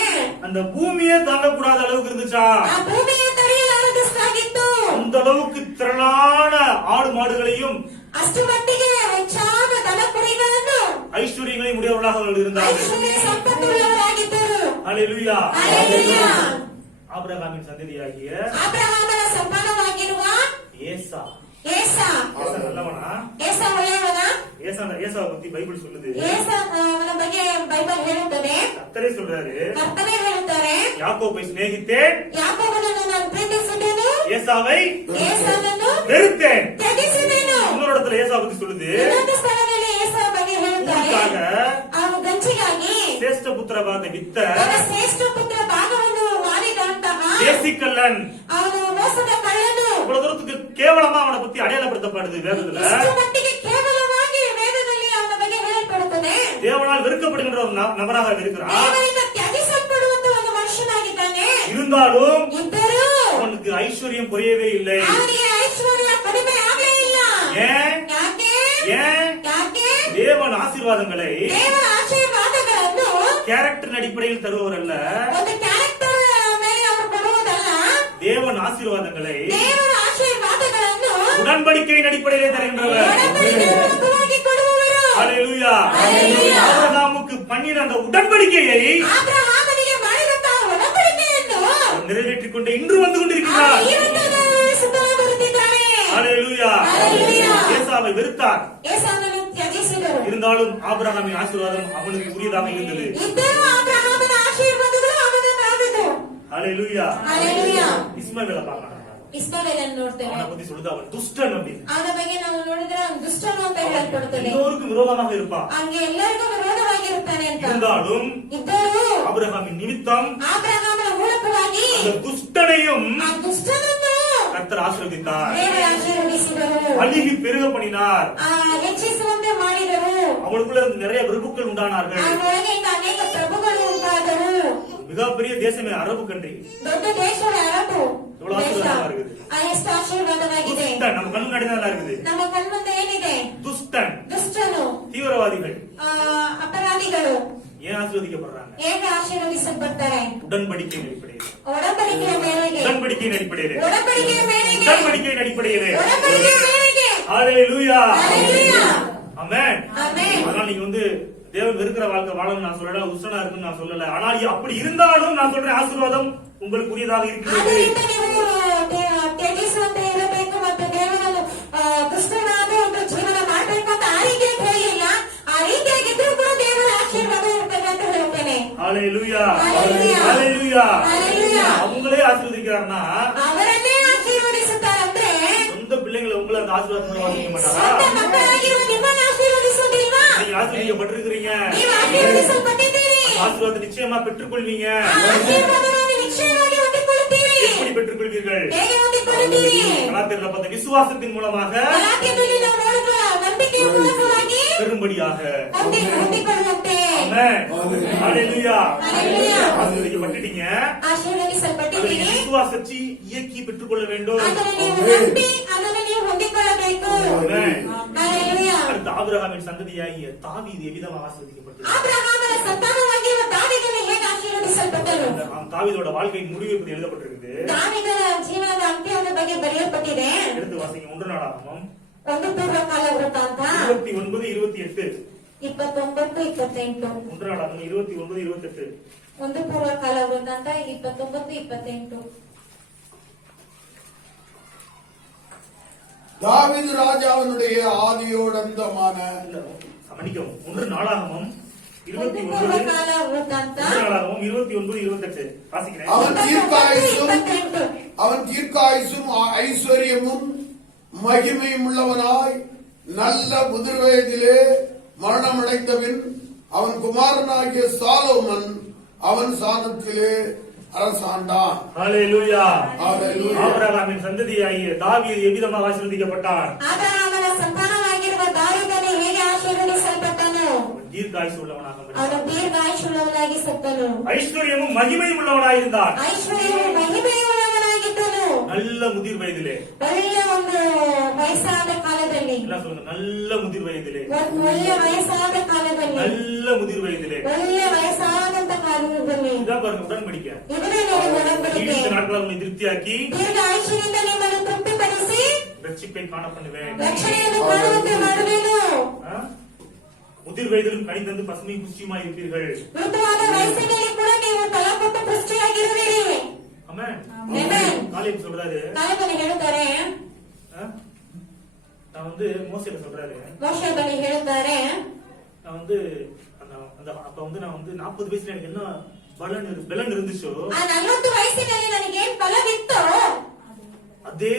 அந்த பூமியே தாங்கக்கூடாத அளவுக்கு இருந்துச்சா. ಆ ಭೂಮಿಯ ತಡೆಯಲಾರದಷ್ಟಾಗಿತ್ತು. அந்த அளவுக்கு திரளான ஆடு மாடுகளையும் ಅಷ್ಟು ಮಟ್ಟಿಗೆ ಹೆಚ್ಚಾದ ದನಕುರಿಗಳನ್ನು ஐஸ்வர்யங்களையும் உடையவர்களாக அவர்கள் இருந்தார்கள். ಐಶ್ವರ್ಯ ಸಂಪನ್ನುಳ್ಳವರಾಗಿದ್ದರು. ஹalleluya. ஹalleluya. ஆபிரகாமின் சந்ததியாகிய ಆಬ್ರಹಾಮನ ಸಂತಾನವಾಗಿರುವ ஏசா. ಏಸಾ ஏசா நல்லவனா? ಏಸಾ ಒಳ್ಳೆಯವನ? ஏசாவை பத்தி பைபிள் சொல்லுது. ಏಸನ ಬಗ್ಗೆ ಬೈಬಲ್ ಹೇಳುತ್ತದೆ. கர்த்தரே சொல்றாரு, ಕರ್ತನೇ ಹೇಳುತ್ತಾರೆ, யாக்கோபை சிநேகித்தேன், ಯಾಕೋಬನನ್ನು ನಾನು ಪ್ರೀತಿಸಿದೆನು, ஏசாவை ಏಸಾನನ್ನು வெறுத்தேன். ತ್ಯಜಿಸಿದೆನು. இன்னொரு இடத்துல ஏசா பத்தி சொல்லுது, ಇನ್ನೊಂದು ಸ್ಥಳದಲ್ಲಿ ಏಸಾ ಬಗ್ಗೆ ಹೇಳುತ್ತಾರೆ, உனக்காக ಅವನು ಗಂಚಿಗಾಗಿ சேஷ்ட புத்திரவாத வித்த ತನ್ನ ಶ್ರೇಷ್ಠ ಪುತ್ರ ಭಾಗವನ್ನು ಮಾರಿದಂತಹ தேசிக்கல்லன். ಅವನು ಮೋಸದ ಕಳ್ಳನು. இவ்வளவு தூரத்துக்கு கேவலமா அவனை பத்தி அடையாளப்படுத்தப்படுது வேதத்துல. ಇಷ್ಟು ಮಟ್ಟಿಗೆ ಕೇವಲವಾಗಿ ವೇದದಲ್ಲಿ ಅವನ ಬಗ್ಗೆ ಹೇಳಲ್ಪಡುತ್ತದೆ. தேவனால் வெறுக்கப்படுகின்ற ஒரு நபராக இருக்கிறான். ದೇವರಿಂದ ತ್ಯಜಿಸಲ್ಪಡುವಂತ ಒಂದು ಮನುಷ್ಯನಾಗಿದ್ದಾನೆ. இருந்தாலும் ಇದ್ದರೂ அவனுக்கு ஐஸ்வர்யம் குறையவே இல்லை. ಅವನಿಗೆ ಐಶ್ವರ್ಯ ಕಡಿಮೆ ಆಗಲೇ ಇಲ್ಲ. ஏன்? ಯಾಕೆ? ஏன்? ಯಾಕೆ? தேவன் ஆசீர்வாதங்களை ದೇವರ ಆಶೀರ್ವಾದಗಳನ್ನು கேரக்டர் அடிப்படையில் தருவர் அல்ல. ಒಂದು ಕ್ಯಾರೆಕ್ಟರ್ ಮೇಲೆ ಅವರು ಕೊಡುವುದಲ್ಲ. தேவன் ஆசீர்வாதங்களை ದೇವರ ಆಶೀರ್ವಾದಗಳನ್ನು உடன்படிக்கையின் அடிப்படையிலே தருகின்றவர். ಒಡಂಬಡಿಕೆಯ ಮೂಲಕವಾಗಿ ಕೊಡುವವರು. ஹalleluya. ஹalleluya. ஆபிரகாமுக்கு பண்ணின அந்த உடன்படிக்கையை ಆಬ್ರಹಾಮನಿಗೆ ಮಾಡಿದಂತಹ ಒಡಂಬಡಿಕೆಯನ್ನು நிறைவேற்றிக் கொண்டு இன்று வந்து கொண்டிருக்கிறார். ಅವರು ಇವತ್ತು ನೆರವೇರಿಸುತ್ತಲೇ ಬರುತ್ತಿದ್ದಾರೆ. ஹalleluya. ஹalleluya. ஏசாவை வெறுத்தார். ಏಸಾನನ್ನು ತ್ಯಜಿಸಿದರು. இருந்தாலும் ஆபிரகாமின் ஆசீர்வாதம் அவனுக்கு உரியதாக இருந்தது. ಇದ್ದರೂ ಆಬ್ರಹಾಮನ ಆಶೀರ್ವಾದಗಳು ಅವನದ್ದಾದವು. ஹalleluya. ஹalleluya. இஸ்மாவேலை பார்க்கலாம். ಇಸ್ಮಾವೇಲನ್ನು ನೋಡ್ತೇವೆ. அவனை பத்தி சொல்லுது, அவன் துஷ்டன் அப்படின்னு. ಅವನ ಬಗ್ಗೆ ನಾವು ನೋಡಿದ್ರೆ ಅವನು ದುಷ್ಟನು ಅಂತ ಹೇಳಲ್ಪಡುತ್ತದೆ. எல்லோருக்கும் விரோதமாக இருப்பான். ಹಂಗೆ ಎಲ್ಲರಿಗೂ ವಿರೋಧವಾಗಿರುತ್ತಾನೆ ಅಂತ. இருந்தாலும் ಇದ್ದರೂ ஆபிரகாமின் நிமித்தம் ಆಬ್ರಹಾಮನ ಮೂಲಕವಾಗಿ அந்த துஷ்டனையும் ಆ ದುಷ್ಟನನ್ನು கர்த்தர் ஆசீர்வதித்தார். ದೇವರು ಆಶೀರ್ವದಿಸಿದರು. அழுகி பெருக பண்ணினார். ಹೆಚ್ಚಿಸುವಂತೆ ಮಾಡಿದರು. அவளுக்குள்ள இருந்து நிறைய பிரபுக்கள் உண்டானார்கள். ಅವರೊಳಗಿಂದ ಅನೇಕ ಪ್ರಭುಗಳು ಉಂಟಾದರು. மிகப்பெரிய தேசமே அரபு கண்ட்ரி. ದೊಡ್ಡ ದೇಶದ ಅರಬು எவ்வளவு ஆசீர்வாதமா இருக்குது. ಎಷ್ಟು ಆಶೀರ್ವಾದವಾಗಿದೆ. துஷ்டன் நம்ம கண்ணு நடிதான் இருக்குது. ನಮ್ಮ ಕಣ್ಮುಂದೆ ಏನಿದೆ? துஷ்டன், ದುಷ್ಟನು, தீவிரவாதிகள் ಅಪರಾಧಿಗಳು ஏன் ஆசீர்வதிக்கப்படுறாங்க? ಹೇಗೆ ಆಶೀರ್ವದಿಸಲ್ಪಡ್ತಾರೆ? உடன்படிக்கையின் அடிப்படையில். ಒಡಂಬಡಿಕೆಯ ಮೇರೆಗೆ. உடன்படிக்கையின் அடிப்படையில். ಒಡಂಬಡಿಕೆಯ ಮೇರೆಗೆ. உடன்படிக்கையின் அடிப்படையில். ಒಡಂಬಡಿಕೆಯ ಮೇರೆಗೆ. ஹalleluya. ஹalleluya. ஆமென். ஆமென். அதனால நீங்க தேவன் வெறுக்கிற வாழ்க்கை வாழணும் நான் சொல்லல, உஷ்ணனா இருக்குன்னு நான் சொல்லல. ஆனால் அப்படி இருந்தாலும் நான் சொல்றேன், ஆசீர்வாதம் உங்களுக்கு உரியதாக இருக்கிறது. ಆದ್ದರಿಂದ ನೀವು ತ್ಯಜಿಸುವಂತೆ ಇರಬೇಕು ಮತ್ತು ದೇವರನ್ನು ದುಷ್ಟನಾದ ಒಂದು ಜೀವನ ಮಾಡಬೇಕು ಅಂತ ಆ ರೀತಿಯಾಗಿ ಹೇಳಿಲ್ಲ. ಆ ರೀತಿಯಾಗಿದ್ರೂ ಕೂಡ ದೇವರ ಆಶೀರ್ವಾದ ಇರ್ತದೆ ಅಂತ ಹೇಳ್ತೇನೆ. ஹalleluya. ஹalleluya. ஹalleluya. ஹalleluya. அவங்களே ஆசீர்வதிக்கிறார்னா ಅವರನ್ನೇ ಆಶೀರ್ವದಿಸುತ್ತಾರಂದ್ರೆ சொந்த பிள்ளைங்களை உங்களை அந்த ஆசீர்வாதம் வாங்கிக்க மாட்டாரா? ಸ್ವಂತ ಮಕ್ಕಳಾಗಿರುವ ನಿಮ್ಮನ್ನು ಆಶೀರ್ವದಿಸುವುದಿಲ್ವಾ? நீங்க ஆசீர்வதிக்கப்பட்டிருக்கிறீங்க. ನೀವು ಆಶೀರ್ವದಿಸಲ್ಪಟ್ಟಿದ್ದೀರಿ. ஆசீர்வாதத்தை நிச்சயமா பெற்றுக்கொள்வீங்க. ಆ ಆಶೀರ್ವಾದವನ್ನು ನಿಶ್ಚಯವಾಗಿ ಹೊಂದಿಕೊಳ್ಳುತ್ತೀರಿ. எப்படி பெற்றுக்கொள்வீர்கள்? ಹೇಗೆ ಹೊಂದಿಕೊಳ್ಳುತ್ತೀರಿ? கலாத்தியர்ல பார்த்த விசுவாசத்தின் மூலமாக ಗಲಾತ್ಯದಲ್ಲಿ ನಾವು ನೋಡುವ ನಂಬಿಕೆಯ ಮೂಲಕವಾಗಿ பெரும்படியாக. ಹೊಂದಿಕೊಳ್ಳುವಂತೆ. ஆமென். ஹalleluya. ஹalleluya. ஆசீர்வதிக்கப்பட்டீங்க. ಆಶೀರ್ವದಿಸಲ್ಪಟ್ಟಿದ್ದೀರಿ. அதை விசுவாசிச்சு இயக்கி பெற்றுக்கொள்ள வேண்டும். ಅದನ್ನು ನೀವು ನಂಬಿ ಅದನ್ನು ನೀವು ಹೊಂದಿಕೊಳ್ಳಬೇಕು. ஆமென். ಹalleluya. அடுத்து ஆபிரகாமின் சந்ததியாகிய தாவீது எவ்விதமாக ஆசீர்வதிக்கப்பட்டது? ಆಬ್ರಹಾಮನ ಸಂತಾನವಾಗಿರುವ ದಾವೀದನು ಹೇಗೆ ಆಶೀರ್ವದಿಸಲ್ಪಟ್ಟರು? தாவீதோட வாழ்க்கையின் முடிவை பற்றி எழுதப்பட்டிருக்குது. ದಾವೀದನ ಜೀವನದ ಅಂತ್ಯದ ಬಗ್ಗೆ ಬರೆಯಲ್ಪಟ್ಟಿದೆ. எடுத்து வாசிங்க. 1 நாளாகமம் ಒಂದು ಪೂರ್ವಕಾಲ ವೃತ್ತಾಂತ 29, 28. 29, 28. 1 நாளாகமம் 29, 28. ಒಂದು ಪೂರ್ವಕಾಲ ವೃತ್ತಾಂತ 29, 28. தாவீது ராஜாவினுடைய ஆதியோடந்தமான மன்னிக்கவும். 1 நாளாகமம் ಒಂದು 29, ಪೂರ್ವಕಾಲ ವೃತ್ತಾಂತ 1 நாளாகமம் 29, 28 வாசிக்கிறேன். அவன் தீர்க்காயுசும் ஐஸ்வர்யமும் மகிமையும் உள்ளவனாய் நல்ல முதிர் வயதிலே மரணமடைந்தபின் அவன் குமாரனாகிய சாலோமன் அவன் சாணத்திலே அரசாண்டான். ஹalleluya. ஹalleluya. ஆபிரகாமின் சந்ததியாகிய தாவீது எவ்விதமாக ஆசீர்வதிக்கப்பட்டார்? ಆಬ್ರಹಾಮನ ಸಂತಾನವಾಗಿರುವ ದಾವೀದನು ಹೇಗೆ ಆಶೀರ್ವದಿಸಲ್ಪಟ್ಟನು? தீர்க்காயுசு உள்ளவனாக ಅವನು ದೀರ್ಘಾಯುಷ್ಯುಳ್ಳವನಾಗಿ ಸತ್ತನು. ஐஸ்வர்யமும் மகிமையும் உள்ளவனாயிருந்தான். ಐಶ್ವರ್ಯವು ಮಹಿಮೆಯುಳ್ಳವನಾಗಿದ್ದನು. நல்ல முதிர் வயதிலே. ಒಳ್ಳೆ ಒಂದು ವಯಸ್ಸಾದ ಕಾಲದಲ್ಲಿ. எல்லாம் சொல்லுங்க. நல்ல முதிர் வயதிலே. ಒಂದು ಒಳ್ಳೆ ವಯಸ್ಸಾದ ಕಾಲದಲ್ಲಿ. நல்ல முதிர் வயதிலே. ಒಳ್ಳೆ ವಯಸ್ಸಾದಂತ ಕಾಲದಲ್ಲಿ. இதான் பாருங்க உடன்படிக்கை. இதுவே ನೋಡಿ ಒಡಂಬಡಿಕೆ. நீடித்த நாட்கள் உன்னை திருப்தியாக்கி ದೀರ್ಘ ಆಯುಷ್ಯದಿಂದ ನಿಮ್ಮನ್ನು ತೃಪ್ತಿಪಡಿಸಿ ரட்சிப்பை காண பண்ணுவேன். ರಕ್ಷಣೆಯನ್ನು ಕಾಣುವಂತೆ ಮಾಡುವೆನು. முதிர் வயதிலும் கனி தந்து பசுமை புஷ்டியுமாய் இருப்பீர்கள். ಮೃತವಾದ ವಯಸ್ಸಿನಲ್ಲಿ ಕೂಡ ನೀವು ಫಲಕೊಟ್ಟು ಪುಷ್ಟಿಯಾಗಿರುವಿರಿ. ஆமென். ಆಮೆನ್. காலேப் சொல்றாரு, ಕಾಲೇಬಲ್ಲಿ ಹೇಳುತ್ತಾರೆ, நான் வந்து மோசேல சொல்றாரு, ಮೋಶೆ ಬಳಿ ಹೇಳುತ್ತಾರೆ, நான் வந்து அப்ப வந்து நான் வந்து 40 வயசுல எனக்கு என்ன பலன் இருந்துச்சோ, ಆ 40 ವಯಸ್ಸಿನಲ್ಲಿ ನನಗೆ ಏನ್ ಫಲವಿತ್ತೋ அதே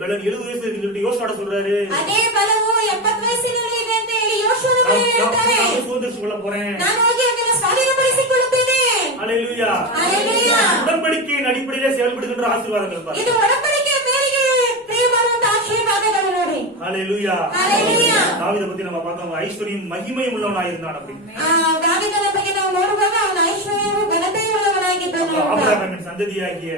பலன் 70 வயசுல இருக்குன்னு யோசுவாட சொல்றாரு. ಅದೇ ಫಲವು 70 ವಯಸ್ಸಿನಲ್ಲಿ ಇದೆ ಅಂತ ಹೇಳಿ ಯೋಶುವನ ಬಳಿ ಹೇಳ್ತಾರೆ. நான் சுதந்திரிச்சுக்கொள்ள போறேன். ನಾನು ಹೋಗಿ ಅದನ್ನು ಸ್ವಾಧೀನಪಡಿಸಿಕೊಳ್ಳುತ್ತೇನೆ. ஹalleluya. ஹalleluya. உடன்படிக்கையின் அடிப்படையிலே செயல்படுகின்ற ஆசீர்வாதங்கள் பாருங்க. ಇದು ಒಡಂಬಡಿಕೆಯ ಮೇರೆಗೆ ಪ್ರಿಯವಾದಂತ ಆಶೀರ್ವಾದಗಳು ನೋಡಿ. ஹalleluya. ஹalleluya. தாவீதை பத்தி நம்ம பார்த்தோம், ஐஸ்வர்யம் மகிமையும் உள்ளவனாய் இருந்தான் அப்படி. தாவீದನ ಬಗ್ಗೆ ನಾವು ನೋಡುವಾಗ ಅವನ ಐಶ್ವರ್ಯವು ಘನತೆಯುಳ್ಳವನಾಗಿದ್ದನು. ஆபிரகாமின் சந்ததியாகிய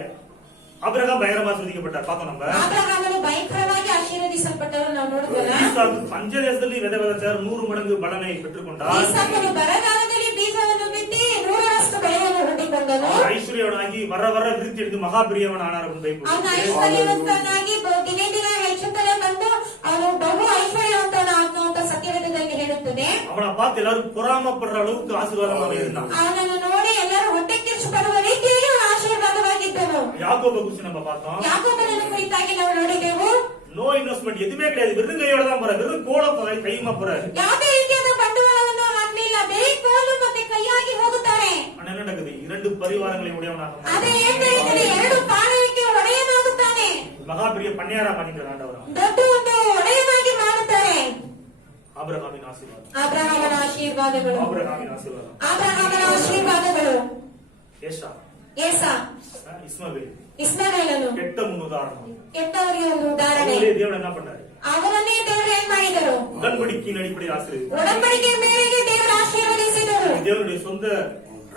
ஆபிரகாம் பயங்கரமா ஆசீர்வதிக்கப்பட்டார் பார்த்தோம் நம்ம. ಆಬ್ರಹಾಮನು ಭಯಂಕರವಾಗಿ ಆಶೀರ್ವದಿಸಲ್ಪಟ್ಟವರು ನಾವು ನೋಡುತ್ತೇವೆ. ஈசாக்கு பஞ்சதேசದಲ್ಲಿ விதை விதைச்சார், 100 மடங்கு பலனை பெற்றுக்கொண்டார். ಈಸಾಕನು ಬರಗಾಲದಲ್ಲಿ ಬೀಜವನ್ನು ಬಿತ್ತಿ 100ರಷ್ಟು ಬೆಳೆಯನ್ನು ಹೊಂದಿಕೊಂಡನು. ஐஸ்வர்யவனாகி வர வர விருத்தி எடுத்து மகாபிரியவன் ஆனார். ಅವನು ಐಶ್ವರ್ಯವಂತನಾಗಿ ದಿನೇ ದಿನ ಹೆಚ್ಚುತ್ತಲೇ ಬಂದು ಅವನು ಬಹು ಐಶ್ವರ್ಯವಂತನಾಗುವಂತ ಸತ್ಯವೇದದಲ್ಲಿ ಹೇಳುತ್ತದೆ. அவனை பார்த்து எல்லாரும் பொறாமப்படுற அளவுக்கு ஆசீர்வாதமாக இருந்தான். ಅವನನ್ನು ನೋಡಿ ಎಲ್ಲರೂ ಹೊಟ್ಟೆ ಕಿಚ್ಚು ಪಡುವ ರೀತಿಯಲ್ಲಿ ಅವನು ಆಶೀರ್ವಾದವಾಗಿದ್ದನು. யாக்கோபை குறித்து நம்ம பார்த்தோம். ಯಾಕೋಬನನ್ನು ಕುರಿತಾಗಿ ನಾವು ನೋಡಿದೆವು. நோ இன்வெஸ்ட்மெண்ட் எதுவுமே கிடையாது, வெறும் கையோட தான் போறாரு, வெறும் கோல கையுமா போறாரு. ಯಾವುದೇ ರೀತಿಯಾದ ಬಂಡವಾಳವನ್ನು ಹಾಕಲಿಲ್ಲ, ಬೇರೆ ಕೋಲು ಮತ್ತೆ ಕೈಯಾಗಿ ಹೋಗುತ್ತಾರೆ. ஆனா என்ன நடக்குது? 2 பரிவாரங்களை உடையவனாக ಅದೇ ಏನಾಯಿತು? 2 ಪಾಳಯಕ್ಕೆ ಒಡೆಯನಾಗುತ್ತಾನೆ. மகாபிரிய பண்ணையாரா பண்ணிக்கிறார் ஆண்டவர். ದೊಡ್ಡ ಒಂದು ಒಡೆಯನಾಗಿ ಮಾಡುತ್ತಾರೆ. ஆபிரகாமின் ஆசீர்வாதம். ಅಬ್ರಹಾಮನ ಆಶೀರ್ವಾದಗಳು. ஆபிரகாமின் ஆசீர்வாதம். ಅಬ್ರಹಾಮನ ಆಶೀರ್ವಾದಗಳು. ஏசா, ಏಸಾ, இஸ்மவேல், ಇಸ್ಮಾವೇಲನು கெட்ட முன் உதாரணம். ಕೆಟ್ಟವರಿಗೆ ಒಂದು ಉದಾಹರಣೆ. தேவன் என்ன பண்ணாரு? ಅವರನ್ನೇ ದೇವರು ಏನ್ ಮಾಡಿದರು? உடன்படிக்கையின் அடிப்படையில் ஆசீர்வதித்தார். ಒಡಂಬಡಿಕೆ ಮೇರೆಗೆ ದೇವರು ಆಶೀರ್ವದಿಸಿದರು. தேவனுடைய சொந்த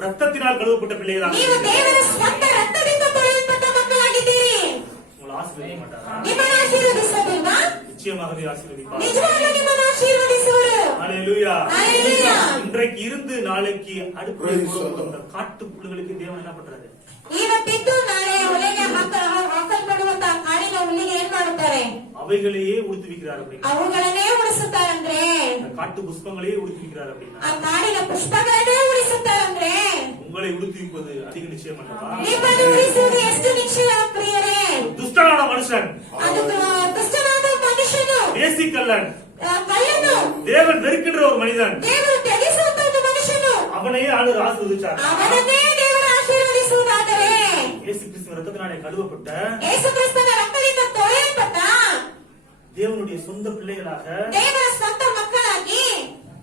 ரத்தத்தினால் கழுவப்பட்ட பிள்ளைகளாக ನೀವು ದೇವರ ಸ್ವಂತ ರಕ್ತದಿಂದ ತೊಳೆಯಲ್ಪಟ್ಟ ಮಕ್ಕಳಾಗಿದ್ದೀರಿ. உங்களை ஆசீர்வதிக்க மாட்டாரா? ನಿಮ್ಮನ್ನು ಆಶೀರ್ವದಿಸೋದಿಲ್ವಾ? நிச்சயமாகவே ஆசீர்வதிப்பார். ನಿಜವಾಗ್ಲೂ ನಿಮ್ಮನ್ನು ಆಶೀರ್ವದಿಸುವರು. ஹalleluya. ஹalleluya. இன்றைக்கு இருந்து நாளைக்கு அடுத்த காட்டு புல்லுகளுக்கு தேவன் என்ன பண்றாரு? ಇವತ್ತಿದ್ದು ನಾಳೆ ಒಲೆಗೆ ಹಾಕಲ್ಪಡುವಂತಹ ಕಾಡಿನ ಹುಲ್ಲಿಗೆ ಏನ್ ಮಾಡುತ್ತಾರೆ? அவைகளையே உடுத்துவிக்கிறார் அப்படின்னா, ಅವುಗಳನ್ನೇ ಉಳಿಸುತ್ತಾರಂದ್ರೆ, காட்டு புஷ்பங்களையே உடுத்துவிக்கிறார் அப்படின்னா, ಆ ಕಾಡಿನ ಪುಷ್ಪಗಳನ್ನೇ ಉಳಿಸುತ್ತಾರಂದ್ರೆ உங்களை உடுத்துவிப்பது அதிக நிச்சயம் அல்லவா? ನಿಮ್ಮನ್ನು ಉಳಿಸುವುದು ಎಷ್ಟು ನಿಶ್ಚಯ ಪ್ರಿಯರೇ. துஷ்டனான மனுஷன், ಅದು ದುಷ್ಟನಾದ ಮನುಷ್ಯನು, தேசிக்கல்லன், ಕಳ್ಳನು, தேவன் வெறுக்கின்ற ஒரு மனிதன், ದೇವರು ತ್ಯಜಿಸುವಂತ ಒಂದು ಮನುಷ್ಯನು, அவனையே ஆளு ஆசீர்வதிச்சார். ಅವನನ್ನೇ ದೇವರು ಆಶೀರ್ವದಿಸುವುದಾದರೆ, இயேசு கிறிஸ்துவின் ரத்தத்தினாலே கழுவப்பட்ட ಯೇಸು ಕ್ರಿಸ್ತನ ರಕ್ತದಿಂದ ತೊಳೆಯಲ್ಪಟ್ಟ தேவனுடைய சொந்த பிள்ளைகளாக, ದೇವರ ಸ್ವಂತ ಮಕ್ಕಳಾಗಿ,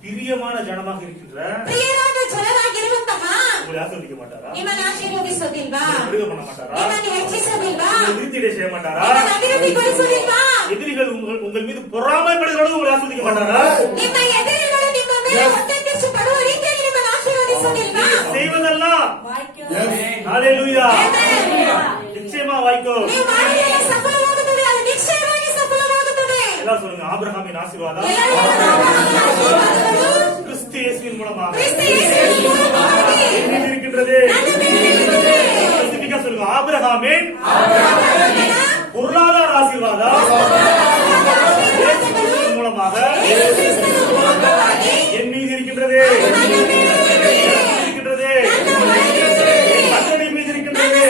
பிரியமான ஜனமாக இருக்கின்ற ಪ್ರಿಯರಾದ ಜನರಾಗಿರುವಂತಹ உங்களை ஆசீர்வதிக்க மாட்டாரா? ನಿಮ್ಮನ್ನು ಆಶೀರ್ವದಿಸೋದಿಲ್ವಾ? விடுதலை பண்ண மாட்டாரா? ನಿಮ್ಮನ್ನು ಹೆಚ್ಚಿಸೋದಿಲ್ವಾ? விருத்தியிலே செய்ய மாட்டாரா? ನಿಮ್ಮನ್ನು ಅಭಿವೃದ್ಧಿಗೊಳಿಸೋದಿಲ್ವಾ? எதிரிகள் உங்கள் மீது பொறாமைப்படுகிற உங்களை ஆசீர்வதிக்க மாட்டாரா? ನಿಮ್ಮ ಎದುರುಗಳು ನಿಮ್ಮ ಮೇಲೆ ಹೊಟ್ಟೆ ಕಿಚ್ಚು ಪಡುವ ರೀತಿಯಲ್ಲಿ ನಿಮ್ಮನ್ನು ಆಶೀರ್ವದಿಸೋದಿಲ್ವಾ? செய்வதெல்லாம் ஹalleluya நிச்சயமா வாய்க்கும். ನೀವು ಮಾಡಿದರೆ ಸಫಲವಾಗುತ್ತದೆ, ಅದು ನಿಶ್ಚಯವಾಗಿ ಸಫಲವಾಗುತ್ತದೆ. எல்லாம் சொல்லுங்க, ஆபிரகாமின் ஆசீர்வாதம் ಎಲ್ಲರೂ ಆಶೀರ್ವಾದಗಳು கிறிஸ்து இயேசுவின் மூலமாக ಕ್ರಿಸ್ತ ಯೇಸುವಿನ ಮೂಲಕವಾಗಿ என் மீது இருக்கின்றது. ನನ್ನ ಮೇಲೆ இருக்கிறது. ஸ்பெசிபிக்கா சொல்லுங்க, ஆபிரகாமின் பொருளாதார ஆசீர்வாதம் இயேசு கிறிஸ்துவின் மூலமாக ಯೇಸು ಕ್ರಿಸ್ತನ ಮೂಲಕವಾಗಿ என் மீது இருக்கின்றது. ನನ್ನ ಮೇಲೆ இருக்கின்றது. ನನ್ನ ಒಳಗಿರುತ್ತದೆ. என் மகனை மீது இருக்கின்றது.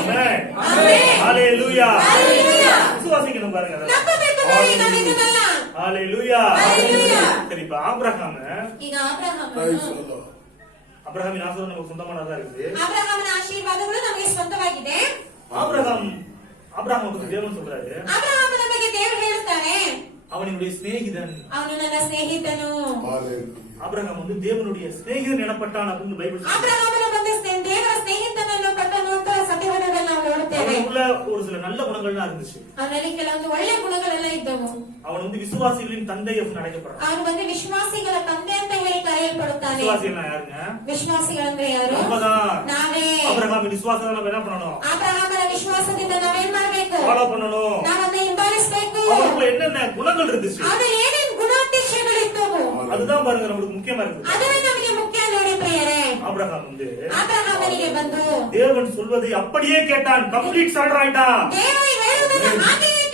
ஆமென். ಆಮೆನ್. ஹalleluya. ಹalleluya. விசுவாசிக்கணும் பாருங்க. ನಂಬಬೇಕು ನೋಡಿ ನಾವು ಇದನ್ನೆಲ್ಲ. ஹalleluya. ஹalleluya. சரி, இப்ப ஆபிரகாம் ಈಗ ಅಬ್ರಹಾಮನು அபிரகாமின் ஆசீர்வாதம் நமக்கு சொந்தமானதா இருக்குது. ಅಬ್ರಹಾಮನ ಆಶೀರ್ವಾದಗಳು ನಮಗೆ ಸ್ವಂತವಾಗಿದೆ. ஆபிரகாம் பத்தி தேவன் சொல்றாரு, ಅಬ್ರಹಾಮನ ಬಗ್ಗೆ ದೇವರು ಹೇಳುತ್ತಾರೆ, அவனுடைய சிநேகிதன். ಅವನು ನನ್ನ ಸ್ನೇಹಿತನು. ஆபிரகாம் வந்து தேவனுடைய சிநேகிதன் எனப்பட்டான் அப்படின்னு பைபிள் சொல்லுது. ಅಬ್ರಹಾಮನ ಬಂದು ದೇವರ ಸ್ನೇಹಿತನನ್ನು ಪಟ್ಟನು ಅಂತ ಸತ್ಯವೇದದಲ್ಲಿ ನಾವು ನೋಡುತ್ತೇವೆ. அவனுக்குள்ள ஒரு சில நல்ல குணங்கள்லாம் இருந்துச்சு. ಅವನಲ್ಲಿ ಕೆಲವೊಂದು ಒಳ್ಳೆಯ ಗುಣಗಳೆಲ್ಲ ಇದ್ದವು. அவன் வந்து விசுவாசிகளின் தந்தை அப்படின்னு அழைக்கப்படுறான். ಅವನು ಬಂದು ವಿಶ್ವಾಸಿಗಳ ತಂದೆ ಅಂತ ಹೇಳಿ ಕರೆಯಲ್ಪಡುತ್ತಾನೆ. விசுவாசிகள் யாருங்க? ವಿಶ್ವಾಸಿಗಳಂದ್ರೆ ಯಾರು? நம்மதான். ನಾವೇ. ஆபிரகாமின் விசுவாசத்தை நம்ம என்ன பண்ணணும்? ಅಬ್ರಹಾಮನ ವಿಶ್ವಾಸದಿಂದ ನಾವೇನ್ ಮಾಡ್ಬೇಕು? ஃபாலோ பண்ணணும். ನಾವನ್ನ ಹಿಂಬಾಲಿಸಬೇಕು. அவனுக்குள்ள என்னென்ன குணங்கள் இருந்துச்சு? ಅವನಲ್ಲಿ ಏನೇನು ಗುಣಾತಿಶಯಗಳಿದ್ದವು அதுதான் பாருங்க நம்மளுக்கு முக்கியமா இருக்குது. ಅದನ್ನ ನಮಗೆ ಮುಖ್ಯ ನೋಡಿ ಪ್ರಿಯರೇ. ஆபிரகாம் வந்து ಅಬ್ರಹಾಮನಿಗೆ ಬಂದು தேவன் சொல்வதை அப்படியே கேட்டான், கம்ப்ளீட் சரண்டர் ஆயிட்டான். ದೇವರು ಹೇಳುವುದನ್ನು ಹಾಗೆಯೇ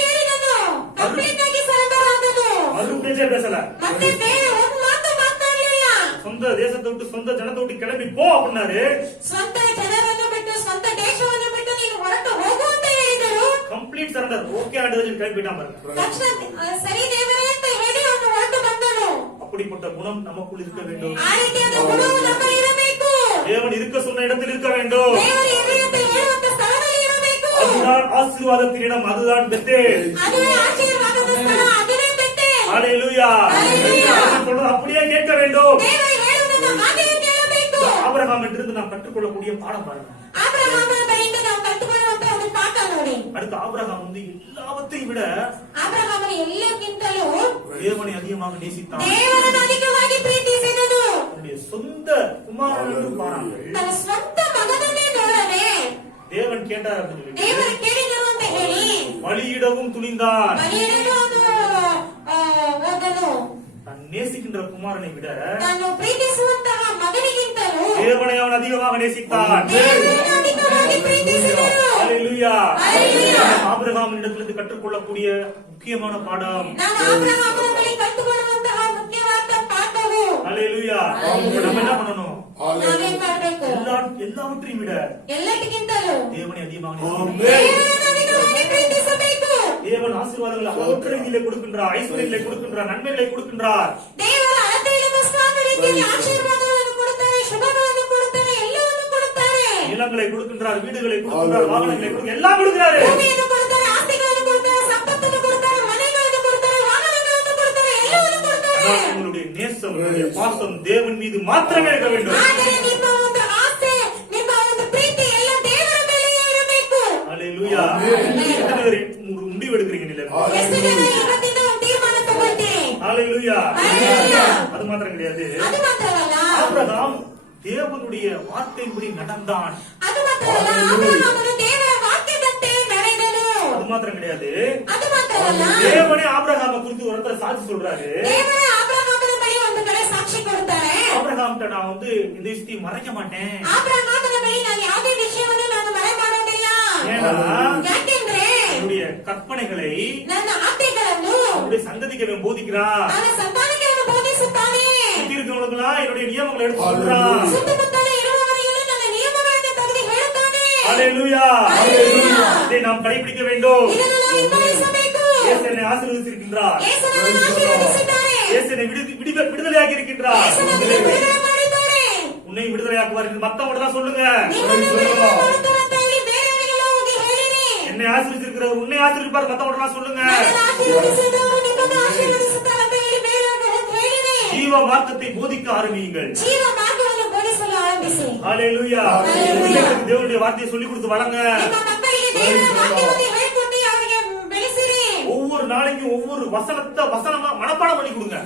ಕಂಪ್ಲೀಟ್ ಆಗಿ ಸರೆಂಡರ್ ಆದನು. மறு பேச்சே பேசல. ಮತ್ತೆ ಬೇರೆ ಒಂದು ಮಾತು ಮಾತಾಡಲಿಲ್ಲ. சொந்த தேசத்தை விட்டு சொந்த ஜனத்தை விட்டு கிளம்பி போ அப்படின்னாரு. ಸ್ವಂತ ಜನರನ್ನು ಬಿಟ್ಟು ಸ್ವಂತ ದೇಶವನ್ನು ಬಿಟ್ಟು ನೀನು ಹೊರಟು ಹೋಗು ಅಂತ ಹೇಳಿದರು. ಕಂಪ್ಲೀಟ್ ಸರೆಂಡರ್ ಓகே ஆண்டவரே கிளம்பிட்டான் பாருங்க. ತಕ್ಷಣ ಸರಿ ದೇವರೇ ಅಂತ ಹೇಳಿ ಅವನು ಹೊರಟು ಬಂದನು. அப்படிப்பட்ட குணம் நமக்குள் இருக்க வேண்டும். ಆ ರೀತಿಯಾದ ಗುಣವು ನಮ್ಮಲ್ಲಿ ಇರಬೇಕು. தேவன் இருக்க சொன்ன இடத்தில் இருக்க வேண்டும். ದೇವರು ಇರಲಿ ಅಂತ ಹೇಳುವಂತ ಸ್ಥಳದಲ್ಲಿ ಇರಬೇಕು. அதுதான் ஆசீர்வாதத்தின் இடம், அதுதான் பெத்தேல். ಅದುವೇ ಆಶೀರ್ವಾದದ ಸ್ಥಳ, ಅದುವೇ ಬೆತ್ತೇಲ್. ஹalleluya. சொல்றது அப்படியே கேட்க வேண்டும். ದೇವರು ಹೇಳುವುದನ್ನು ಹಾಗೆಯೇ ಕೇಳಬೇಕು. ஆபிரகாம் என்றிருந்து நாம் கற்றுக்கொள்ளக்கூடிய பாடம் பாருங்க. ಆಬ್ರಹಾಮನ ಬಳಿಯಿಂದ ನಾವು ಕಲಿತುಕೊಳ್ಳುವಂತ ಒಂದು ಪಾಠ ನೋಡಿ. அடுத்து ஆபிரகாம் வந்து எல்லாவற்றையும் விட ಆಬ್ರಹಾಮನ ಎಲ್ಲಕ್ಕಿಂತಲೂ தேவனை அதிகமாக நேசித்தான். ದೇವರನ್ನು ಅಧಿಕವಾಗಿ ಪ್ರೀತಿಸಿದನು. தன்னுடைய சொந்த குமாரன் என்று பாராமல் ತನ್ನ ಸ್ವಂತ ಮಗನನ್ನೇ ನೋಡದೆ தேவன் கேட்டார் அப்படின்னு சொல்லி ದೇವರು ಕೇಳಿದರು ಅಂತ ಹೇಳಿ பலியிடவும் துணிந்தான். ಬಲಿಯಿಡಲು ಹೋದನು. தான் நேசிக்கின்ற குமாரனை விட ತಾನು ಪ್ರೀತಿಸುವಂತಹ ಮಗನಿಗಿಂತಲೂ தேவனை அவன் அதிகமாக நேசித்தான். ದೇವರನ್ನು ಅಧಿಕವಾಗಿ ಪ್ರೀತಿಸಿದನು. ஹalleluya. ஹalleluya. ஆபிரகாமின் இடத்திலிருந்து கற்றுக்கொள்ளக்கூடிய முக்கியமான பாடம். ನಾನು ಆಬ್ರಹಾಮನ ಬಳಿ ಕಲಿತುಕೊಳ್ಳುವಂತಹ ಮುಖ್ಯವಾದ ಪಾಠವು ஹalleluya. நம்ம என்ன பண்ணணும்? ನಾವೇನ್ ಮಾಡ್ಬೇಕು? எல்லாவற்றையும் விட ಎಲ್ಲಕ್ಕಿಂತಲೂ தேவனை அதிகமாக ஆமென். ದೇವರನ್ನು ಅಧಿಕವಾಗಿ ಪ್ರೀತಿಸಬೇಕು. தேவன் ஆசீர்வாதங்களை அளவற்றதிலே கொடுக்கின்றார், ஐஸ்வர்யங்களை கொடுக்கின்றார், நன்மைகளை கொடுக்கின்றார். ದೇವರು ಅಳತೆಯಿಲ್ಲದ ಸ್ವಾಮಿ ರೀತಿಯಲ್ಲಿ ಆಶೀರ್ವಾದಗಳನ್ನು ಕೊಡುತ್ತಾರೆ, ಶುಭಗಳನ್ನು ಕೊಡುತ್ತಾರೆ, ಎಲ್ಲವನ್ನು ಕೊಡುತ್ತಾರೆ. நிலங்களை கொடுக்கின்றார், வீடுகளை கொடுக்கின்றார், வாகனங்களை கொடுக்கின்றார், எல்லாம் கொடுக்கிறாரு. ಭೂಮಿಯನ್ನು ಕೊಡುತ್ತಾರೆ, ಆಸ್ತಿಗಳನ್ನು ಕೊಡುತ್ತಾರೆ, ಸಂಪತ್ತನ್ನು ಕೊಡುತ್ತಾರೆ, ಮನೆಗಳನ್ನು ಕೊಡುತ್ತಾರೆ, ವಾಹನಗಳನ್ನು ಕೊಡುತ್ತಾರೆ, ಎಲ್ಲವನ್ನು ಕೊಡುತ್ತಾರೆ. ஆனால் உங்களுடைய நேசம், உங்களுடைய பாசம் தேவன் மீது மாத்திரமே இருக்க வேண்டும். ಆದರೆ ನಿಮ್ಮ ಒಂದು ಆಸೆ, ನಿಮ್ಮ ಒಂದು ಪ್ರೀತಿ ಎಲ್ಲ ದೇವರ ಮೇಲೆಯೇ ಇರಬೇಕು. ஹalleluya. எத்தனை பேர் ஒரு முடிவு எடுக்கிறீங்க நிலை? ಎಷ್ಟು ಜನ ಇವತ್ತಿಂದ ಒಂದು ತೀರ್ಮಾನ ತಗೊಳ್ತೀರಿ? ஹalleluya. ஹalleluya. அது மாத்திரம் கிடையாது. ಅದು ಮಾತ್ರವಲ್ಲ, ஆபிரகாம் தேவனுடைய வார்த்தையின்படி நடந்தான். ಅದು ಮಾತ್ರವಲ್ಲ, ಆಬ್ರಹಾಮನು ದೇವರ ವಾಕ್ಯದಂತೆ ನಡೆದನು. அது மாத்திரம் கிடையாது. ಅದು ಮಾತ್ರವಲ್ಲ, தேவனே ஆபிரகாமை குறித்து ஒரு இடத்துல சாட்சி சொல்றாரு. ದೇವರೇ ಆಬ್ರಹಾಮನ ಬಳಿ ಒಂದು ಕಡೆ ಸಾಕ್ಷಿ ಕೊಡುತ್ತಾರೆ. ஆபிரகாம்கிட்ட நான் வந்து இந்த விஷயத்தை மறைக்க மாட்டேன். ಆಬ್ರಹಾಮನ ಬಳಿ ನಾನು ಯಾವುದೇ ವಿಷಯವನ್ನು ನಾನು ಮರೆ ಮಾಡೋದಿಲ್ಲ. ஏன்னா ಯಾಕೆಂದ್ರೆ என்னுடைய கற்பனைகளை ನನ್ನ ಆಜ್ಞೆಗಳನ್ನು என்னுடைய சந்ததிக்கு அவன் போதிக்கிறான். ನನ್ನ ಸಂತಾನಕ್ಕೆ ಅವನು ಬೋಧಿಸುತ್ತಾನೆ. சுத்தி இருக்கவங்களுக்கெல்லாம் என்னுடைய நியமங்களை எடுத்து சொல்றான். ಸುತ್ತಮುತ್ತಲೇ ಇರುವವರಿಗೆಲ್ಲ ನನ್ನ ನಿಯಮಗಳನ್ನು ತೆಗೆದು ಹೇಳುತ್ತಾನೆ. ஹalleluya. ஹalleluya. இதை நாம் கடைபிடிக்க வேண்டும். ಇದನ್ನು ನಾವು ಹಿಂಬಾಲಿಸಬೇಕು. இயேசு என்னை ஆசீர்வதித்திருக்கின்றார். ಯೇಸು ನಮ್ಮನ್ನು ಆಶೀರ್ವದಿಸಿದ್ದಾರೆ. இயேசு என்னை விடுதலையாக்கி இருக்கின்றார். ಯೇಸು ನಮ್ಮನ್ನು ಬಿಡುಗಡೆ ಮಾಡಿದ್ದಾರೆ. உன்னை விடுதலையாக்குவார் என்று மத்தவங்க தான் சொல்லுங்க. ನಿಮ್ಮನ್ನು ಬಿಡುಗಡೆ ಮಾಡುತ್ತಾರೆ ಅಂತ ಹೇಳಿ ಬೇರೆಯವರಿಗೆಲ್ಲ ಹೋಗಿ ಹೇಳಿರಿ. என்னை ஆசீர்வதித்திருக்கிறவர் உன்னை ஆசீர்வதிப்பார் மத்தவங்க தான் சொல்லுங்க. ನನ್ನನ್ನು ಆಶೀರ್ವದಿಸಿದವರು ನಿಮ್ಮನ್ನು ಆಶೀರ್ವದಿಸುತ್ತಾರೆ ಅಂತ ಹೇಳಿ ಬೇರೆಯವರಿಗೆ ಹೋಗಿ ಹೇಳಿರಿ. ஜீவ மார்க்கத்தை போதிக்க ஆரம்பியுங்கள். ಜೀವ ಮಾರ್ಗವನ್ನು ಬೋಧಿಸಲು ಆರಂಭಿಸಿ. ஹalleluya. பிள்ளைகளுக்கு தேவனுடைய வார்த்தையை சொல்லிக் கொடுத்து வளங்க. ನಿಮ್ಮ ಮಕ್ಕಳಿಗೆ ದೇವರ ವಾಕ್ಯವನ್ನು ಹೇಳಿಕೊಟ್ಟು ಅವರಿಗೆ ಬೆಳೆಸಿರಿ. ஒவ்வொரு நாளைக்கும் ஒவ்வொரு வசனமா மனப்பாடம் பண்ணி கொடுங்க.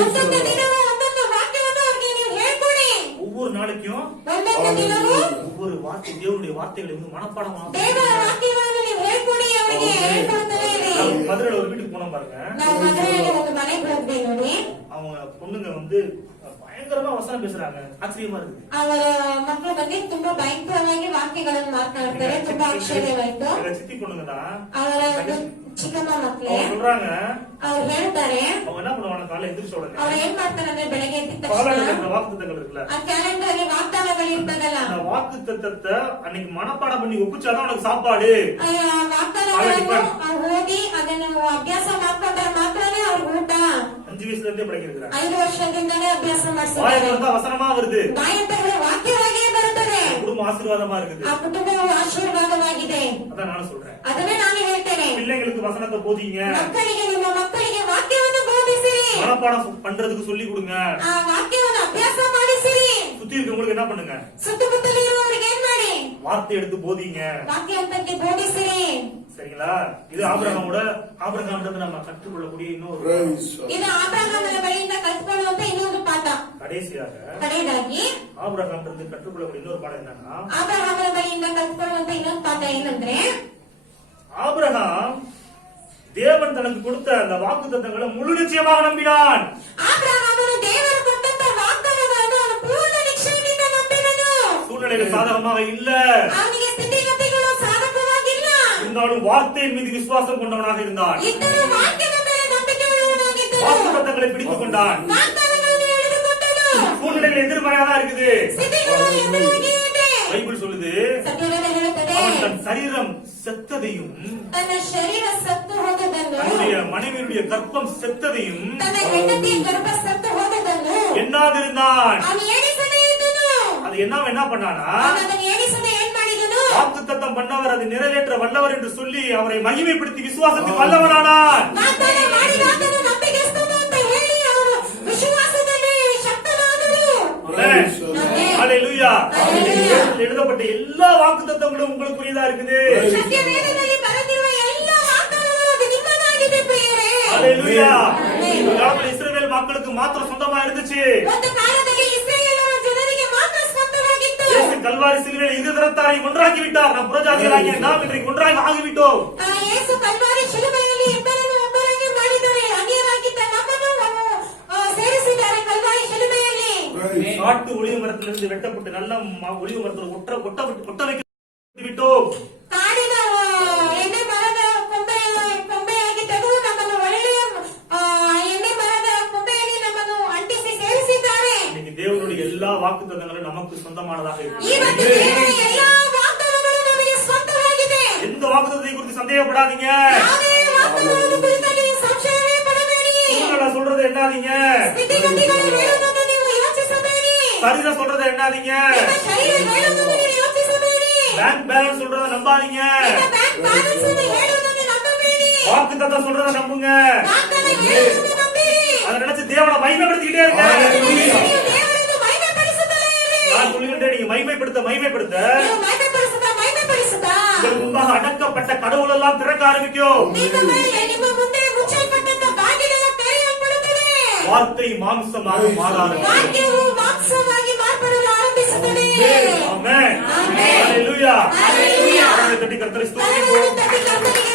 ಒಂದೊಂದು ದಿನವೂ ಒಂದೊಂದು ವಾಕ್ಯವನ್ನು ಅವರಿಗೆ ನೀವು ಹೇಳ್ಕೊಡಿ. ஒவ்வொரு நாளைக்கும் ಒಂದೊಂದು ದಿನವೂ ஒவ்வொரு வார்த்தை தேவனுடைய வார்த்தைகளை வந்து மனப்பாடம் ದೇವರ ವಾಕ್ಯಗಳನ್ನು ನೀವು ಹೇಳ್ಕೊಡಿ, ಅವರಿಗೆ ಹೇಳ್ಕೊಡ್ತಾನೆ ಇರಿ. மதுரையில ஒரு வீட்டுக்கு போனோம் பாருங்க. ನಾವು ಮದುವೆಯಲ್ಲಿ ಒಂದು ಮನೆಗೆ ಹೋದ್ವಿ ನೋಡಿ. அவங்க பொண்ணுங்க வந்து பயங்கரமா வசனம் பேசுறாங்க. ஆச்சரியமா இருக்கு. ಅವರ ಮಕ್ಕಳು ಬಂದು ತುಂಬಾ ಭಯಂಕರವಾಗಿ ವಾಕ್ಯಗಳನ್ನು ಮಾತನಾಡ್ತಾರೆ. ತುಂಬಾ ಆಶ್ಚರ್ಯವಾಯ್ತು. எங்க சித்தி பொண்ணுங்க தான். ಅವರ ಒಂದು ಚಿಕ್ಕಮ್ಮ ಮಕ್ಕಳೇ அவங்க சொல்றாங்க, ಅವ್ರು ಹೇಳ್ತಾರೆ, அவங்க என்ன பண்ணுவாங்க, காலையில எந்திரிச்ச உடனே ಅವ್ರು ಏನ್ ಮಾಡ್ತಾರೆ ಅಂದ್ರೆ ಬೆಳಗ್ಗೆ ಎದ್ದ ತಕ್ಷಣ காலையில வாக்குத்தத்தங்கள் இருக்குல்ல, ಆ ಕ್ಯಾಲೆಂಡರ್ ಅಲ್ಲಿ ವಾಗ್ದಾನಗಳು ಇರ್ತದಲ್ಲ, அந்த வாக்குத்தத்தத்தை அன்னைக்கு மனப்பாடம் பண்ணி ஒப்பிச்சாதான் உனக்கு சாப்பாடு. ಆ ವಾಗ್ದಾನಗಳನ್ನು ಓದಿ ಅದನ್ನು ಅಭ್ಯಾಸ ಮಾಡ್ಕೊಂಡ್ರೆ ಮಾತ್ರನೇ ಅವ್ರಿಗೆ ಊಟ. 5 வயசுல இருந்தே படிக்கிறாங்க. 5 ವರ್ಷದಿಂದಲೇ ಅಭ್ಯಾಸ ಮಾಡಿಸ್ತಾರೆ. வாயில வந்தா வசனமா வருது. ಬಾಯಂತಗಳು ವಾಕ್ಯವಾಗಿಯೇ ಬರುತ್ತದೆ. குடும்பம் ஆசீர்வாதமா இருக்குது. ಆ ಕುಟುಂಬವು ಆಶೀರ್ವಾದವಾಗಿದೆ. அதான் நானும் சொல்றேன். ಅದನ್ನೇ ನಾನು ಹೇಳ್ತೇನೆ. பிள்ளைங்களுக்கு வசனத்தை போதிங்க. ಮಕ್ಕಳಿಗೆ, ನಿಮ್ಮ ಮಕ್ಕಳಿಗೆ ವಾಕ್ಯವನ್ನು ಬೋಧಿಸಿರಿ. மனப்பாடம் பண்றதுக்கு சொல்லி கொடுங்க. ಆ ವಾಕ್ಯವನ್ನು ಅಭ್ಯಾಸ ಮಾಡಿಸಿರಿ. சுத்தி இருக்கவங்களுக்கு என்ன பண்ணுங்க, ಸುತ್ತಮುತ್ತಲು ಇರುವವರಿಗೆ ಏನ್ ಮಾಡಿ, வார்த்தை எடுத்து போதிங்க. ವಾಕ್ಯವಂತಕ್ಕೆ ಬೋಧಿಸಿರಿ. சரிங்களா? இது ஆபிரகாமிடமிருந்து நம்ம கற்றுக்கொள்ளக்கூடிய இன்னொரு Praise God. ಇದು ಆಬ್ರಹಾಮನ ಬಳಿಯಿಂದ ಕಲ್ತ್ಕೊಳ್ಳುವಂತ ಇನ್ನೊಂದು ಪಾಠ. கடைசியாக ಕಡೆಯದಾಗಿ ஆபிரகாமிடமிருந்து கற்றுக்கொள்ளக்கூடிய இன்னொரு பாடம் என்னன்னா, ಆಬ್ರಹಾಮನ ಬಳಿಯಿಂದ ಕಲ್ತ್ಕೊಳ್ಳುವಂತ ಇನ್ನೊಂದು ಪಾಠ ಏನಂದ್ರೆ, ஆபிரகாம் தேவன் தனக்கு கொடுத்த அந்த வாக்குத்தத்தங்களை முழு நிச்சயமாக நம்பினான். ಆಬ್ರಹಾಮನು ದೇವರು ಕೊಟ್ಟಂತ ವಾಗ್ದಾನಗಳನ್ನು ಅವನು ಪೂರ್ಣ ನಿಶ್ಚಯದಿಂದ ನಂಬಿದನು. சூழ்நிலைகள் சாதகமாக இல்ல. ಅವನಿಗೆ ಸ್ಥಿತಿಗತಿಗಳು ಸಾಧಕವಾಗಿಲ್ಲ. இருந்தாலும் வார்த்தையின் மீது விசுவாசம் கொண்டவனாக இருந்தான். ಇದ್ದರೂ ವಾಕ್ಯದ ಮೇಲೆ ನಂಬಿಕೆಯುಳ್ಳವನಾಗಿದ್ದನು. வாக்குத்தத்தங்களை பிடித்துக் கொண்டான். ವಾಗ್ದಾನಗಳನ್ನು ಹಿಡಿದುಕೊಂಡನು. சூழ்நிலைகள் எதிர்மறையாக தான் இருக்குது. ಸ್ಥಿತಿಗಳು ಎದುರಾಗಿ ಇದೆ. பைபிள் சொல்லுது ಸತ್ಯವೇದ ಹೇಳುತ್ತದೆ, அவன் தன் சரீரம் செத்ததையும் ತನ್ನ ಶರೀರ ಸತ್ತು ಹೋದದನ್ನು, அவனுடைய மனைவியுடைய கற்பம் செத்ததையும் ತನ್ನ ಹೆಂಡತಿಯ ಗರ್ಭ ಸತ್ತು ಹೋದದನ್ನು எண்ணாதிருந்தான். ಅವನು ಎಣಿಸದೇ ಇದ್ದನು. அது என்ன பண்ணானா, ಅವನು ಅದನ್ನು ಎಣಿಸದೆ ಏನ್ ಮಾಡಿದನು? வாக்குத்தத்தம் பண்ணவர் அதை நிறைவேற்ற வல்லவர் என்று சொல்லி அவரை மகிமைப்படுத்தி விசுவாசத்தில் வல்லவனானான். ವಾಗ್ದಾನ ಮಾಡಿದಾತನು ನಂಬಿಕೆಸ್ತನು ಅಂತ ಹೇಳಿ ಅವರು ವಿಶ್ವಾಸದಲ್ಲಿ ಶಕ್ತನಾದರು. ஹல்லேலூயா. எழுதப்பட்ட எல்லா வாக்குத்தத்தங்களும் உங்களுக்குரியதா இருக்குது. ಸತ್ಯವೇದದಲ್ಲಿ ಬರೆದಿರುವ ಎಲ್ಲ ವಾಗ್ದಾನಗಳು ಅದು ನಿಮ್ಮದಾಗಿದೆ ಪ್ರಿಯರೇ. ஹல்லேலூயா. ஒரு காலத்துல இஸ்ரவேல் மக்களுக்கு மாத்திரம் சொந்தமா இருந்துச்சு. ಒಂದು ಕಾಲದಲ್ಲಿ ಇಸ್ರಾಯೇಲರ ಜನರಿಗೆ ಮಾತ್ರ ಸ್ವಂತವಾಗಿತ್ತು. இயேசு கல்வாரி சிலுவையில் இருதரத்தாரை ஒன்றாக்கி விட்டார். நாம் புறஜாதிகளாகிய நாம் இன்றைக்கு ஒன்றாக ஆகிவிட்டோம். ಯೇಸು ಕಲ್ವಾರಿ ಶಿಲುಬೆಯಲ್ಲಿ ಇಬ್ಬರನ್ನು ಒಬ್ಬರಾಗಿ ಮಾಡಿದ್ದಾರೆ. ಅನ್ಯರಾಗಿದ್ದ ನಮ್ಮನ್ನು ಸೇರಿಸಿದ್ದಾರೆ ಕಲ್ವಾರಿ ಶಿಲುಬೆಯಲ್ಲಿ. காட்டு ஒளிவு மரத்திலிருந்து வெட்டப்பட்டு நல்ல ஒளிவு மரத்தில் ஒட்ட வைக்க விட்டோம். ಕಾಡಿನ ಎಣ್ಣೆ ಮರದ ಕೊಂಬೆಯಾಗಿ ತೆಗೆದು ನಮ್ಮನ್ನು ಒಳ್ಳೆಯ ಎಣ್ಣೆ ಮರದ ಕೊಂಬೆಯಲ್ಲಿ ನಮ್ಮನ್ನು ಅಂಟಿಸಿ ಸೇರಿಸಿದ್ದಾರೆ. இன்னைக்கு தேவனுடைய எல்லா வாக்குத்தத்தங்களும் நமக்கு சொந்தமானதாக ಈ ಒಂದು ದೇವರ ಎಲ್ಲಾ ವಾಗ್ದಾನಗಳು ನಮಗೆ ಸ್ವಂತವಾಗಿದೆ. எந்த வாக்குத்தத்தை குறித்து சந்தேகப்படாதீங்க. ಯಾವುದೇ ವಾಗ್ದಾನದ ಕುರಿತಾಗಿ ಸಂಶಯವೇ ಪಡಬೇಡಿ. சூழ்நிலை சொல்றது என்னாதீங்க. ಸ್ಥಿತಿಗತಿಗಳು ಹೇಳುವುದನ್ನು ನೀವು ಯೋಚಿಸಬೇಡಿ. சரீரம் சொல்றது என்னாதீங்க. ನಿಮ್ಮ ಶರೀರ ಹೇಳುವುದನ್ನು ನೀವು ಯೋಚಿಸಬೇಡಿ. பேங்க் பேலன்ஸ் சொல்றத நம்பாதீங்க. ನಿಮ್ಮ ಬ್ಯಾಂಕ್ ಬ್ಯಾಲೆನ್ಸ್ ಅನ್ನು ಹೇಳುವುದನ್ನು ನಂಬಬೇಡಿ. வாக்குத்தத்தம் சொல்றத நம்புங்க. ವಾಗ್ದಾನ ಹೇಳುವುದನ್ನು ನಂಬಿರಿ. அதை நினைச்சு தேவனை மகிமைப்படுத்திக்கிட்டே இருங்க. ನೀವು ದೇವರನ್ನು ಮಹಿಮೆಪಡಿಸುತ್ತಲೇ ಇರಿ. நான் சொல்லுகின்றேன், நீங்க மகிமைப்படுத்த ನೀವು ಮಹಿಮೆಪಡಿಸುತ್ತಾ உங்களுக்கு முன்பாக அடக்கப்பட்ட கடவுள் எல்லாம் திறக்க ஆரம்பிக்கும். ನಿಮ್ಮ ಮುಂದೆ ಮುಚ್ಚಲ್ಪಟ್ಟಂತ ಬಾಗಿಲೆಲ್ಲ ತೆರೆಯಲ್ಪಡುತ್ತದೆ. வார்த்தை மாம்சமாக மாறாது. ವಾಕ್ಯವು ಮಾಂಸವಾಗಿ ಮಾರ್ಪಡಲು ಆರಂಭಿಸುತ್ತದೆ. ஆமென். ஹல்லேலூயா. ஹல்லேலூயா. கர்த்தரை ஸ்தோத்திரிப்போம். ಕರಗಳನ್ನು ತಟ್ಟಿ ಕರ್ತನಿಗೆ